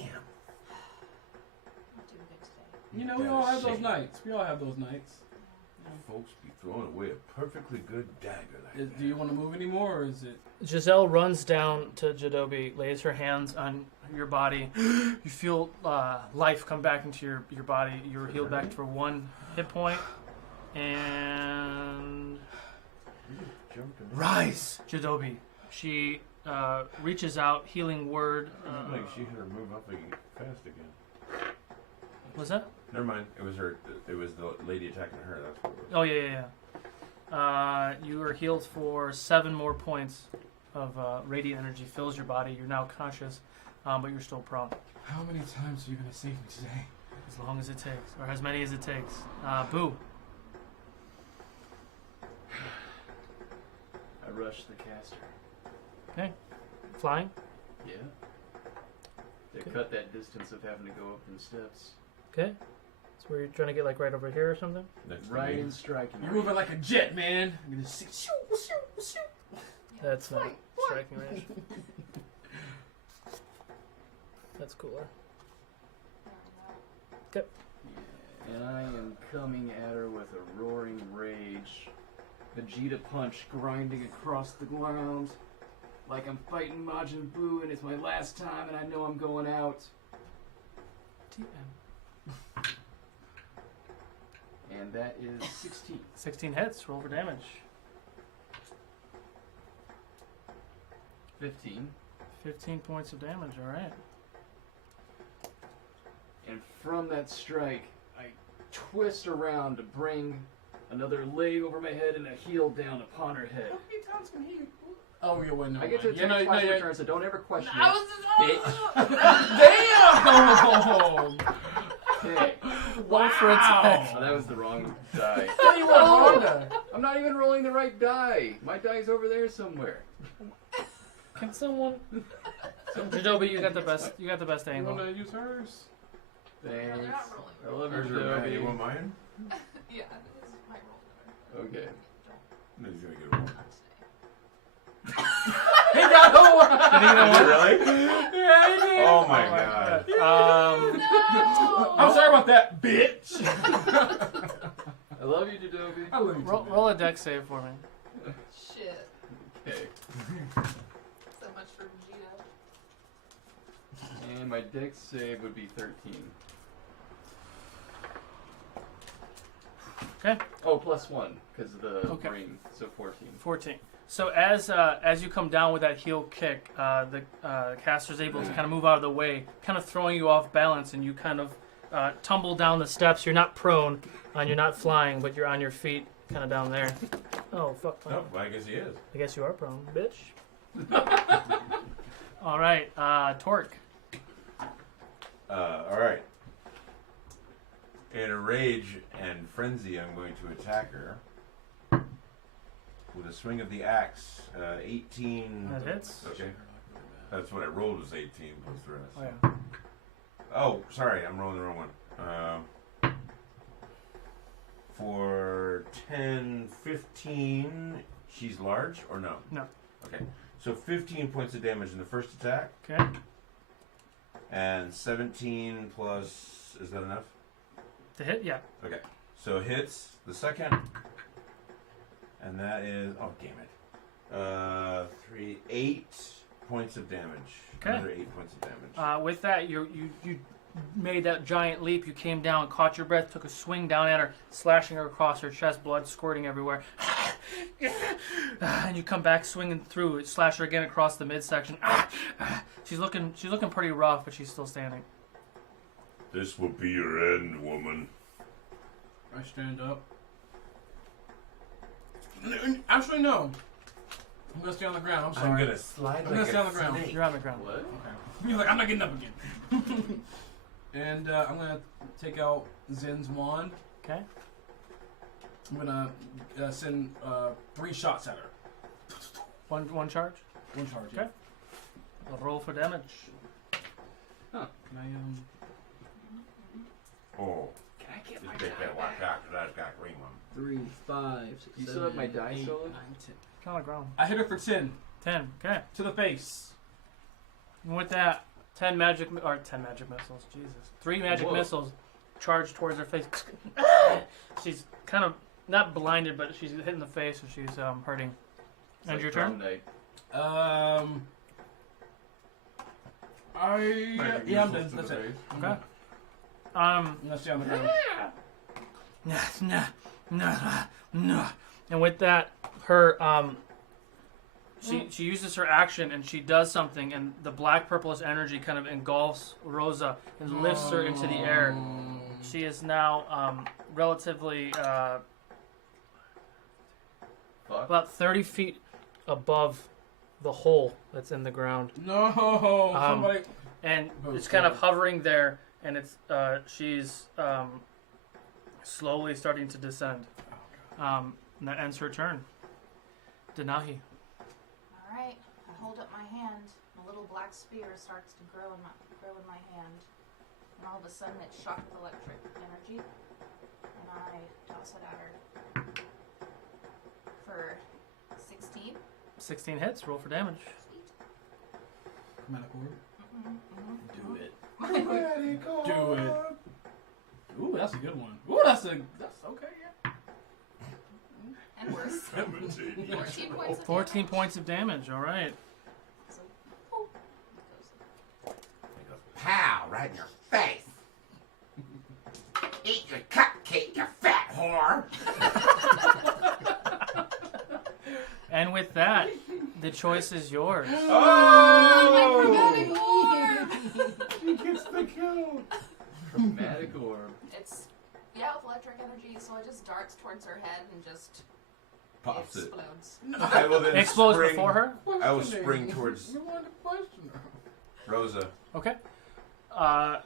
doing good today. You know, we all have those nights. We all have those nights. Folks be throwing away a perfectly good dagger like that. Do you want to move anymore, or is it? Giselle runs down to Jadobi, lays her hands on your body. You feel life come back into your body. You're healed back for 1 hit point. And rise, Jadobi. She reaches out, healing word. Like she had her move up fast again. Was that? Never mind. It was her. It was the lady attacking her. That's what it was. Oh, yeah. You are healed for 7 more points of radiant energy. Fills your body. You're now conscious, but you're still prone. How many times are you going to save me today? As long as it takes, or as many as it takes. Boo. I rush the caster. Okay. Flying? Yeah. To cut that distance of having to go up them steps. Okay. So where you're trying to get like right over here or something? Right in striking You're range. moving like a jet, man. You're gonna see. Shoo, shoo, shoo. That's not striking range. That's cooler. Okay. And I am coming at her with a roaring rage. Vegeta punch grinding across the ground. Like I'm fighting Majin Buu and it's my last time and I know I'm going out. TM. And that is 16. 16 hits. Roll for damage. 15. 15 points of damage. All right. And from that strike, I twist around to bring another leg over my head and a heel down upon her head. How many times can he? Oh, you wouldn't know. I get to attack twice per turn, so don't ever question it. Damn! Okay. Wow. For attack. Oh, that was the wrong die. No, you want wrong die. I'm not even rolling the right die. My die's over there somewhere. Can someone? Jadobi, you got the best. You got the best You angle. want to use hers? Thanks. They're not rolling. I love Where's you, your man? You Jadobi. want mine? Yeah, this is my roll. Okay. No, he's gonna get a one. He got one. Did he get a one? Really? Yeah, he did. Oh my god. No! I'm sorry about that, bitch. I love you, Jadobi. I love you. Roll a deck save for me. Shit. Okay. So much for Vegeta. And my dex save would be 13. Okay. Oh, plus 1 because of the Okay. ring, so 14. 14. So as you come down with that heel kick, the caster's able to kind of move out of the way, kind of throwing you off balance, and you kind of tumble down the steps. You're not prone, and you're not flying, but you're on your feet, kind of down there. Oh, fuck. Oh, I guess he is. I guess you are prone, bitch. All right, Torque. All right. In a rage and frenzy, I'm going to attack her with a swing of the axe. 18. That hits. Okay. That's what I rolled, was 18 plus the rest. Oh, yeah. Oh, sorry, I'm rolling the wrong one. For 10, 15, she's large or no? No. Okay. So 15 points of damage in the first attack. Okay. And 17 plus, is that enough? To hit, yeah. Okay. So hits the second. And that is, oh damn it. 8 points of damage. Okay. Another 8 points of damage. With that, you made that giant leap. You came down, caught your breath, took a swing down at her, slashing her across her chest, blood squirting everywhere. And you come back swinging through, slash her again across the midsection. She's looking pretty rough, but she's still standing. This will be your end, woman. I stand up. Actually, no. I'm gonna stay on the ground. I'm sorry. I'm gonna slide I'm gonna stay on the ground. You're on the ground. What? Okay. You're like, I'm not getting up again. And I'm gonna take out Zen's wand. Okay. I'm gonna send 3 shots at her. One charge. One charge. Okay. I'll roll for damage. Huh. Can I Oh. Can I get Just my take that die one back? back, because I've got green one. 3, 5, 6, You 7, still have my die 8, stolen? 9, 10. On the ground. I hit her for 10 10. Okay. to the face. And with that, 10 magic missiles. Jesus. 3 magic Whoa. missiles charge towards her face. She's kind of not blinded, but she's hit in the face, so she's hurting. It's And like your prom turn? night. Yeah, I'm done. That's it. Okay. I'm gonna stay on the ground. And with that, her she uses her action and she does something, and the black purplish energy kind of engulfs Rosa and lifts her into the air. She is now relatively about 30 feet above the hole that's in the ground. No, somebody. And it's kind of hovering there, and it's she's slowly starting to descend. And that ends her turn. Denahi. All right, I hold up my hand. A little black spear starts to grow in my hand, and all of a sudden it's shocked with electric energy, and I toss it at her for 16. 16 hits. Roll for damage. Chromatic orb. Do it. Do it. Ooh, that's a good one. Ooh, that's okay. Yeah. And worse. 14 points of damage. All right. Pow! Right in your face. Eat your cupcake, you fat whore. And with that, the choice is yours. Oh! She gets the kill. Chromatic orb. It's with electric energy, so it just darts towards her head and just Pops it. explodes. I will then Explodes spring, before her? I will spring towards We wanted to question her. Rosa. Okay. We're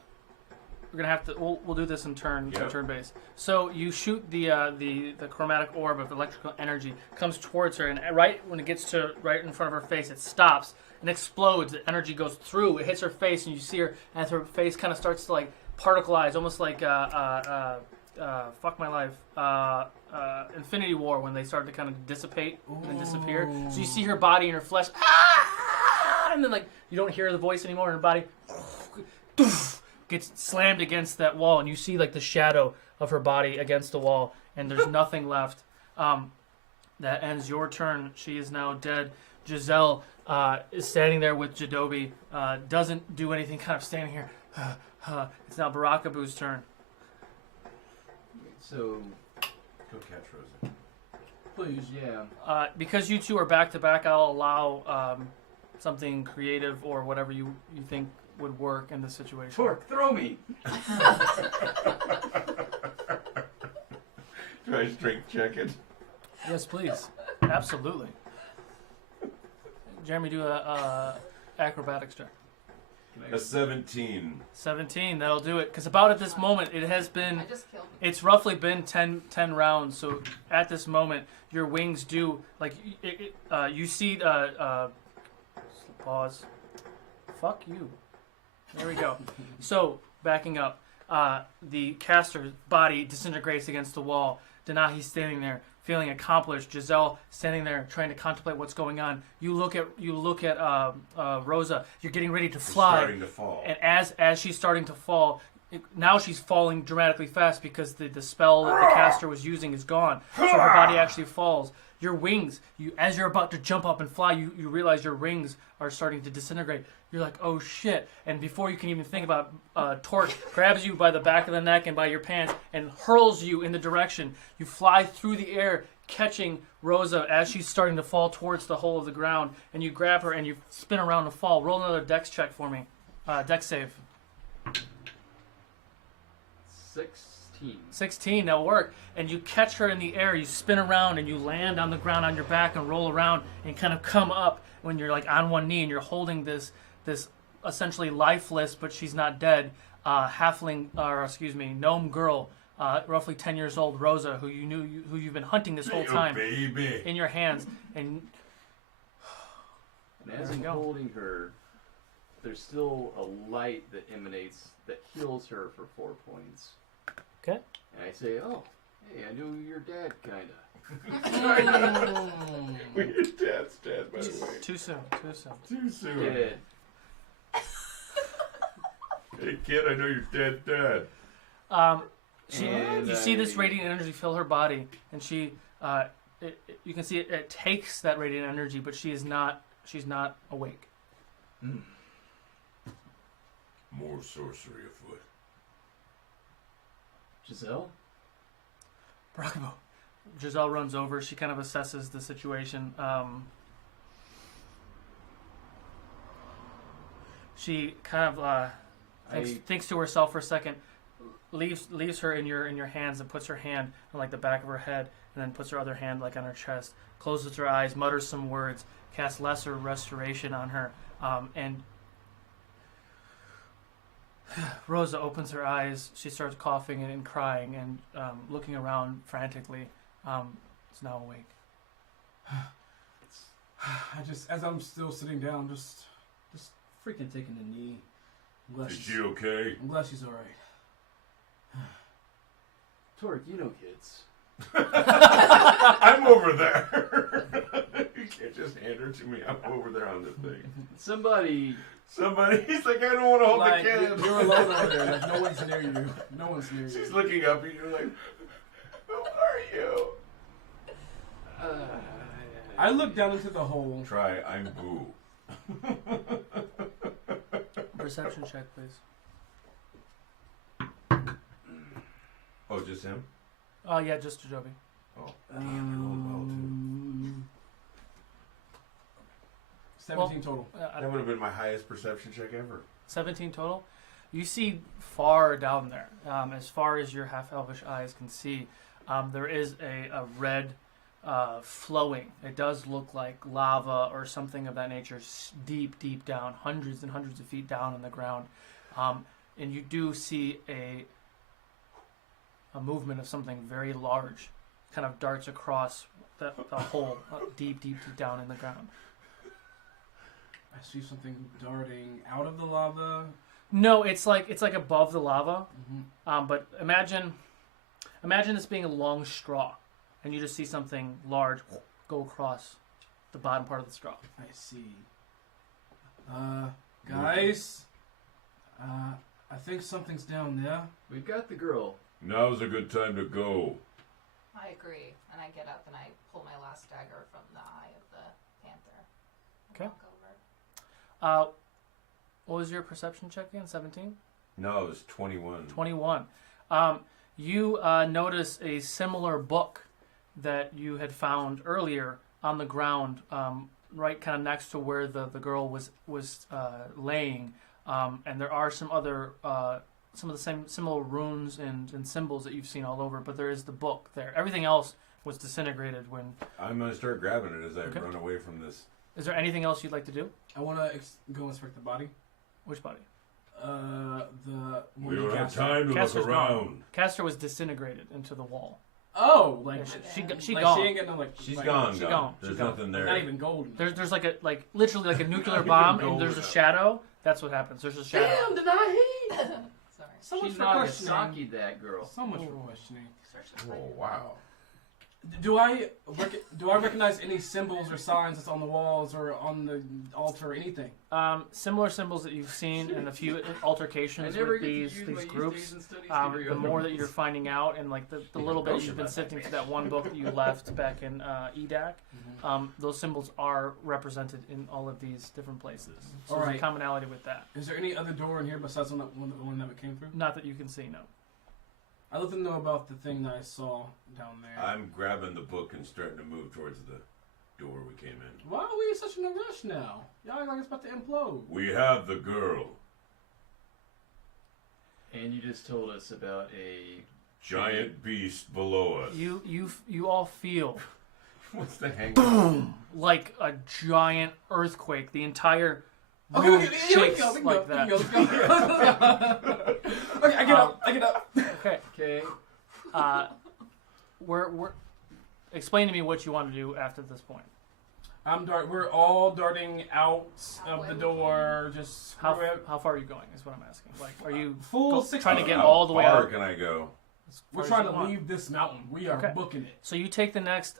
gonna have to. We'll do this in turn base. So you shoot the chromatic orb of electrical energy comes towards her, and right when it gets to right in front of her face, it stops and explodes. The energy goes through. It hits her face, and you see her as her face kind of starts to like particleize, almost like fuck my life. Infinity War when they start to kind of dissipate and disappear. So you see her body and her flesh, and then like you don't hear the voice anymore, and her body gets slammed against that wall, and you see like the shadow of her body against the wall, and there's nothing left. That ends your turn. She is now dead. Giselle is standing there with Jadobi, doesn't do anything, kind of standing here. It's now Barakabu's turn. So, Go catch Rosa. Please. Yeah. Because you two are back to back, I'll allow something creative or whatever you think would work in this situation. Torque, throw me! Do I strength check it? Yes, please. Absolutely. Jeremy, do a acrobatics check. A 17. 17, that'll do it. Because about at this moment, it has been, I just killed him. it's roughly been 10 rounds. So at this moment, your wings do, like, you see, pause. Fuck you. There we go. So, backing up, the caster's body disintegrates against the wall. Denahi's standing there, feeling accomplished. Giselle standing there, trying to contemplate what's going on. You look at Rosa. You're getting ready to fly. Starting to fall. And as she's starting to fall, now she's falling dramatically fast because the spell that the caster was using is gone. So her body actually falls. Your wings, as you're about to jump up and fly, you realize your wings are starting to disintegrate. You're like, oh shit. And before you can even think about it, Torch grabs you by the back of the neck and by your pants and hurls you in the direction. You fly through the air, catching Rosa as she's starting to fall towards the hole of the ground. And you grab her and you spin around and fall. Roll another dex check for me. Dex save. 16. 16, that'll work. And you catch her in the air, you spin around and you land on the ground on your back and roll around and kind of come up when you're like on one knee and you're holding this essentially lifeless, but she's not dead, gnome girl, roughly 10 years old, Rosa, who you've been hunting this whole time, baby. in your hands. And as I'm holding her, there's still a light that emanates that heals her for 4 points. Okay. And I say, oh, hey, I knew your dad, kinda. Your dad's dead, by the way. Too soon. Too soon. Dead. Hey kid, I know you're dead. You see this radiant energy fill her body, and she, you can see it takes that radiant energy, but she's not awake. Mm. More sorcery afoot. Giselle? Bracabo. Giselle runs over. She kind of assesses the situation. She kind of thinks to herself for a second. leaves her in your hands and puts her hand on like the back of her head, and then puts her other hand like on her chest, closes her eyes, mutters some words, casts lesser restoration on her, and Rosa opens her eyes. She starts coughing and crying and looking around frantically. Is now awake. As I'm still sitting down, just freaking taking the knee. Is she okay? I'm glad she's all right. Torque, you know kids. I'm over there. You can't just hand her to me. I'm over there on the thing. Somebody. He's like, I don't want to hold Like, the kid. you're alone over there. Like, no one's near you. No one's near you. She's looking up at you like, who are you? I look down into the hole. Try, I'm Boo. Perception check, please. Oh, just him? Oh, yeah, just Joby. Oh, damn, you rolled well, too. 17 total. That would have been my highest perception check ever. 17 total. You see far down there, as far as your half-elvish eyes can see, there is a red flowing. It does look like lava or something of that nature, deep, deep down, hundreds and hundreds of feet down in the ground. And you do see a movement of something very large, kind of darts across the hole, deep, deep, deep down in the ground. I see something darting out of the lava. No, it's like above the lava. Mm-hmm. But imagine this being a long straw, and you just see something large go across the bottom part of the straw. I see. Guys, I think something's down there. We've got the girl. Now's a good time to go. I agree, and I get up and I pull my last dagger from the eye of the panther. And Okay. walk over. What was your perception check again? 17? No, it was 21. 21. You notice a similar book that you had found earlier on the ground, right kind of next to where the girl was laying, and there are some other some of the same similar runes and symbols that you've seen all over, but there is the book there. Everything else was disintegrated when... I'm going to start grabbing it as I Okay. run away from this. Is there anything else you'd like to do? I want to go inspect the body. Which body? The We don't have Castor. time to Castor's look around. gone. Castor was disintegrated into the wall. Oh, like she like, gone. She ain't got no like. She's like, gone. She's gone. There's She's gone. nothing there. Not even golden. There's literally like a nuclear Not bomb, even and there's a golden. shadow. That's what happens. There's a shadow. Damn, did I hate? Sorry. So much She's for not questioning. Nagasaki, that girl. So much for questioning. Oh, wow. Do I recognize any symbols or signs that's on the walls or on the altar or anything? Similar symbols that you've seen in a few altercations I never with get to these use my East groups. Asian studies The degree more on that you're finding out, and like the little bit you've been sifting through that one book that you left back in EDAC, those symbols are represented in all of these different places. So there's a commonality with that. Is there any other door in here besides the one that we came through? Not that you can see, no. I'd love to know about the thing that I saw down there. I'm grabbing the book and starting to move towards the door we came in. Why are we in such a rush now? Y'all act like it's about to implode. We have the girl. And you just told us about a giant beast below us. You all feel What's the hang? boom, like a giant earthquake. The entire room shakes like that. Okay, I get up. Okay. We're explain to me what you want to do after this point. We're all darting out of the door. Just How far are you going? Is what I'm asking. Like, are you full trying to get all the way How far out? can I go? We're trying to leave this mountain. We are booking it. So you take the next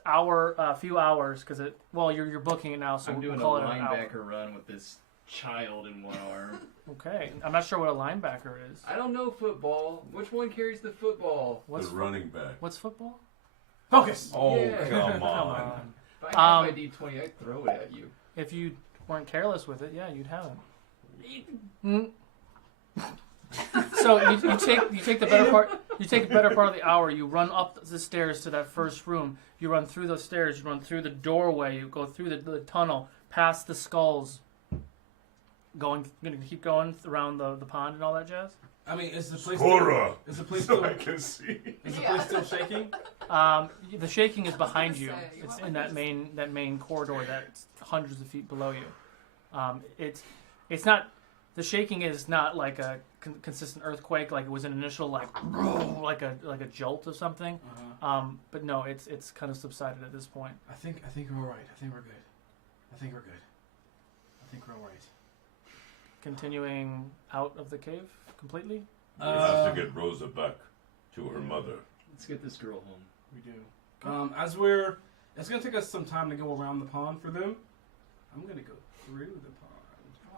few hours, because you're booking it now. So I'm we'll doing a call it an hour. linebacker run with this child in one arm. Okay, I'm not sure what a linebacker is. I don't know football. Which one carries the football? The running back. What's football? Focus. Oh, Yeah. come on. If I had my D20, I'd throw it at you. If you weren't careless with it, yeah, you'd have it. So you take the better part. You take the better part of the hour. You run up the stairs to that first room. You run through those stairs. You run through the doorway. You go through the tunnel, past the skulls. Gonna keep going around the pond and all that jazz. I mean, is the place Cora, is the place so still I can see. Is the place still shaking? The shaking is behind you. say, It's in that main corridor that's hundreds of feet below you. It's not. The shaking is not like a consistent earthquake, like it was an initial like a jolt or something. But no, it's kind of subsided at this point. I think we're all right. I think we're good. I think we're all right. Continuing out of the cave completely. We have to get Rosa back to her mother. Let's get this girl home. We do. It's gonna take us some time to go around the pond for them. I'm gonna go through the pond.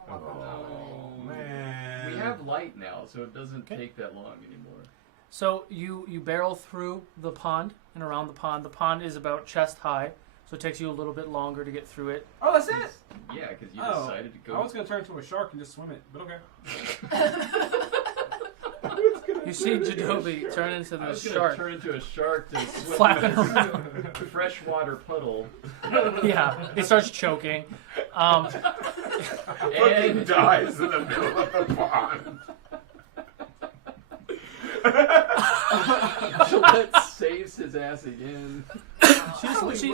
Oh man! We have light now, so it doesn't take that long anymore. So you barrel through the pond and around the pond. The pond is about chest high, so it takes you a little bit longer to get through it. Oh, that's it. Yeah, because you decided to go. I was gonna turn into a shark and just swim it, but okay. You see Jadobi turn into the shark. Turn into a shark to swim flapping in around. a freshwater puddle. Yeah, it starts choking. And dies in the middle of the pond. Gillette saves his ass again.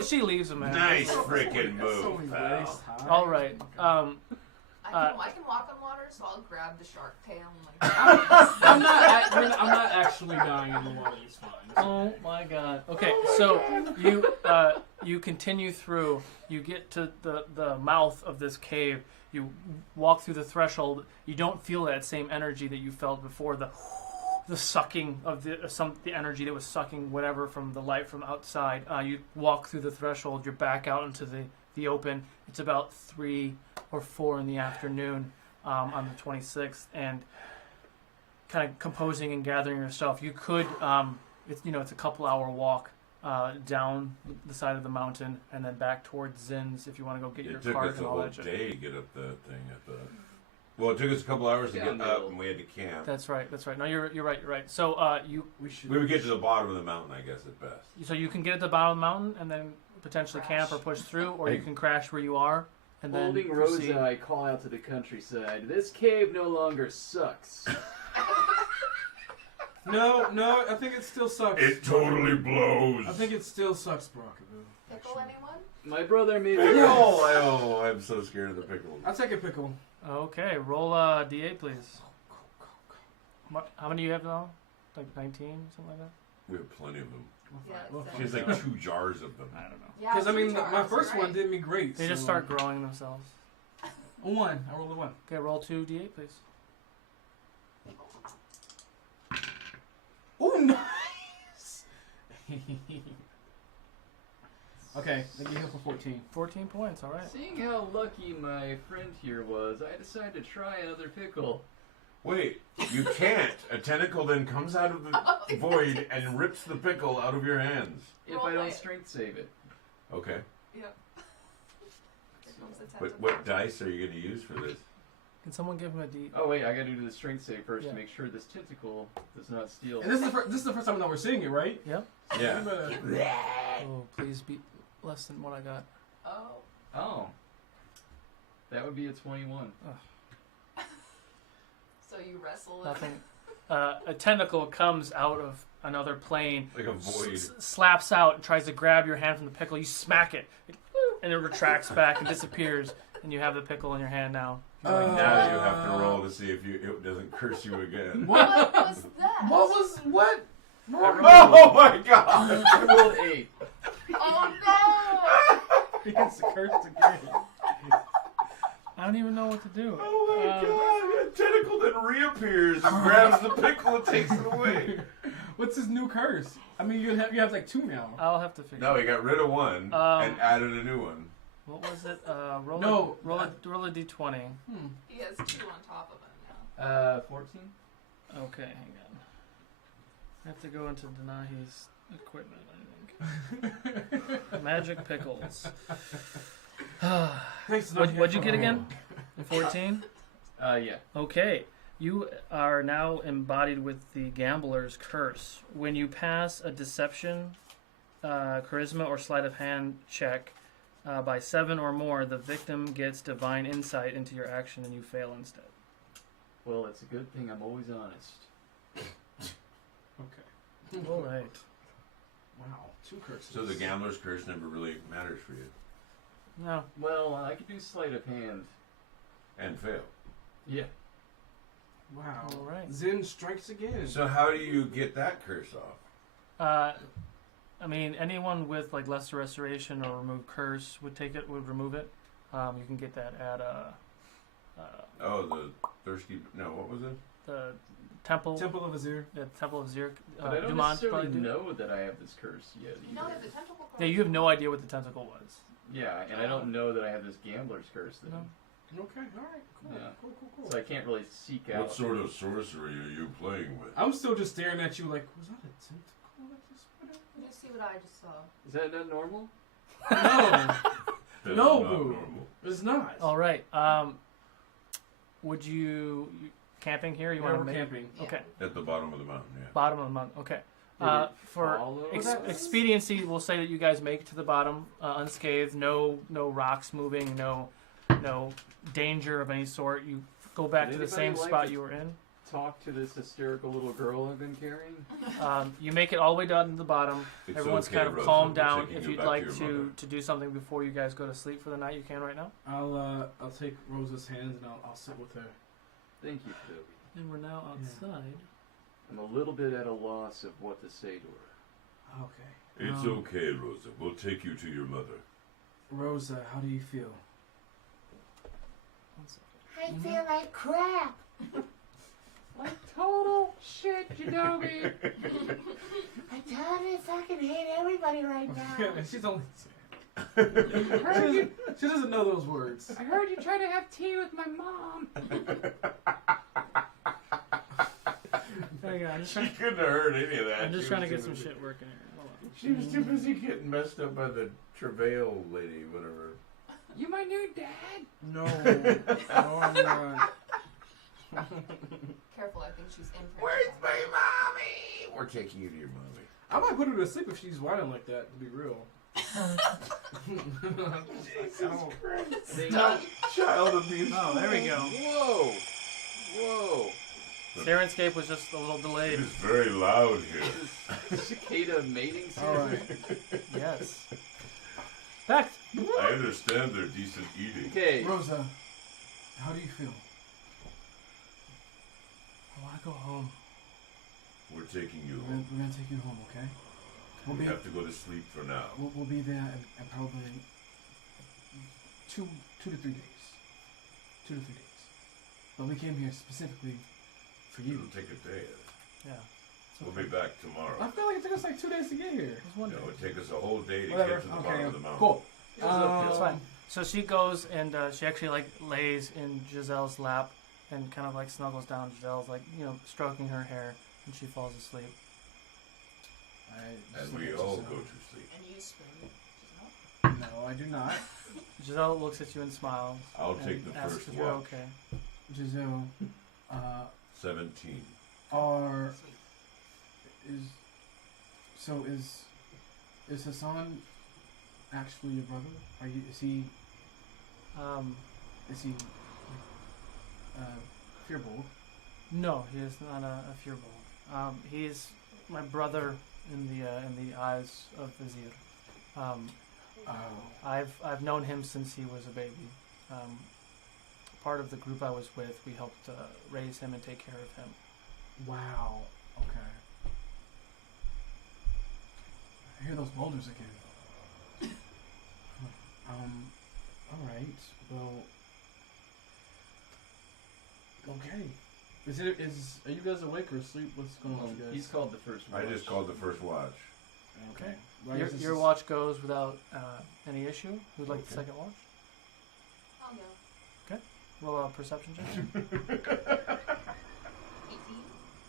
She leaves him. Man. Nice freaking move, pal. All right. I can walk on water, so I'll grab the shark tail. I'm not actually dying in the water. It's fine. Oh my god. Okay, so you continue through. You get to the mouth of this cave. You walk through the threshold. You don't feel that same energy that you felt before. The sucking of the energy that was sucking whatever from the light from outside. You walk through the threshold. You're back out into the open. It's about 3 or 4 in the afternoon on the 26th, and kind of composing and gathering yourself. You could, it's a couple-hour walk down the side of the mountain and then back towards Zinn's if you want to go get your cart and all that. It took us a whole day to get up that thing at the. Well, it took us a couple hours to get up, and we had to camp. That's right. No, you're right. So we would get to the bottom of the mountain, I guess, at best. So you can get at the bottom of the mountain and then potentially camp or push through, or you can crash where you are and then Holding proceed. Rosa, I call out to the countryside. This cave no longer sucks. No, I think it still sucks. It totally blows. I think it still sucks, Brockaboo. Pickle anyone? My brother made Pickle! Oh, I'm so scared of the pickle. I'll take a pickle. Okay, roll a D8, please. How many do you have now? Like 19, something like that? We have plenty of them. Yeah, She has like 2 jars of them. I don't know. Yeah, Because, I mean, my first one did me great. They just start growing themselves. A 1. I rolled a 1. Okay, roll 2 D8, please. Oh, nice! Okay, they get healed for 14. 14 points, alright. Seeing how lucky my friend here was, I decided to try another pickle. Wait, you can't. A tentacle then comes out of the void and rips the pickle out of your hands. If I don't strength save it. Okay. Yep. What dice are you going to use for this? Can someone give him a D? Oh wait, I gotta do the strength save first Yeah. to make sure this tentacle does not steal. And this is the first time that we're seeing it, right? Yep. Yeah. Oh, please be less than what I got. Oh. That would be a 21. So you wrestle. Nothing. A tentacle comes out of another plane, Like a void. slaps out, and tries to grab your hand from the pickle. You smack it, and it retracts back and disappears, and you have the pickle in your hand now. Now you have to roll to see if it doesn't curse you again. What was that? What? Oh my god! I rolled 8. Oh no! He gets cursed again. I don't even know what to do. Oh my god! A tentacle then reappears and grabs the pickle and takes it away. What's his new curse? I mean, you have like 2 now. I'll have to figure. No, he got rid of one and added a new one. What was it? Roll a d20. He has 2 on top of him now. 14? Okay, hang on. I have to go into Denahi's equipment, I think. Magic pickles. What'd you get again? 14? Yeah. Okay. You are now embodied with the gambler's curse. When you pass a deception, charisma, or sleight of hand check by 7 or more, the victim gets divine insight into your action and you fail instead. Well, it's a good thing I'm always honest. Okay. All right. Wow, 2 curses. So the gambler's curse never really matters for you. No. Well, I could do sleight of hand. And fail. Yeah. Wow. All right. Zen strikes again. So how do you get that curse off? I mean, anyone with like lesser restoration or remove curse would remove it. You can get that at Oh, the thirsty. No, what was it? the Temple of Azir. The Temple of Azir. But I don't Dumont necessarily probably do. know that I have this curse yet. You know that the tentacle. Yeah, you have no idea what the tentacle was. Yeah, and I don't know that I have this gambler's curse then. No. Okay, alright, cool. Yeah. Cool. So I can't really seek out. What sort of sorcery are you playing with? I'm still just staring at you like, was that a tentacle that just put out? You see what I just saw. Is that not normal? That is No, not Boo. normal. It's not. All right. Would you camping here? You Yeah, want to we're make camping. Okay. At the bottom of the mountain, yeah. Bottom of the mountain. Okay. Did it For follow expediency, we'll say that you guys make it to the bottom unscathed. No rocks moving. No danger of any sort. You go back Would to the anybody same like spot to you were in. Talk to this hysterical little girl I've been carrying. You make it all the way down to the bottom. It's Everyone's okay, kind of Rosa, calmed we're down. taking If you you'd back to like your to mother. do something before you guys go to sleep for the night, you can right now. I'll take Rosa's hands and I'll sit with her. Thank you, Toby. And we're now outside. I'm a little bit at a loss of what to say to her. Okay. It's okay, Rosa. We'll take you to your mother. Rosa, how do you feel? I feel like crap. Like total shit, Jadobi. I totally fucking hate everybody right now. She's only. She doesn't know those words. I heard you try to have tea with my mom. Hang on, She couldn't have heard any of that. I'm just She trying to was get too some busy- shit working here. Hold on. She was too busy getting messed up by the travail lady, whatever. You my new dad? No, I'm not. Careful, I think she's imprinted. Where's my mommy? We're taking you to your mommy. I might put her to sleep if she's whining like that. To be real. Jesus Christ. Stop child abuse. Oh, there we go. Whoa. Sirenscape was just a little delayed. It is very loud here. This cicada mating season. Alright. Yes. Fact. I understand they're decent eating. Okay. Rosa, how do you feel? I want to go home. We're taking you We're home. gonna take you home, okay? We have to go to sleep for now. We'll be there in probably 2 to 3 days. 2 to 3 days. But we came here specifically for you. It'll take a day. Yeah. We'll be back tomorrow. I feel like it took us like 2 days to get here. It was one No, day. it take us a whole day to Whatever. get to the Okay. bottom of the mountain. Cool. It's fine. So she goes and she actually like lays in Giselle's lap and kind of like snuggles down. Giselle's like stroking her hair and she falls asleep. And we all go to sleep. And you spoon. No, I do not. Giselle looks at you and smiles. I'll and take the asks first if you're watch. okay. Giselle, 17. Is Hassan actually your brother? Is he fearful? No, he is not a fearful. He's my brother in the eyes of Vizier. I've known him since he was a baby. Part of the group I was with, we helped raise him and take care of him. Wow. Okay. I hear those boulders again. All right. Well. Okay. Are you guys awake or asleep? What's going on, with you guys? He's called the first watch. I just called the first watch. Okay. Your watch goes without any issue. Who'd like the second watch? I'll go. Okay. Roll a perception check. 18.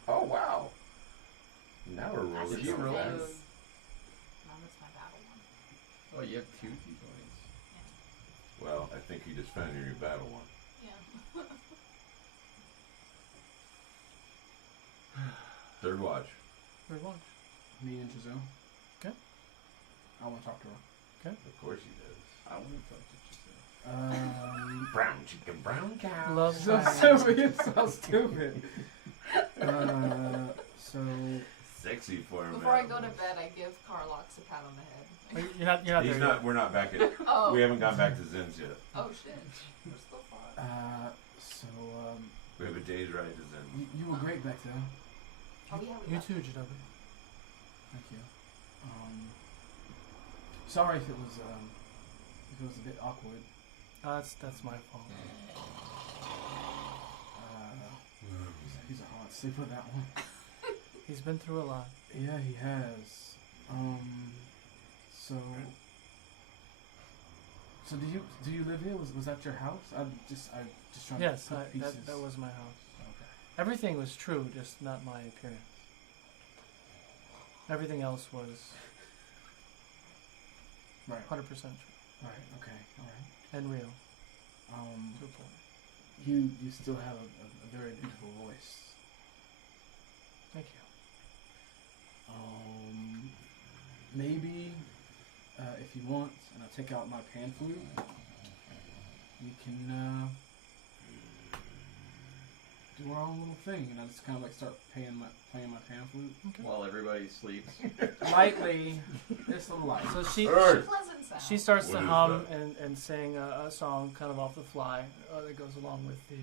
Oh, wow. Now we're rolling. Did you roll Yes. a- No, that's my battle one. Oh, you have 2 d20s. Well, I think you just found your new battle one. Yeah. Third watch. Third watch. Me and Giselle. Okay. I want to talk to her. Okay. Of course he does. I want to talk to Giselle. Brown chicken, brown cow. Love So triangle. stupid. It's so stupid. So Sexy for him. Before I go to bed, I give Carlox a pat on the head. You're not He's there not. yet. We're not back at. Oh. We haven't gone back to Zen's yet. Oh shit. We're still far. So We have a day's ride to Zen. you were great back then. Oh yeah, we You got too, Jadobi. Thank you. Sorry if it was a bit awkward. That's my fault. He's a hard sleeper, that one. He's been through a lot. Yeah, he has. So do you live here? Was that your house? I'm just trying Yes, to put pieces. that was my house. Okay. Everything was true, just not my appearance. Everything else was Right. 100% true Right. Okay. All right. and real. Um, To a point. you still have a very beautiful voice. Thank you. Maybe if you want, and I take out my pan flute, we can do our own little thing, and I just kind of like start playing my pan flute. While everybody sleeps. Lightly, just a light. So pleasant sound. she starts What to is hum that? and sing a song kind of off the fly that goes along with the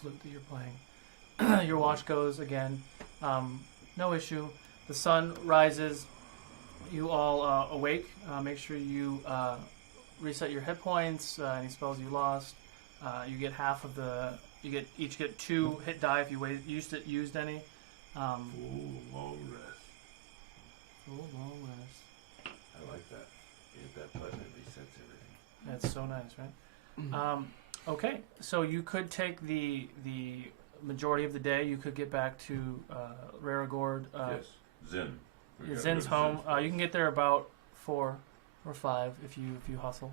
flute that you're playing. Your watch goes again. No issue. The sun rises. You all awake. Make sure you reset your hit points. Any spells you lost. You get half of the. Each get 2 hit die if you used any. Full long rest. Full long rest. I like that. Hit that button, it resets everything. That's so nice, right? Okay, so you could take the majority of the day. You could get back to Raragord. Yes, Zen. We gotta Zen's go to home. Zen's You can get there about 4 or 5 if you hustle.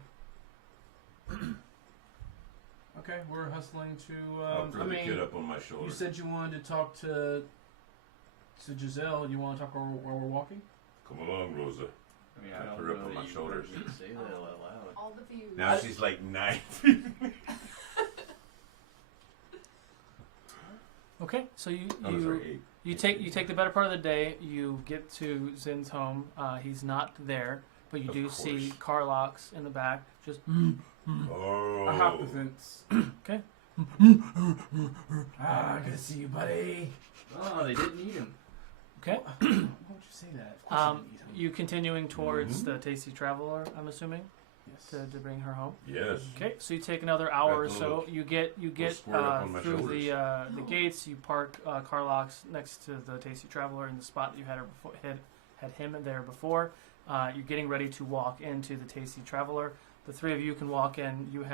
Okay, we're hustling to. I'll throw the kid up on my shoulder. You said you wanted to talk to Giselle. You want to talk while we're walking? Come along, Rosa. I mean, I Put don't her know up on that my you shoulders. heard me say that out loud. all the views. Now she's like 9. Okay, so you sorry, you take the better part of the day. You get to Zin's home. He's not there, but you Of do see course. Carlox in the back. Just Oh. I hop the fence. okay. Good to see you, buddy. Oh, they didn't eat him. Okay. Why would you say that? Of course you didn't eat him. You continuing towards the Tasty Traveler, I'm assuming, Yes. to bring her home. Yes. Okay, so you take another hour or Right, so. You get squirt up on my through the shoulders. gates. You park Carlox next to the Tasty Traveler in the spot that you had her before, had him there before. You're getting ready to walk into the Tasty Traveler. The 3 of you can walk in. You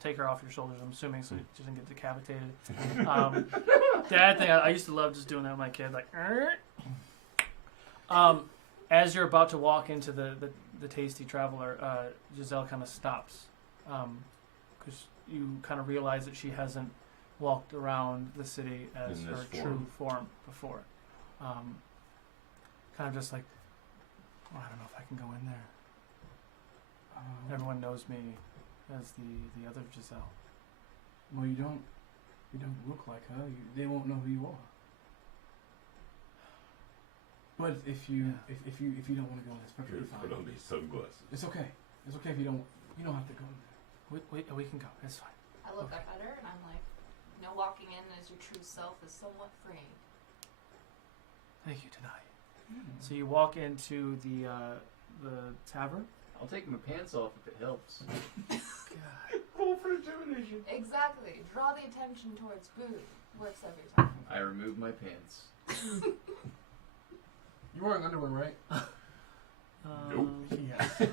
take her off your shoulders, I'm assuming, so she doesn't get decapitated. Dad thing, I used to love just doing that with my kid, like. As you're about to walk into the Tasty Traveler, Giselle kind of stops, because you kind of realize that she hasn't walked around the city as In her this true form before. Kind of just like, I don't know if I can go in there. Everyone knows me as the other Giselle. Well, you don't look like her. They won't know who you are. But if you don't want to go in, it's perfectly fine. Put on these sunglasses. It's okay. It's okay if you don't. You don't have to go in there. We can go. It's fine. I look at her and I'm like, walking in as your true self is somewhat freeing. Thank you, Tanai. So you walk into the tavern. I'll take my pants off if it helps. Roll for intimidation. Exactly. Draw the attention towards food. Works every time. I remove my pants. You're wearing underwear, right? Nope. Yes.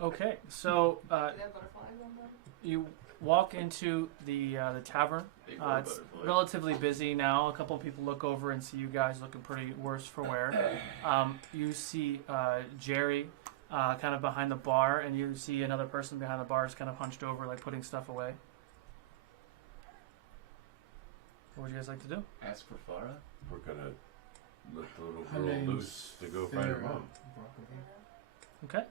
Okay, so Do they have butterflies on board? you walk into the tavern. Big It's butterfly. relatively busy now. A couple of people look over and see you guys looking pretty worse for wear. You see Jerry kind of behind the bar, and you see another person behind the bar is kind of hunched over, like putting stuff away. What would you guys like to do? Ask for Farah. We're gonna let the little Her girl name's loose to go find her Farah. mom. Okay.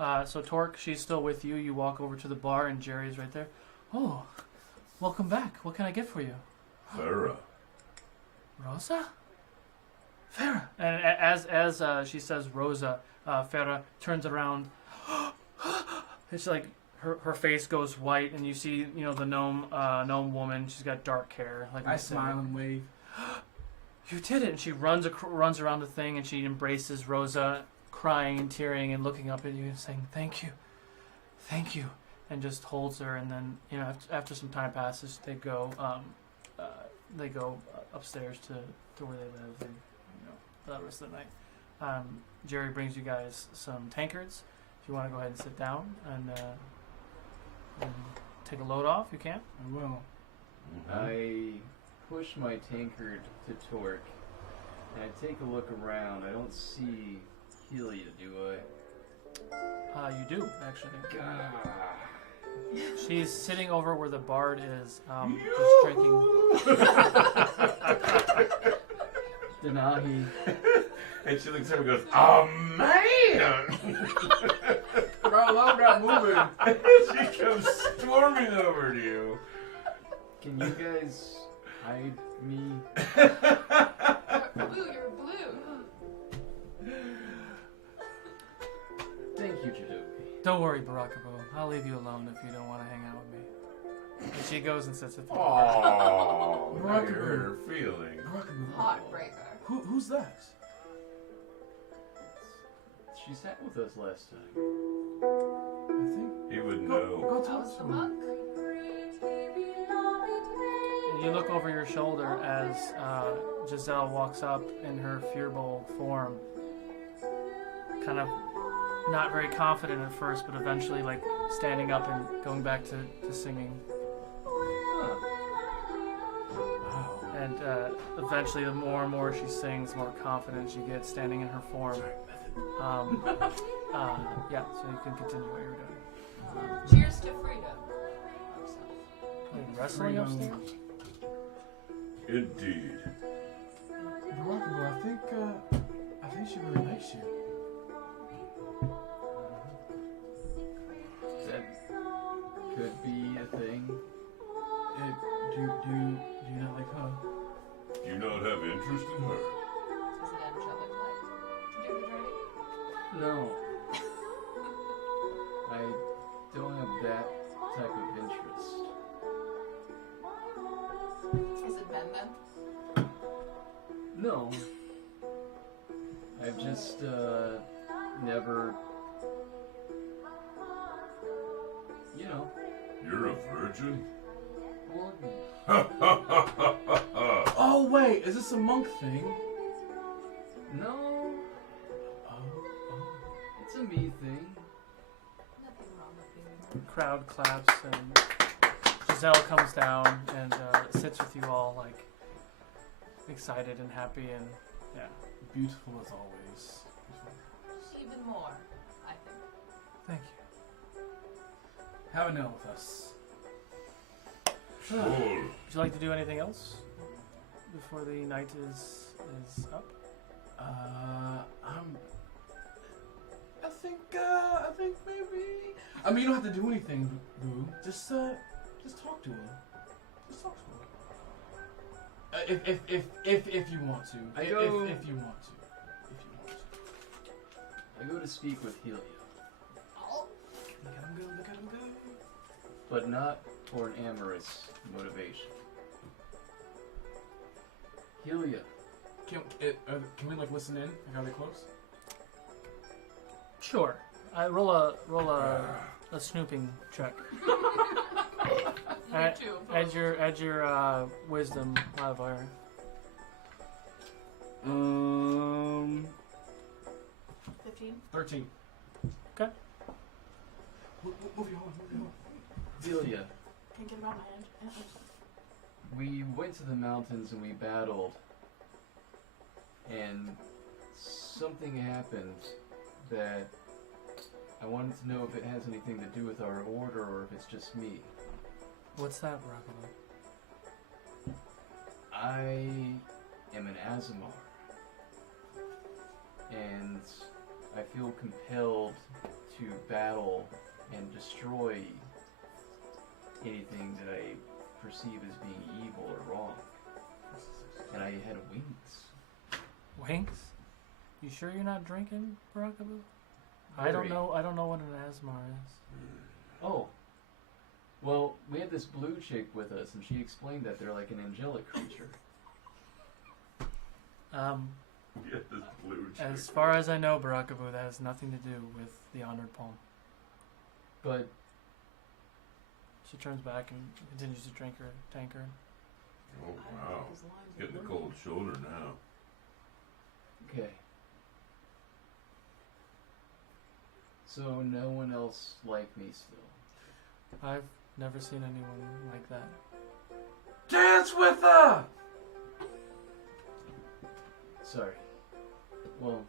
So Torque, she's still with you. You walk over to the bar, and Jerry's right there. Oh, welcome back. What can I get for you? Farah. Rosa? Farah. And as she says Rosa, Farah turns around. It's like her face goes white, and you see the gnome woman. She's got dark hair. Like I smile and wave. You did it! And she runs around the thing, and she embraces Rosa, crying and tearing and looking up at you and saying, "Thank you," and just holds her. And then after some time passes, they go upstairs to where they live, and the rest of the night. Jerry brings you guys some tankards. If you want to go ahead and sit down and take a load off, you can. I will. I push my tankard to Torque, and I take a look around. I don't see Helia, do I? You do, actually. She's sitting over where the bard is, just drinking. Denahi. And she looks over and goes, "Oh man!" Bro, love not moving. She comes storming over to you. Can you guys hide me? Blue, you're blue. Thank you, Jadobi. Don't worry, Barakabu. I'll leave you alone if you don't want to hang out with me. And she goes and sits at the bar. Oh, now you hurt her feeling. Heartbreaker. Who's that? She sat with us last time. I think he would know. Go talk How's to the him. monk? And you look over your shoulder as Giselle walks up in her fearful form, kind of not very confident at first, but eventually like standing up and going back to singing. And eventually, the more and more she sings, the more confident she gets, standing in her form. Yeah, so you can continue what you're doing. Cheers to freedom. Wrestling upstairs? Indeed. Barakabu, I think she really likes you. That could be a thing. Do you not like her? Do you not have interest in her? Is it angelic light? Did you ever try it? No. I don't have that type of interest. Is it Ben then? No. I've just never, You're a virgin? Oh wait, is this a monk thing? No. Oh. It's a me thing. Nothing wrong with being Crowd claps, and Giselle comes down and sits with you all, like excited and happy, and yeah. Beautiful as always. even more, I think. Thank you. Have a meal with us. Sure. Would you like to do anything else before the night is up? I think maybe. I mean, you don't have to do anything, Boo. Just talk to him. Just talk to him. If you want to. If you want to. I go to speak with Helia. Oh. Look at him go. Look at him go. But not for an amorous motivation. Helia. Can we like listen in? Like, are they close? Sure. I roll a snooping check. Add your wisdom modifier. 15. 13. Okay. Move your horn. Helia. Can't get around my antlers. We went to the mountains and we battled, and something happened that I wanted to know if it has anything to do with our order or if it's just me. What's that, Rockaway? I am an Azamar, and I feel compelled to battle and destroy anything that I perceive as being evil or wrong. And I had wings. Wings? You sure you're not drinking, Barakabu? I don't know what an Asmar is. Oh. Well, we had this blue chick with us, and she explained that they're like an angelic creature. Yeah, this blue chick. As far as I know, Barakabu, that has nothing to do with the Honored Palm. But she turns back and continues to drink her tankard. Oh, wow. Getting a cold shoulder now. Okay. So no one else like me still. I've never seen anyone like that. Dance with her! Sorry. Well,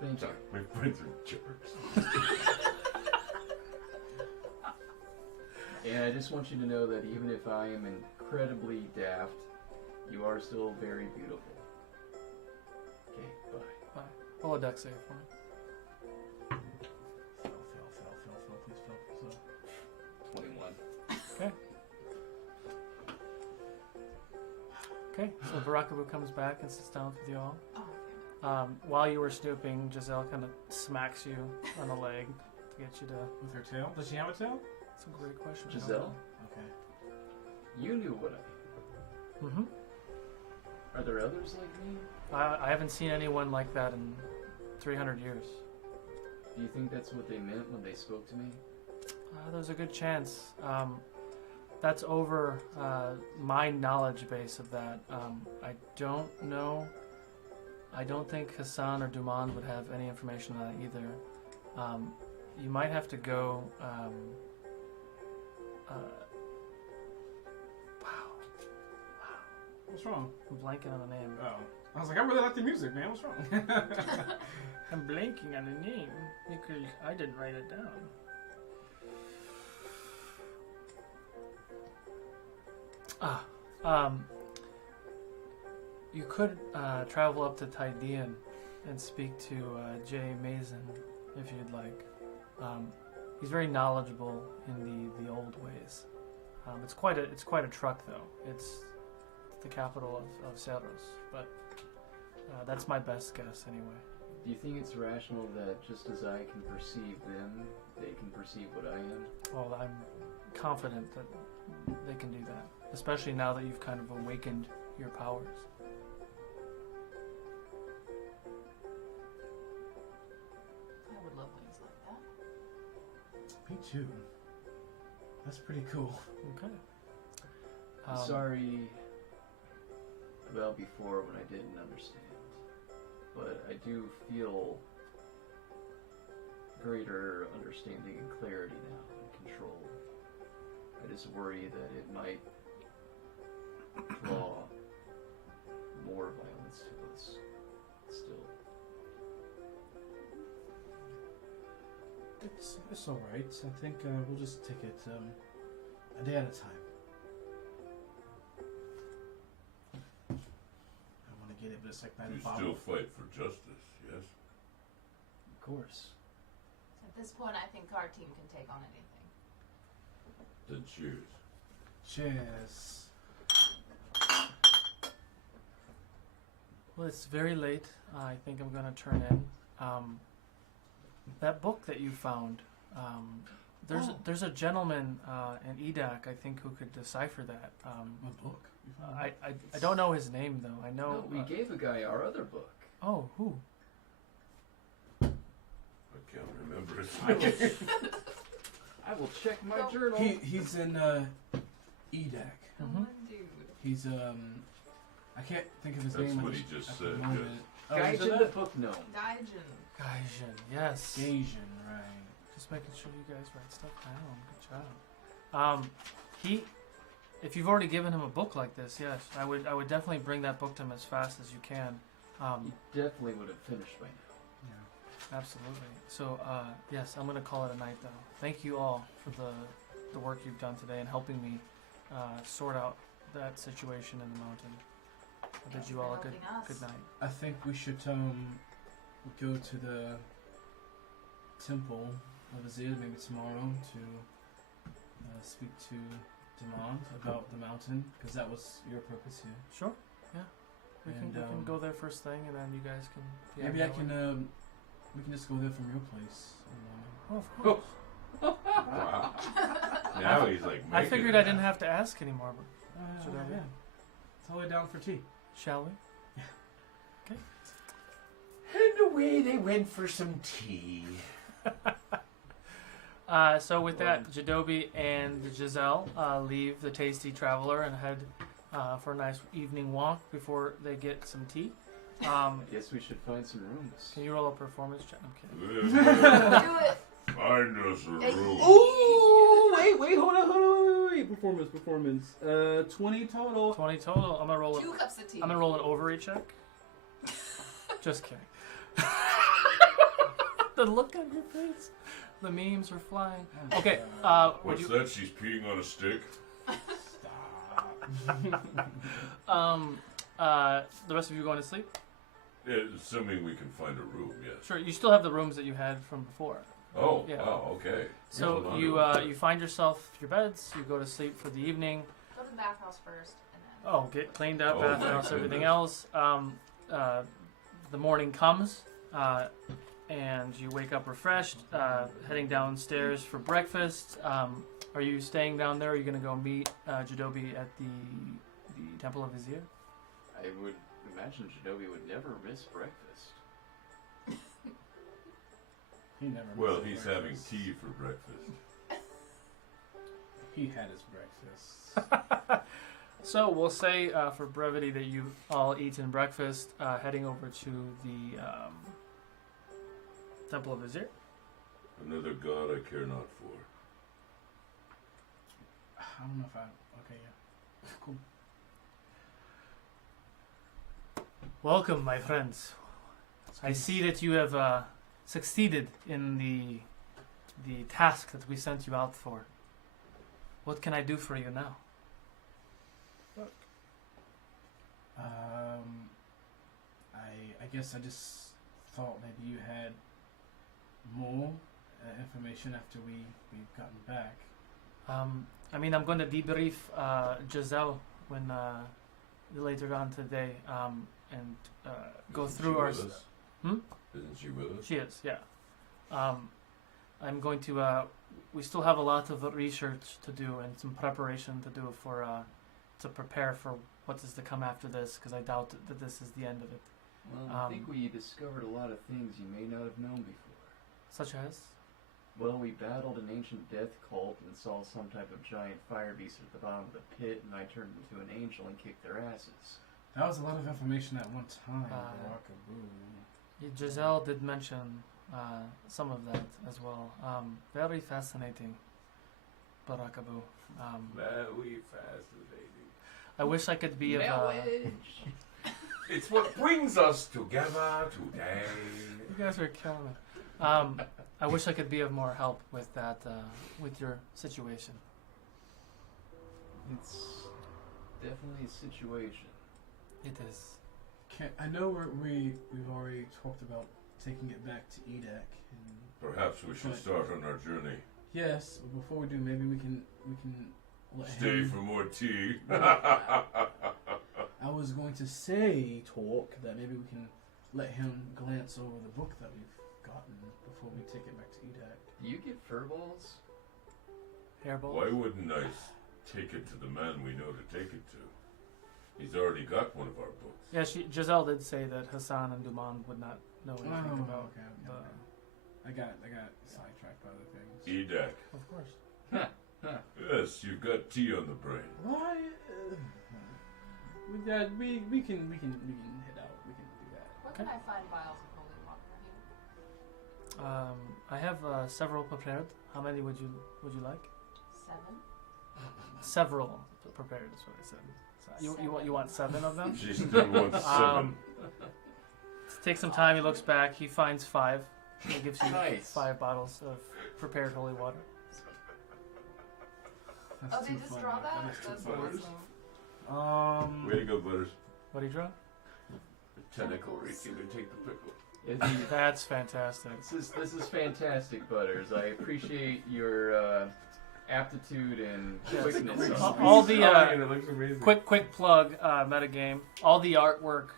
thank you. My friends are jerks. And I just want you to know that even if I am incredibly daft, you are still very beautiful. Okay, bye. Bye. Roll a dex save for me. Fail, please fail. 21. Okay. Okay, so Barakabu comes back and sits down with you all. While you were snooping, Giselle kind of smacks you on the leg to get you to... With her tail? Does she have a tail? That's a great question. Giselle? Okay. You knew what I... Mm-hmm. Are there others like me? I haven't seen anyone like that in 300 years. Do you think that's what they meant when they spoke to me? There's a good chance. That's over my knowledge base of that. I don't know. I don't think Hassan or Dumond would have any information on that either. You might have to go... wow. What's wrong? I'm blanking on the name. Oh. I was like, I really like the music, man. What's wrong? I'm blanking on the name because I didn't write it down. You could travel up to Tydean and speak to Jay Mason if you'd like. He's very knowledgeable in the old ways. It's quite a truck though. It's the capital of Ceros, but that's my best guess anyway. Do you think it's rational that just as I can perceive them, they can perceive what I am? Well, I'm confident that they can do that, especially now that you've kind of awakened your powers. I would love wings like that. Me too. That's pretty cool. Okay. I'm sorry about before when I didn't understand, but I do feel greater understanding and clarity now and control. I just worry that it might draw more violence to us still. It's all right. I think we'll just take it a day at a time. I want to get it, but it's like that. You still fight for justice, yes? Of course. At this point, I think our team can take on anything. Then cheers. Cheers. Well, it's very late. I think I'm going to turn in. That book that you found, there's a gentleman in Edak, I think, who could decipher that. What book? I don't know his name, though. I know... No, we gave a guy our other book. Oh, who? I can't remember his name. I will check my journal. He's in Edak. One dude. He's I can't think of his That's name. what he just at said, the moment. yes. Oh, Gaijin the book gnome. Gaijin. Gaijin, yes. Gaijin, right. Just making sure you guys write stuff down. Good job. If you've already given him a book like this, yes, I would definitely bring that book to him as fast as you can. He definitely would have finished by now. Yeah, absolutely. So, yes, I'm going to call it a night, though. Thank you all for the work you've done today and helping me sort out that situation in the mountain. I bid you all a good night. I think we should go to temple of Azir maybe tomorrow to speak to Demand about the mountain, because that was your purpose here. Sure. Yeah. We can go there first thing, and then you guys can. Maybe I can. We can just go there from your place. Oh, of course. Wow. Now he's like. I figured I didn't have to ask anymore. But yeah. Totally down for tea. Shall we? Okay. And away they went for some tea. So with that, Jadobi and Giselle leave the Tasty Traveler and head for a nice evening walk before they get some tea. I guess we should find some rooms. Can you roll a performance check? I'm Do kidding. it. Find us a room. Ooh! Wait, hold on. Performance. 20 total. 20 total. I'm gonna roll 2 cups of tea. I'm gonna roll an ovary check. Just kidding. The look on your face. The memes are flying. Okay. What's that? She's peeing on a stick. The rest of you going to sleep? Yeah, assuming we can find a room, yes. Sure. You still have the rooms that you had from before. Oh, yeah. Wow, okay. So you find yourself your beds. You go to sleep for the evening. Go to the bathhouse first, and then. Oh, get cleaned up, Oh, bathhouse, my everything goodness. else. The morning comes, and you wake up refreshed, heading downstairs for breakfast. Are you staying down there? Or are you going to go meet Jadobi at the Temple of Azir? I would imagine Jadobi would never miss breakfast. He never. Well, he's having tea for breakfast. He had his breakfast. So we'll say, for brevity, that you've all eaten breakfast, heading over to the Temple of Azir. Another god I care not for. I don't know if okay, yeah. Cool. Welcome, my friends. I see that you have succeeded in the task that we sent you out for. What can I do for you now? I guess I just thought maybe you had more information after we've gotten back. I mean, I'm going to debrief Giselle when later on today, and go Isn't through she our. with us? Isn't she with us? She is, yeah. I'm going to. We still have a lot of research to do and some preparation to do for to prepare for what is to come after this, because I doubt that this is the end of it. Well, I think we discovered a lot of things you may not have known before. Such as? Well, we battled an ancient death cult and saw some type of giant fire beast at the bottom of the pit, and I turned into an angel and kicked their asses. That was a lot of information at one time. Giselle did mention some of that as well. Very fascinating, Barakabu. Very fascinating. I wish I could be of. It's what brings us together today. You guys are killing me. I wish I could be of more help with that, with your situation. It's definitely a situation. It is. I know we've already talked about taking it back to Edek. Perhaps we should start on our journey. Yes, but before we do, maybe we can let Stay him. for more tea. I was going to say, that maybe we can let him glance over the book that we've gotten before we take it back to Edek. Do you get furballs? Hairballs? Why wouldn't I take it to the man we know to take it to? He's already got one of our books. Yeah, Giselle did say that Hassan and Dumond would not know anything about. Okay. I got sidetracked by other things. Edek. Of course. Yes, you've got tea on the brain. Why? We can head out. We can do that. Where can I find vials of holy water here? I have several prepared. How many would you like? 7. Several prepared is what I said. So you want 7 of them? She still wants 7. Take some time. He looks back. He finds 5. He gives you Nice. 5 bottles of prepared holy water. Oh, they just draw that? That's Butters. awesome. Way to go, Butters. What do you draw? The tentacle where you can take the pickle. That's fantastic. This is fantastic, Butters. I appreciate your aptitude and quickness. All the it looks amazing. quick plug metagame. All the artwork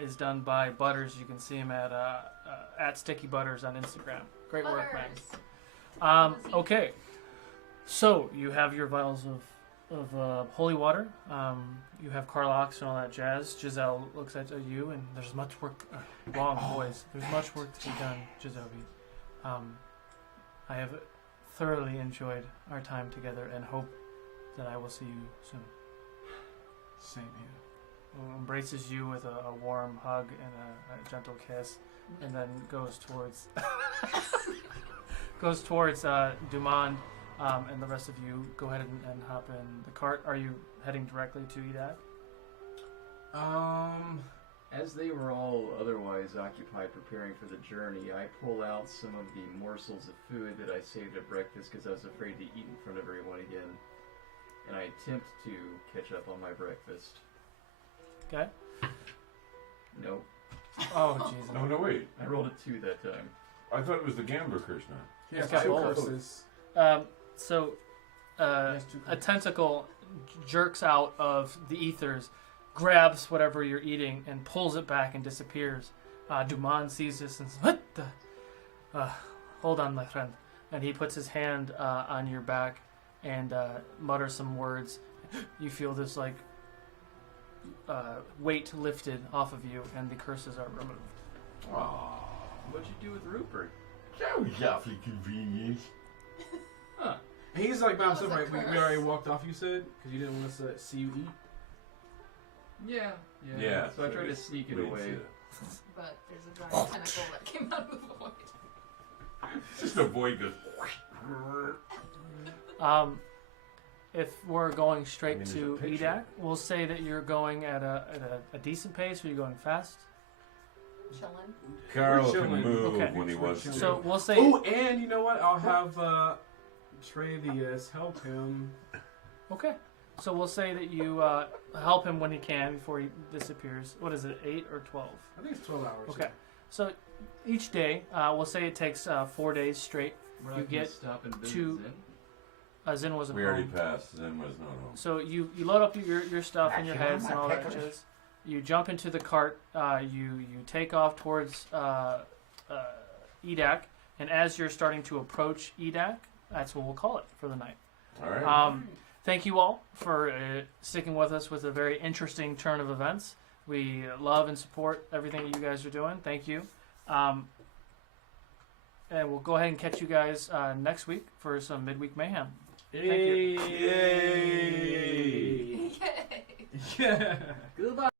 is done by Butters. You can see him at Sticky Butters on Instagram. Great work, man. Okay, so you have your vials of holy water. You have Carlox and all that jazz. Giselle looks at you, and there's much work. Wrong, boys. There's much work to be done, Giselle. I have thoroughly enjoyed our time together, and hope that I will see you soon. Same here. Embraces you with a warm hug and a gentle kiss, and then goes towards Dumond, and the rest of you go ahead and hop in the cart. Are you heading directly to Edak? As they were all otherwise occupied preparing for the journey, I pull out some of the morsels of food that I saved at breakfast because I was afraid to eat in front of everyone again, and I attempt to catch up on my breakfast. Okay. Nope. Oh, jeez. No, wait. I rolled a 2 that time. I thought it was the gambler Krishna. He's got both. So, a tentacle jerks out of the ethers, grabs whatever you're eating, and pulls it back and disappears. Dumond sees this and says, "What the? Hold on, my friend." And he puts his hand on your back and mutters some words. You feel this weight lifted off of you, and the curses are removed. Aww. What'd you do with Rupert? That was awfully convenient. Huh. He's like by himself, right? We already walked off, you said? Because you didn't want us to see you eat? Yeah. So I tried to sneak it away. But there's a giant tentacle that came out of the void. Just a void goes. If we're going straight to Edak, we'll say that you're going at a decent pace. Or you're going fast? Chilling. Carl can move when he wants to. So we'll say. Oh, and you know what? I'll have Travius help him. Okay. So we'll say that you help him when he can before he disappears. What is it, 8 or 12? I think it's 12 hours. Okay. So each day, we'll say it takes 4 days straight. We're you not get stop and visit to. Zin wasn't We home. already passed. Zen was not home. So you load up your stuff in your heads and all that jazz. You jump into the cart. You take off towards Edak, and as you're starting to approach Edak, that's what we'll call it for the night. All right. Thank you all for sticking with us with a very interesting turn of events. We love and support everything you guys are doing. Thank you. And we'll go ahead and catch you guys next week for some midweek mayhem. Thank you. Yay! Yeah. Goodbye.